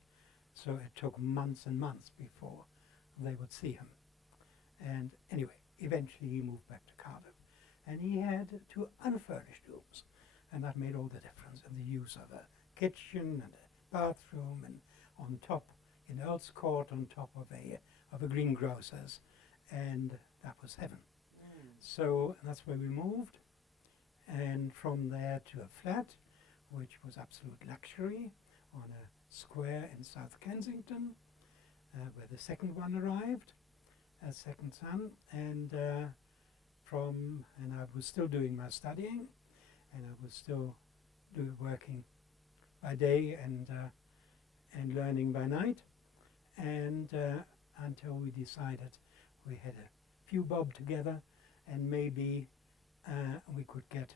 So it took months and months before they would see him. And anyway, eventually he moved back to Cardiff, and he had 2 unfurnished rooms, and that made all the difference in the use of a kitchen and a bathroom, and on top in Earl's Court, on top of a greengrocer's, and that was heaven. So that's where we moved, and from there to a flat, which was absolute luxury, on a square in South Kensington, where the second one arrived, as second son, and I was still doing my studying, and I was still working by day and learning by night, and until we decided we had a few bob together, and maybe we could get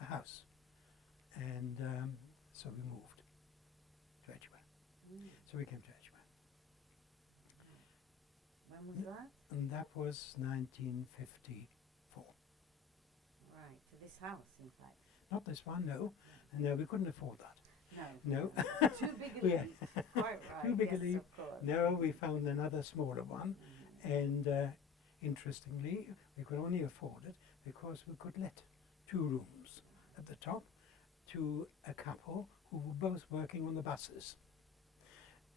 a house, and so we moved to Edgware. So we came to Edgware. When was that? And that was 1954. Right, for this house, in fact. Not this one, no. No, we couldn't afford that. No. No. Too big a Yeah. leap. Quite right. Too big a yes, leap. of course. No, we found another smaller one, and interestingly, we could only afford it because we could let 2 rooms at the top to a couple who were both working on the buses,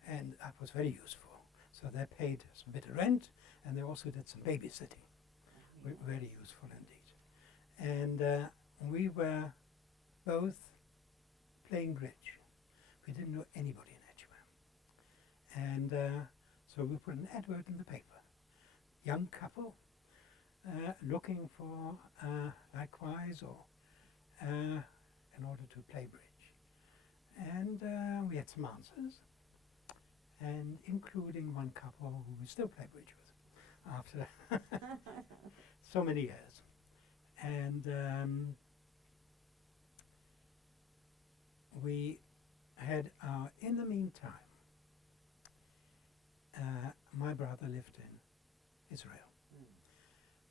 and that was very useful. So they paid us a bit of rent, and they also did some babysitting. Very useful indeed. And we were both playing bridge. We didn't know anybody in Edgware. And so we put an advert in the paper. Young couple looking for likewise or in order to play bridge. And we had some answers, and including one couple who we still play bridge with after so many years. And we had in the meantime, my brother lived in Israel.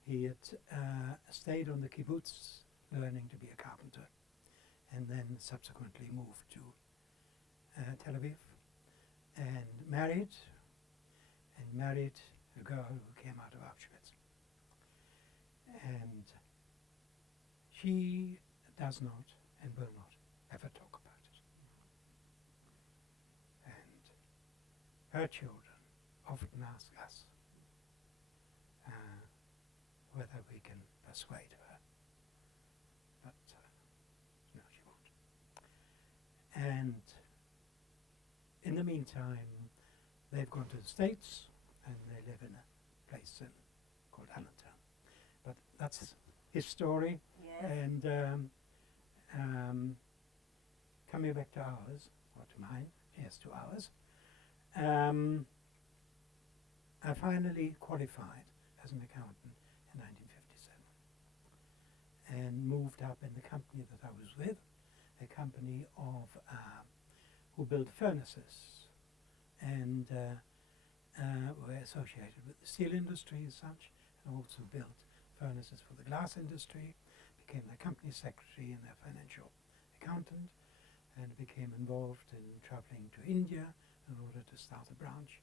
He had stayed on the kibbutz learning to be a carpenter, and then subsequently moved to Tel Aviv and married a girl who came out of Auschwitz. And she does not and will not ever talk about it. And her children often ask us whether we can persuade her, but no, she won't. And in the meantime, they've gone to the States, and they live in a place called Allentown. But that's his story. Yes. And coming back to ours, or to mine, yes, to ours, I finally qualified as an accountant in 1957 and moved up in the company that I was with, a company of who built furnaces and were associated with the steel industry as such, and also built furnaces for the glass industry, became their company secretary and their financial accountant, and became involved in traveling to India in order to start a branch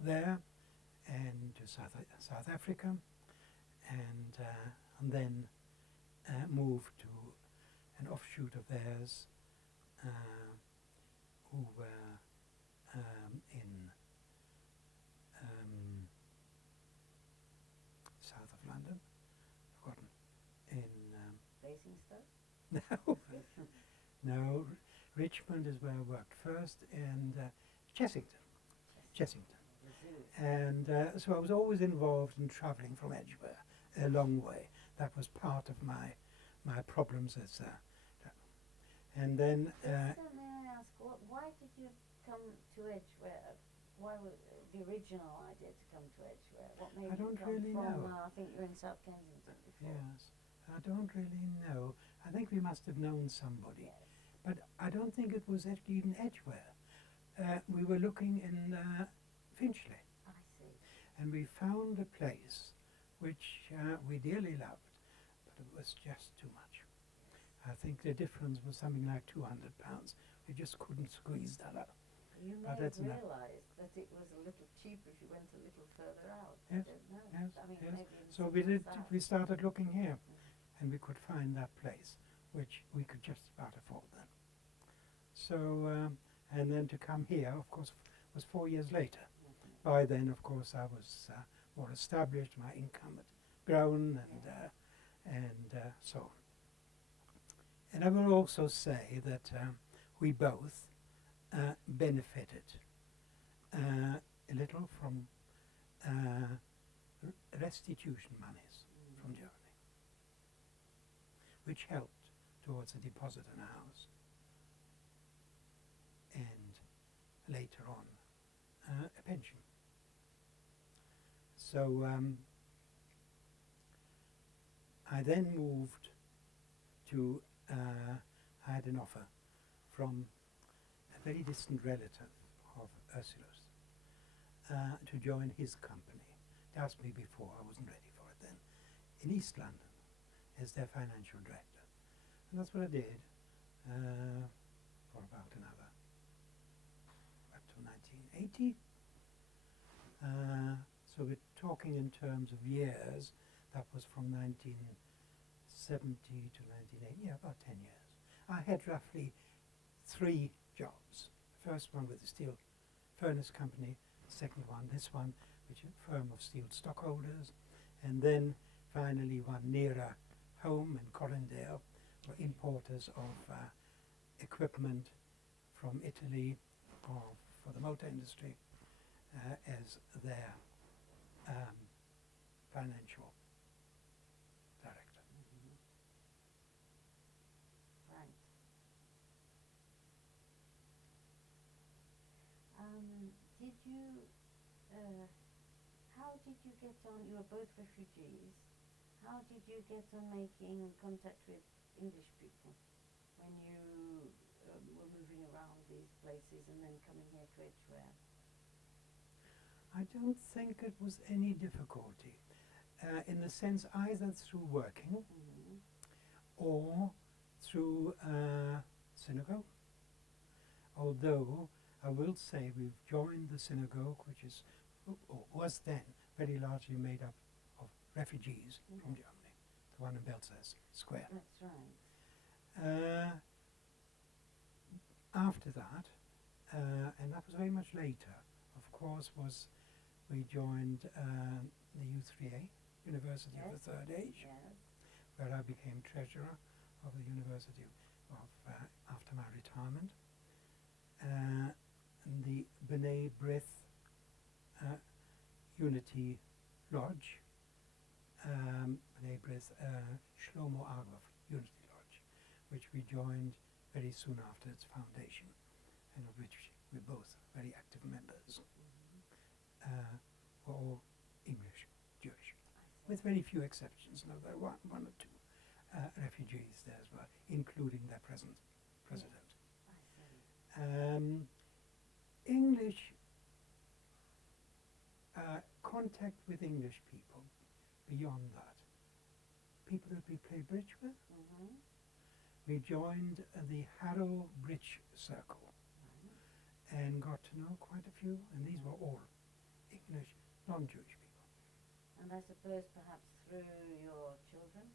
there, and to South Africa, and then moved to an offshoot of theirs who were in south of London, forgotten, in Basingstoke? no, Richmond is where I worked first, and Chessington. And so I was always involved in travelling from Edgware a long way. That was part of my problems as and then May I ask, why did you come to Edgware? Why was the original idea to come to Edgware? What made I don't you come really from, know. I think you're in South Kensington before. yes, I don't really know. I think we must have known somebody, Yes. but I don't think it was actually in Edgware. We were looking in Finchley, I see. and we found a place which we dearly loved, but it was just too much. I think the difference was something like £200. We just couldn't squeeze that out. You may But have that's enough. realised that it was a little cheaper if you went a little further out. Yes, I don't know. yes, I mean, yes. maybe in So we did. south. We started looking here, and we could find that place, which we could just about afford then. So, and then to come here, of course, was 4 years later. By then, of course, I was more established. My income had grown, and so on. And I will also say that we both benefited a little from restitution monies from Germany, which helped towards a deposit in a house, and later on a pension. So I then moved to, I had an offer from a very distant relative of Ursula's to join his company asked me before, I wasn't ready for it then, in East London as their financial director. And that's what I did for about another, up to 1980. So we're talking in terms of years. That was from 1970 to 1980, yeah, about 10 years. I had roughly 3 jobs. The first one with the steel furnace company, the second one, this one, which is a firm of steel stockholders, and then finally one nearer home in Colindale, were importers of equipment from Italy for the motor industry as their financial director. Mm-hmm. Right. Did you, how did you get on, you were both refugees, how did you get on making contact with English people when you were moving around these places and then coming here to Edgware? I don't think it was any difficulty, in the sense either through working Mm-hmm. or through synagogue. Although I will say we've joined the synagogue, which is or was then very largely made up of refugees from Germany, the one in Belzers Square. That's right. After that, and that was very much later, of course, was we joined the U3A, University of the Third Age, Yes. where I became treasurer of the University after my retirement. And the B'nai B'rith Unity Lodge, B'nai B'rith Shlomo Argov Unity Lodge, which we joined very soon after its foundation, and of which we're both very active members. Were all English, Jewish, with very few exceptions. Now there are one or two refugees there as well, including their present president. I see. English, contact with English people beyond that. People that we play bridge with. Mm-hmm. We joined the Harrow Bridge Circle and got to know quite a few, and these were all English, non-Jewish people. And I suppose perhaps through your children?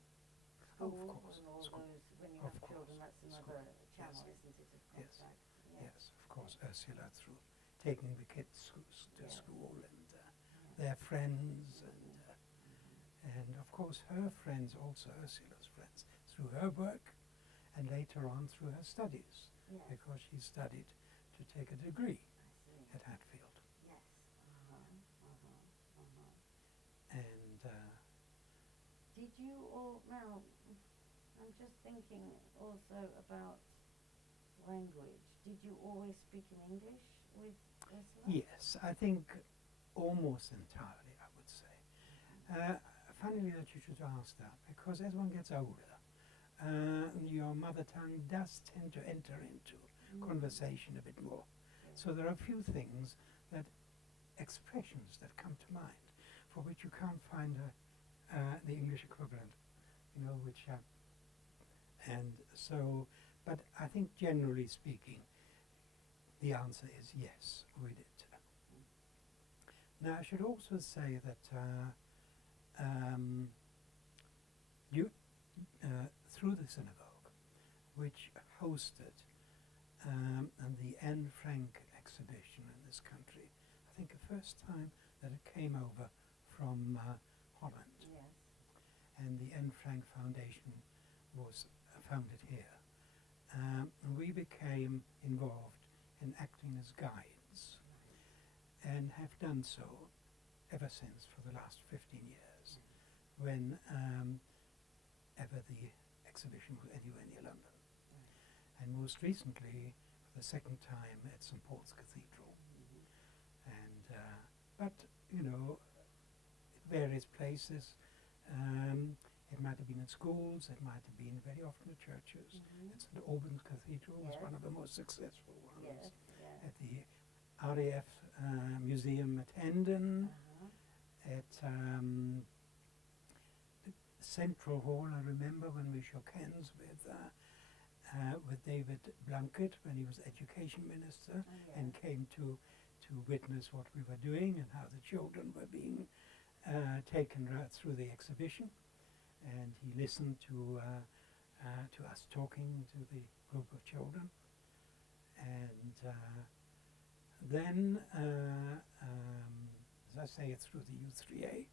Of School course, and all school. those, when you Of have course, children, that's another school. channel, Yes. isn't it, of Yes. contact? Yes, of course, Ursula through taking the kids to Yes. school and their friends and of course her friends also, Ursula's friends, through her work and later on through her studies, Yes. because she studied to take a degree I see. at Hatfield. Yes. And Did you all, now, I'm just thinking also about language. Did you always speak in English with Ursula? yes, I think almost entirely, I would say. Funnily that you should ask that, because as one gets older, your mother tongue does tend to enter into conversation a bit more. So there are a few things expressions that come to mind for which you can't find the English equivalent, and so, but I think generally speaking, the answer is yes, we did. Now I should also say that through the synagogue, which hosted the Anne Frank exhibition in this country, I think the first time that it came over from Holland, Yes. and the Anne Frank Foundation was founded here. And we became involved in acting as guides, and have done so ever since for the last 15 years, when ever the exhibition was anywhere near London. And most recently, for the second time, at St. Paul's Cathedral. And, but, various places. It might have been in schools, it might have been very often at churches. At St. Albans Cathedral was Yes. one of the most successful ones. Yes. Yes. At the RAF Museum at Hendon, at the Central Hall, I remember when we shook hands with David Blunkett when he was Education Minister and came to witness what we were doing and how the children were being taken right through the exhibition. And he listened to us talking to the group of children. And then, as I say, through the U3A,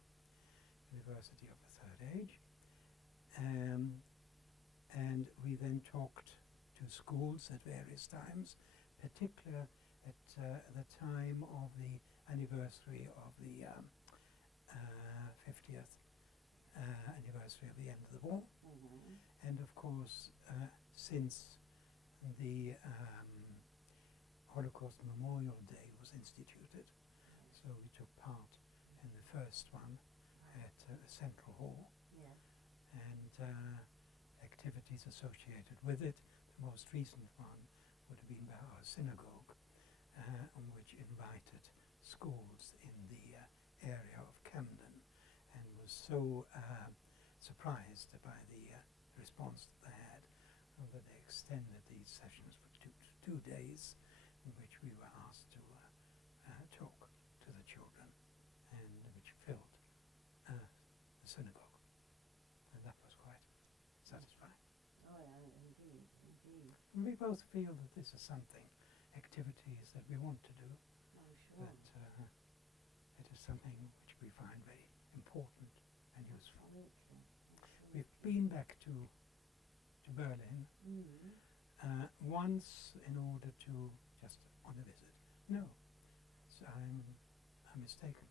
University of the Third Age. And we then talked to schools at various times, particularly at the time of the anniversary of the 50th anniversary of the end of the war. And of course, since the Holocaust Memorial Day was instituted, so we took part in the first one at Central Hall, and activities associated with it. The most recent one would have been by our synagogue, on which invited schools in the area of Camden, and was so surprised by the response that they had that they extended these sessions for two days, in which we were asked to talk to the children, and which filled the synagogue, and that was quite satisfying. Oh yeah, indeed, indeed. And we both feel that this is something, activities that we want to do, Oh sure. that it is something which we find very important and useful. Absolutely. We've been back to Berlin once in order to just on a visit. No, so I'm mistaken.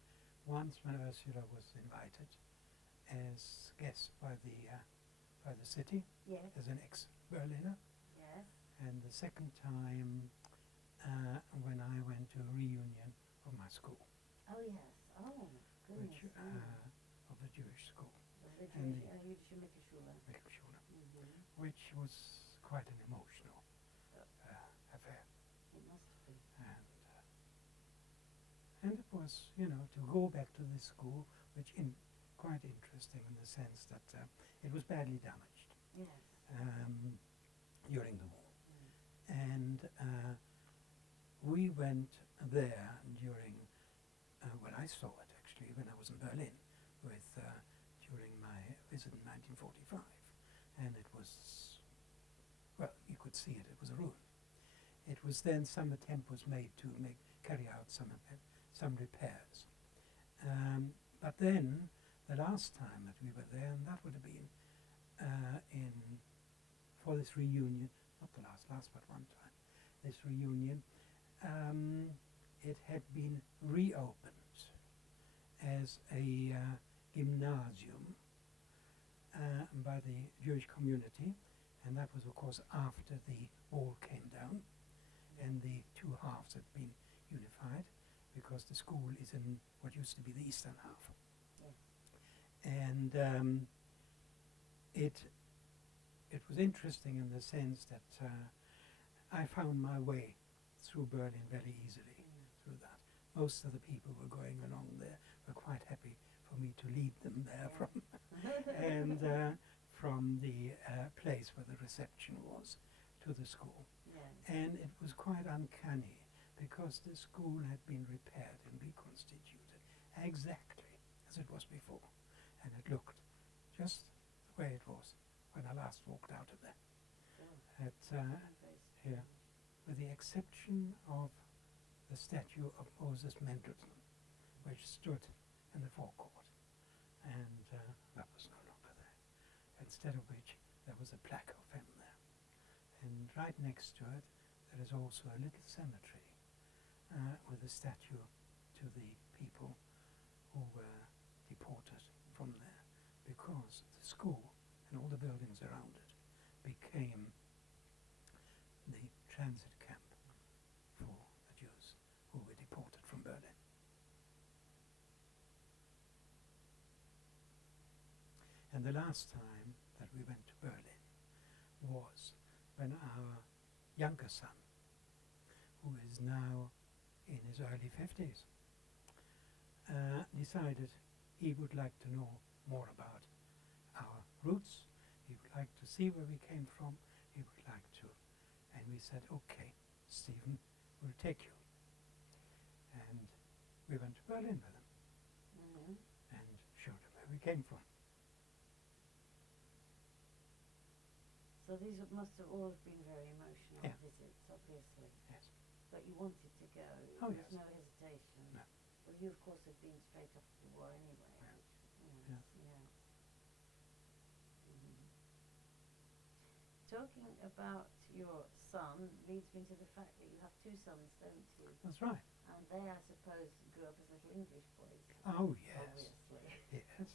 Once when Ursula was invited as guest by the city Yes. as an ex-Berliner, Yes. and the second time when I went to a reunion of my school, Oh yes. Oh goodness. which of the Jewish school, The and Jewish, the jüdische Mittelschule. Mittelschule, which was quite an emotional affair. It must be. And it was, to go back to this school, which quite interesting in the sense that it was badly damaged Yes. during the war. And we went there during, I saw it actually when I was in Berlin during my visit in 1945. And it was, well, you could see it was a ruin. It was then some attempt was made to carry out some repairs. But then, the last time that we were there, and that would have been for this reunion, not the last, but one time, this reunion, it had been reopened as a gymnasium by the Jewish community, and that was of course after the wall came down and the two halves had been unified, because the school is in what used to be the eastern half. Yes. And it was interesting in the sense that I found my way through Berlin very easily through that. Most of the people who were going along there were quite happy for me to lead them there and from the place where the reception was to the school. Yes. And it was quite uncanny, because the school had been repaired and reconstituted exactly as it was before, and it looked just the way it was when I last walked out of there. Here, with the exception of the statue of Moses Mendelssohn, which stood in the forecourt, and that was no longer there. Instead of which there was a plaque of him there. And right next to it, there is also a little cemetery with a statue to the people who were deported from there, because the school and all the buildings around it became the transit camp for the Jews who were deported from Berlin. And the last time that we went to Berlin was when our younger son, who is now in his early 50s, decided he would like to know more about our roots. He would like to see where we came from. He would like to. And we said, okay, Stephen, we'll take you. And we went to Berlin with him and showed him where we came from. So these must have all been very emotional Yeah. visits, obviously. Yes. But you wanted to go. Oh, There was yes. no hesitation. No. Well, you, of course, had been straight after the war anyway. Yeah. Which, Yeah. yeah. Mhm. Talking about your son leads me to the fact that you have two sons, don't you? That's right. And they, I suppose, grew up as little English boys. Oh, yes. Obviously. Yes.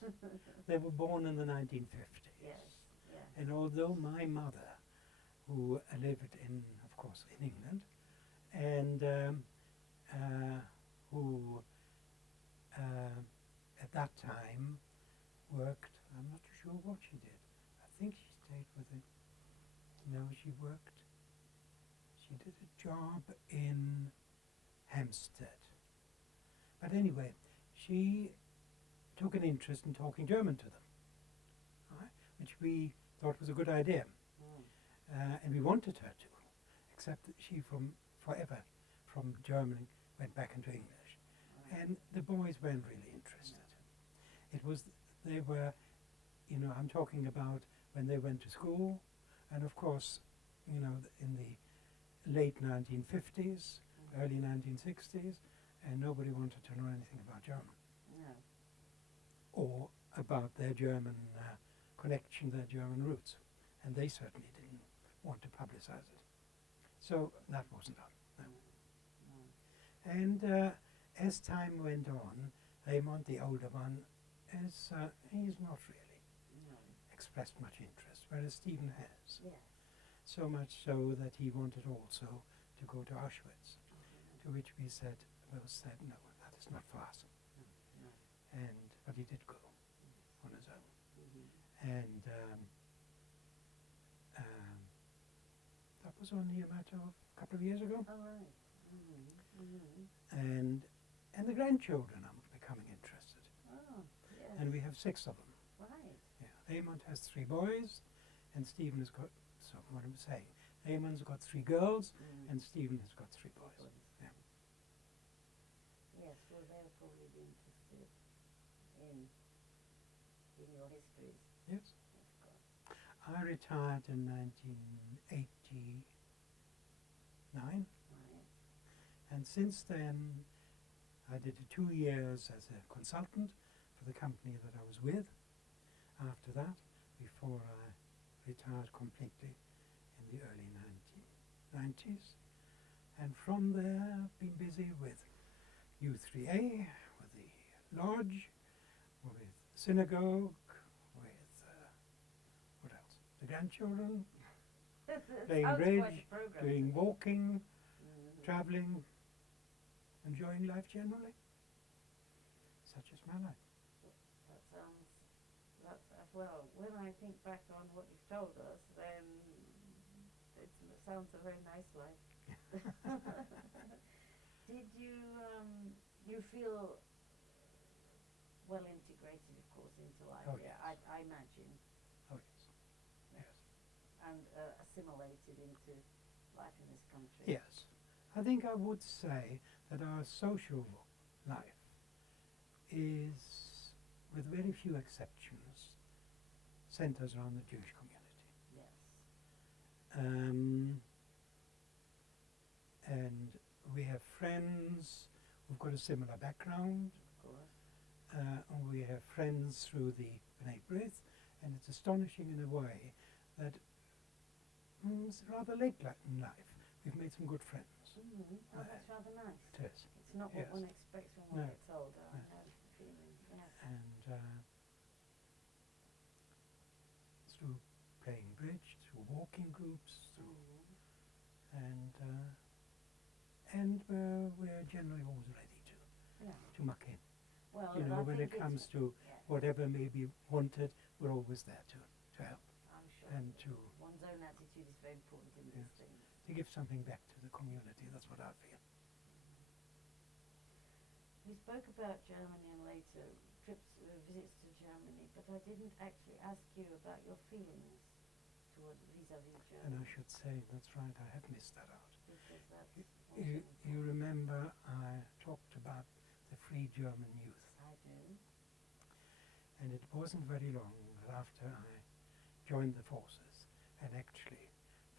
They were born in the 1950s. Yes. Yeah. And although my mother, who lived in, of course, in England, and who at that time worked, I'm not sure what she did. I think she stayed with him. No, she did a job in Hampstead. But anyway, she took an interest in talking German to them, right, which we thought was a good idea. And we wanted her to, except that she forever from German went back into English. And the boys weren't really interested. It was, they were, I'm talking about when they went to school, and of course, in the late 1950s, early 1960s, and nobody wanted to know anything about German. No. Or about their German connection, their German roots. And they certainly didn't want to publicize it. So that wasn't done. No. And as time went on, Raymond, the older one, he's not really expressed much interest, whereas Stephen has. Yes. So much so that he wanted also to go to Auschwitz, to which we said, no, that is not for us. But he did go on his own. And that was only a matter of a couple of years ago. Oh, right. And the grandchildren are becoming interested. Oh, yes. And we have 6 of them. Right. Yeah. Raymond has 3 boys, and Stephen has got, so what I'm saying, Raymond's got 3 girls, and Stephen has got 3 boys. Yeah. Yes, well, they'll probably be interested in your histories. Yes. Of course. I retired in 1989, Right. and since then I did 2 years as a consultant for the company that I was with after that, before I retired completely in the early 1990s. And from there I've been busy with U3A, with the lodge, with synagogue, with, what else? The grandchildren, playing Sounds bridge, quite a program to doing me. walking, traveling, enjoying life generally. Such is my life. That sounds, well, when I think back on what you've told us, then it sounds a very nice life. Did you feel well integrated, of course, into life? Oh, yes. I imagine. Oh, yes. Yes. And assimilated into life in this country. Yes. I think I would say that our social life is, with very few exceptions, centers around the Jewish community. Yes. And we have friends who've got a similar background. Of course. And we have friends through the B'nai B'rith, and it's astonishing in a way that it's rather late in life. We've made some good friends. Oh, that's rather nice. It is. It's not what Yes. one expects when one No. gets older. I No. know the feeling. Yes. And through playing bridge, through walking groups, through, and we're generally always ready Yeah. to muck in. Well, You and know, I when think it comes it's, to whatever may be wanted, we're always there to help I'm sure and to one's own attitude is very important in these things. give something back to the community. That's what I feel. We spoke about Germany and later trips of but I didn't actually ask you about your feelings toward vis-à-vis Germany. And I should say, that's right, I have missed that out. Because that's You remember I talked about the Free German Youth. I do. And it wasn't very long after I joined the forces and actually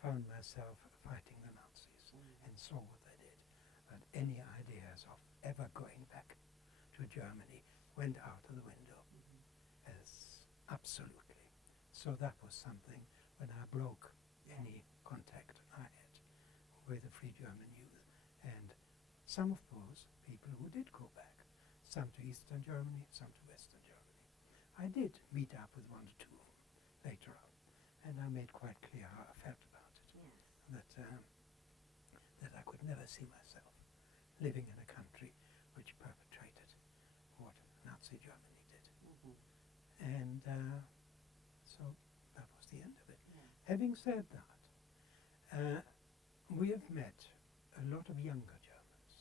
found myself fighting the Nazis and saw what they did, that any ideas of ever going back to Germany went out of the window. As absolutely. So that was something when I broke any contact I had with the Free German Youth. And some of those people who did go back, some to Eastern Germany, some to Western Germany. I did meet up with one or two of them later on, and I made quite clear how I felt about it. Yes. That I could never see myself living in a country which perpetrated what Nazi Germany did. And so that was the end of it. Yeah. Having said that, we have met a lot of younger Germans,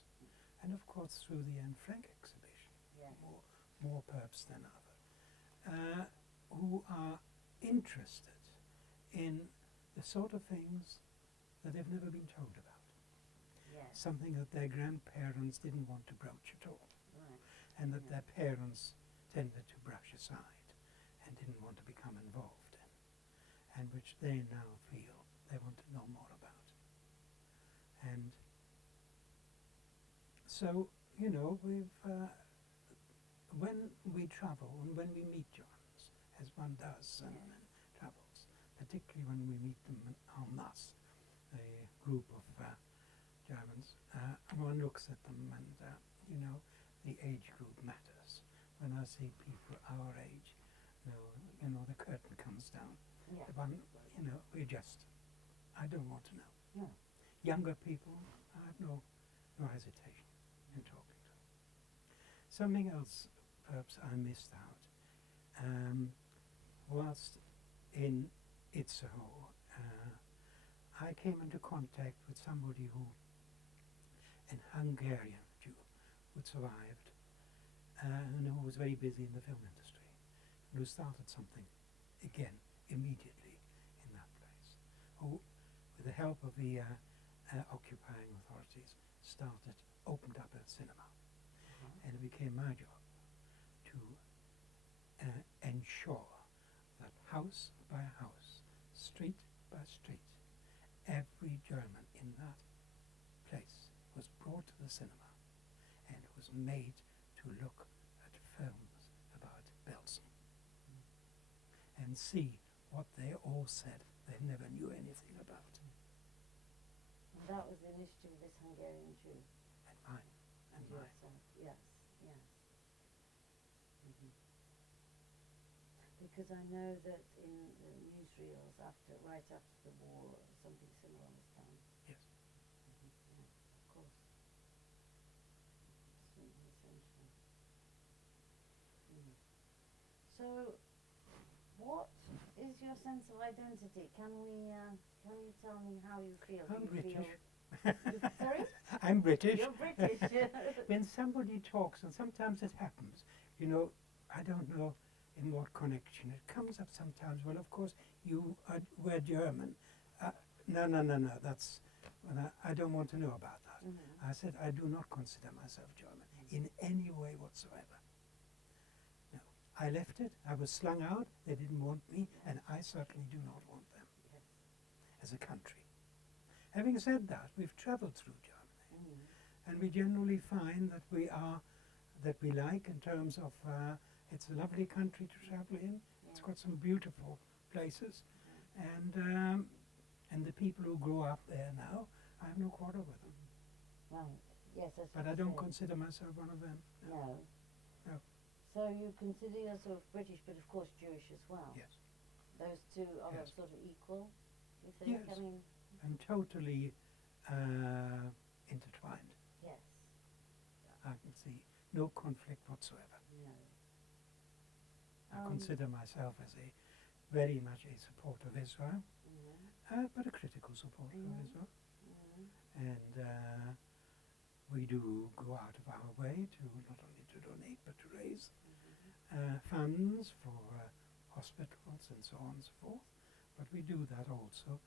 and of course through the Anne Frank exhibition, Yes. more perhaps than others, who are interested in the sort of things that they've never been told about. Yes. Something that their grandparents didn't want to broach at all, Right. and that Yeah. their parents tended to brush aside and didn't want to become involved in, and which they now feel they want to know more about. And so, you know, when we travel and when we meet Germans, as one does and travels, particularly when we meet them en masse, a group of Germans, one looks at them and, you know, the age group matters. When I see people our age, you know, the curtain comes down. Yeah. The one, you know, I don't want to know. No. Younger people, I have no hesitation in talking to them. Something else perhaps I missed out. Whilst in Itzehoe, I came into contact with somebody an Hungarian Jew who survived and who was very busy in the film industry and who started something again immediately in that place, who with the help of the occupying authorities opened up a cinema. And it became my job to ensure that house by house, street by street, every German in that place was brought to the cinema and was made to look at films about Belgium and see what they all said they never knew anything about. And that was the initiative of this Hungarian Jew. And mine. And mine. yourself. Yes, yes. Because I know that in the newsreels right after the war, something similar was done. Yes. Yeah, of course. Absolutely essential. So, what is your sense of identity? Can you tell me how you feel? I'm Do you British. Sorry? I'm British. You're British. When somebody talks, and sometimes it happens, you know, I don't know in what connection it comes up sometimes. Well, of course, we're German. No, that's, I don't want to know about that. I said, I do not consider myself German in any way whatsoever. No, I left it, I was slung out, they didn't want me, and I certainly do not want them as a country. Having said that, we've traveled through Germany, and we generally find that we like in terms of, it's a lovely country to travel in, it's got some beautiful places, and the people who grow up there now, I have no quarrel with them. Right. Yes, that's But what I you don't said. consider myself one of them. No. No. So you consider yourself British, but of course Jewish as well. Yes. Those two are Yes. sort of equal, you think? Yes. I mean, And totally intertwined. yes. I can see no conflict whatsoever. No. I consider myself as very much a supporter of Israel, but a critical supporter of Israel. And we do go out of our way to not only to donate but to raise funds funds for hospitals and so on and so forth. But we do that also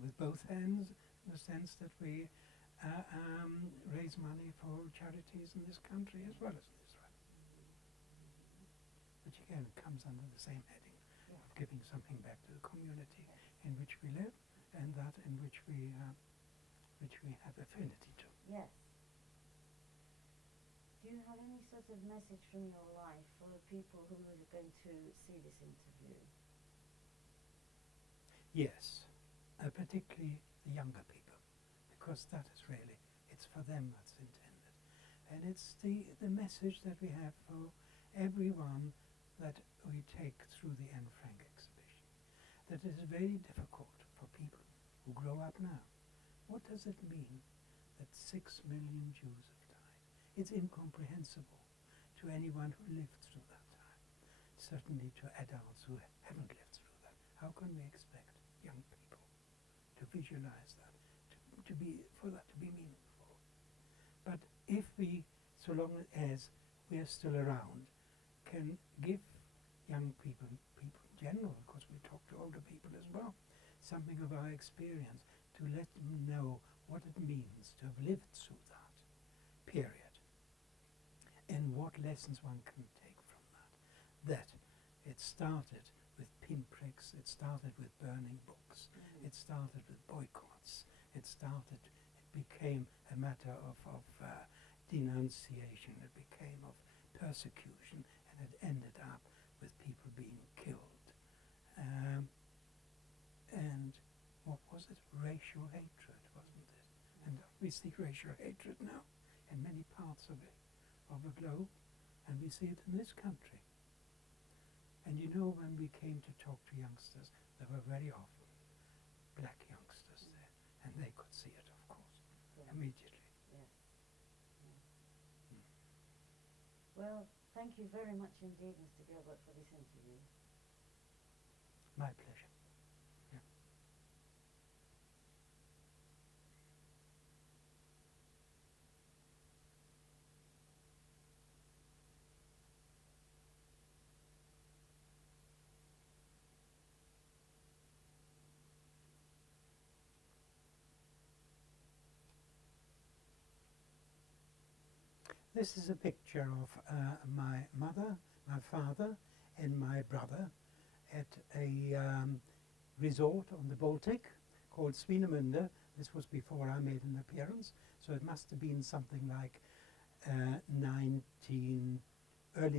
with both hands, in the sense that we raise money for charities in this country as well as in Israel. Which again comes under the same heading of giving something back to the community in which we live and that in which we have affinity to. Yes. Do you have any sort of message from your life for the people who are going to see this interview? Yes, particularly the younger people, because that is really, it's for them that's intended. And it's the message that we have for everyone that we take through the Anne Frank exhibition, that it is very difficult for people who grow up now. What does it mean that 6 million Jews have died? It's incomprehensible to anyone who lived through that time, certainly to adults who haven't lived through that. How can we expect young people to visualize that, for that to be meaningful? But if we, so long as we are still around, can give young people in general, because we talk to older people as well, something of our experience, to let them know what it means to have lived through that period and what lessons one can take from that. That it started with pinpricks, it started with burning books, it started with boycotts, it became a matter of denunciation, it became of persecution, and it ended up with people being killed. And what was it? Racial hatred, wasn't it? And we see racial hatred now in many parts of the globe, and we see it in this country. And you know, when we came to talk to youngsters, there were very often black youngsters there, and they could see it, of course, immediately. Yes. Well, thank you very much indeed, Mr. Gilbert, for this interview. My pleasure. This is a picture of my mother, my father, and my brother at a resort on the Baltic called Swinemünde. This was before I made an appearance, so it must have been something like early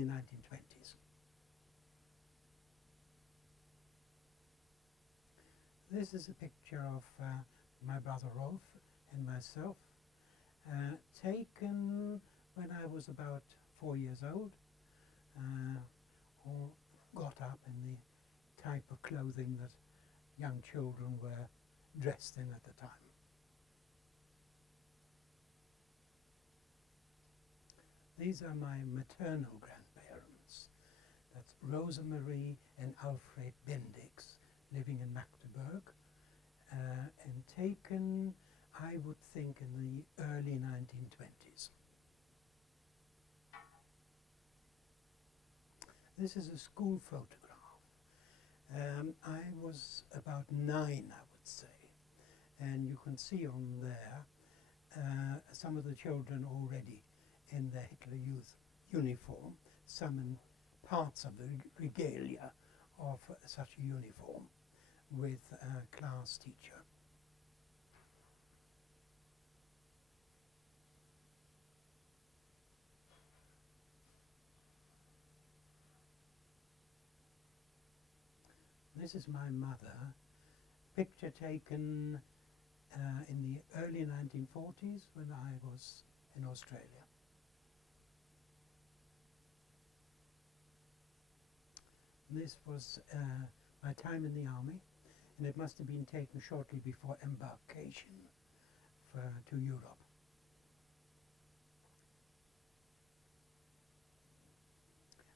1920s. This is a picture of my brother Rolf and myself, taken when I was about 4 years old, or got up in the type of clothing that young children were dressed in at the time. These are my maternal grandparents. That's Rosa Marie and Alfred Bendix, living in Magdeburg, and taken, I would think, in the early 1920s. This is a school photograph. I was about 9, I would say, and you can see on there some of the children already in the Hitler Youth uniform, some in parts of the regalia of such a uniform with a class teacher. This is my mother, picture taken in the early 1940s when I was in Australia. This was my time in the army, and it must have been taken shortly before embarkation to Europe.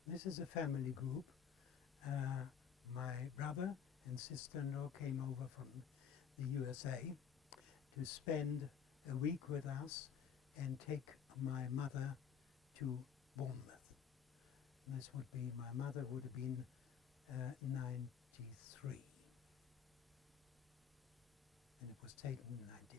This is a family group. My brother and sister-in-law came over from the USA to spend a week with us and take my mother to Bournemouth. This would be, my mother would have been 93. And it was taken in 19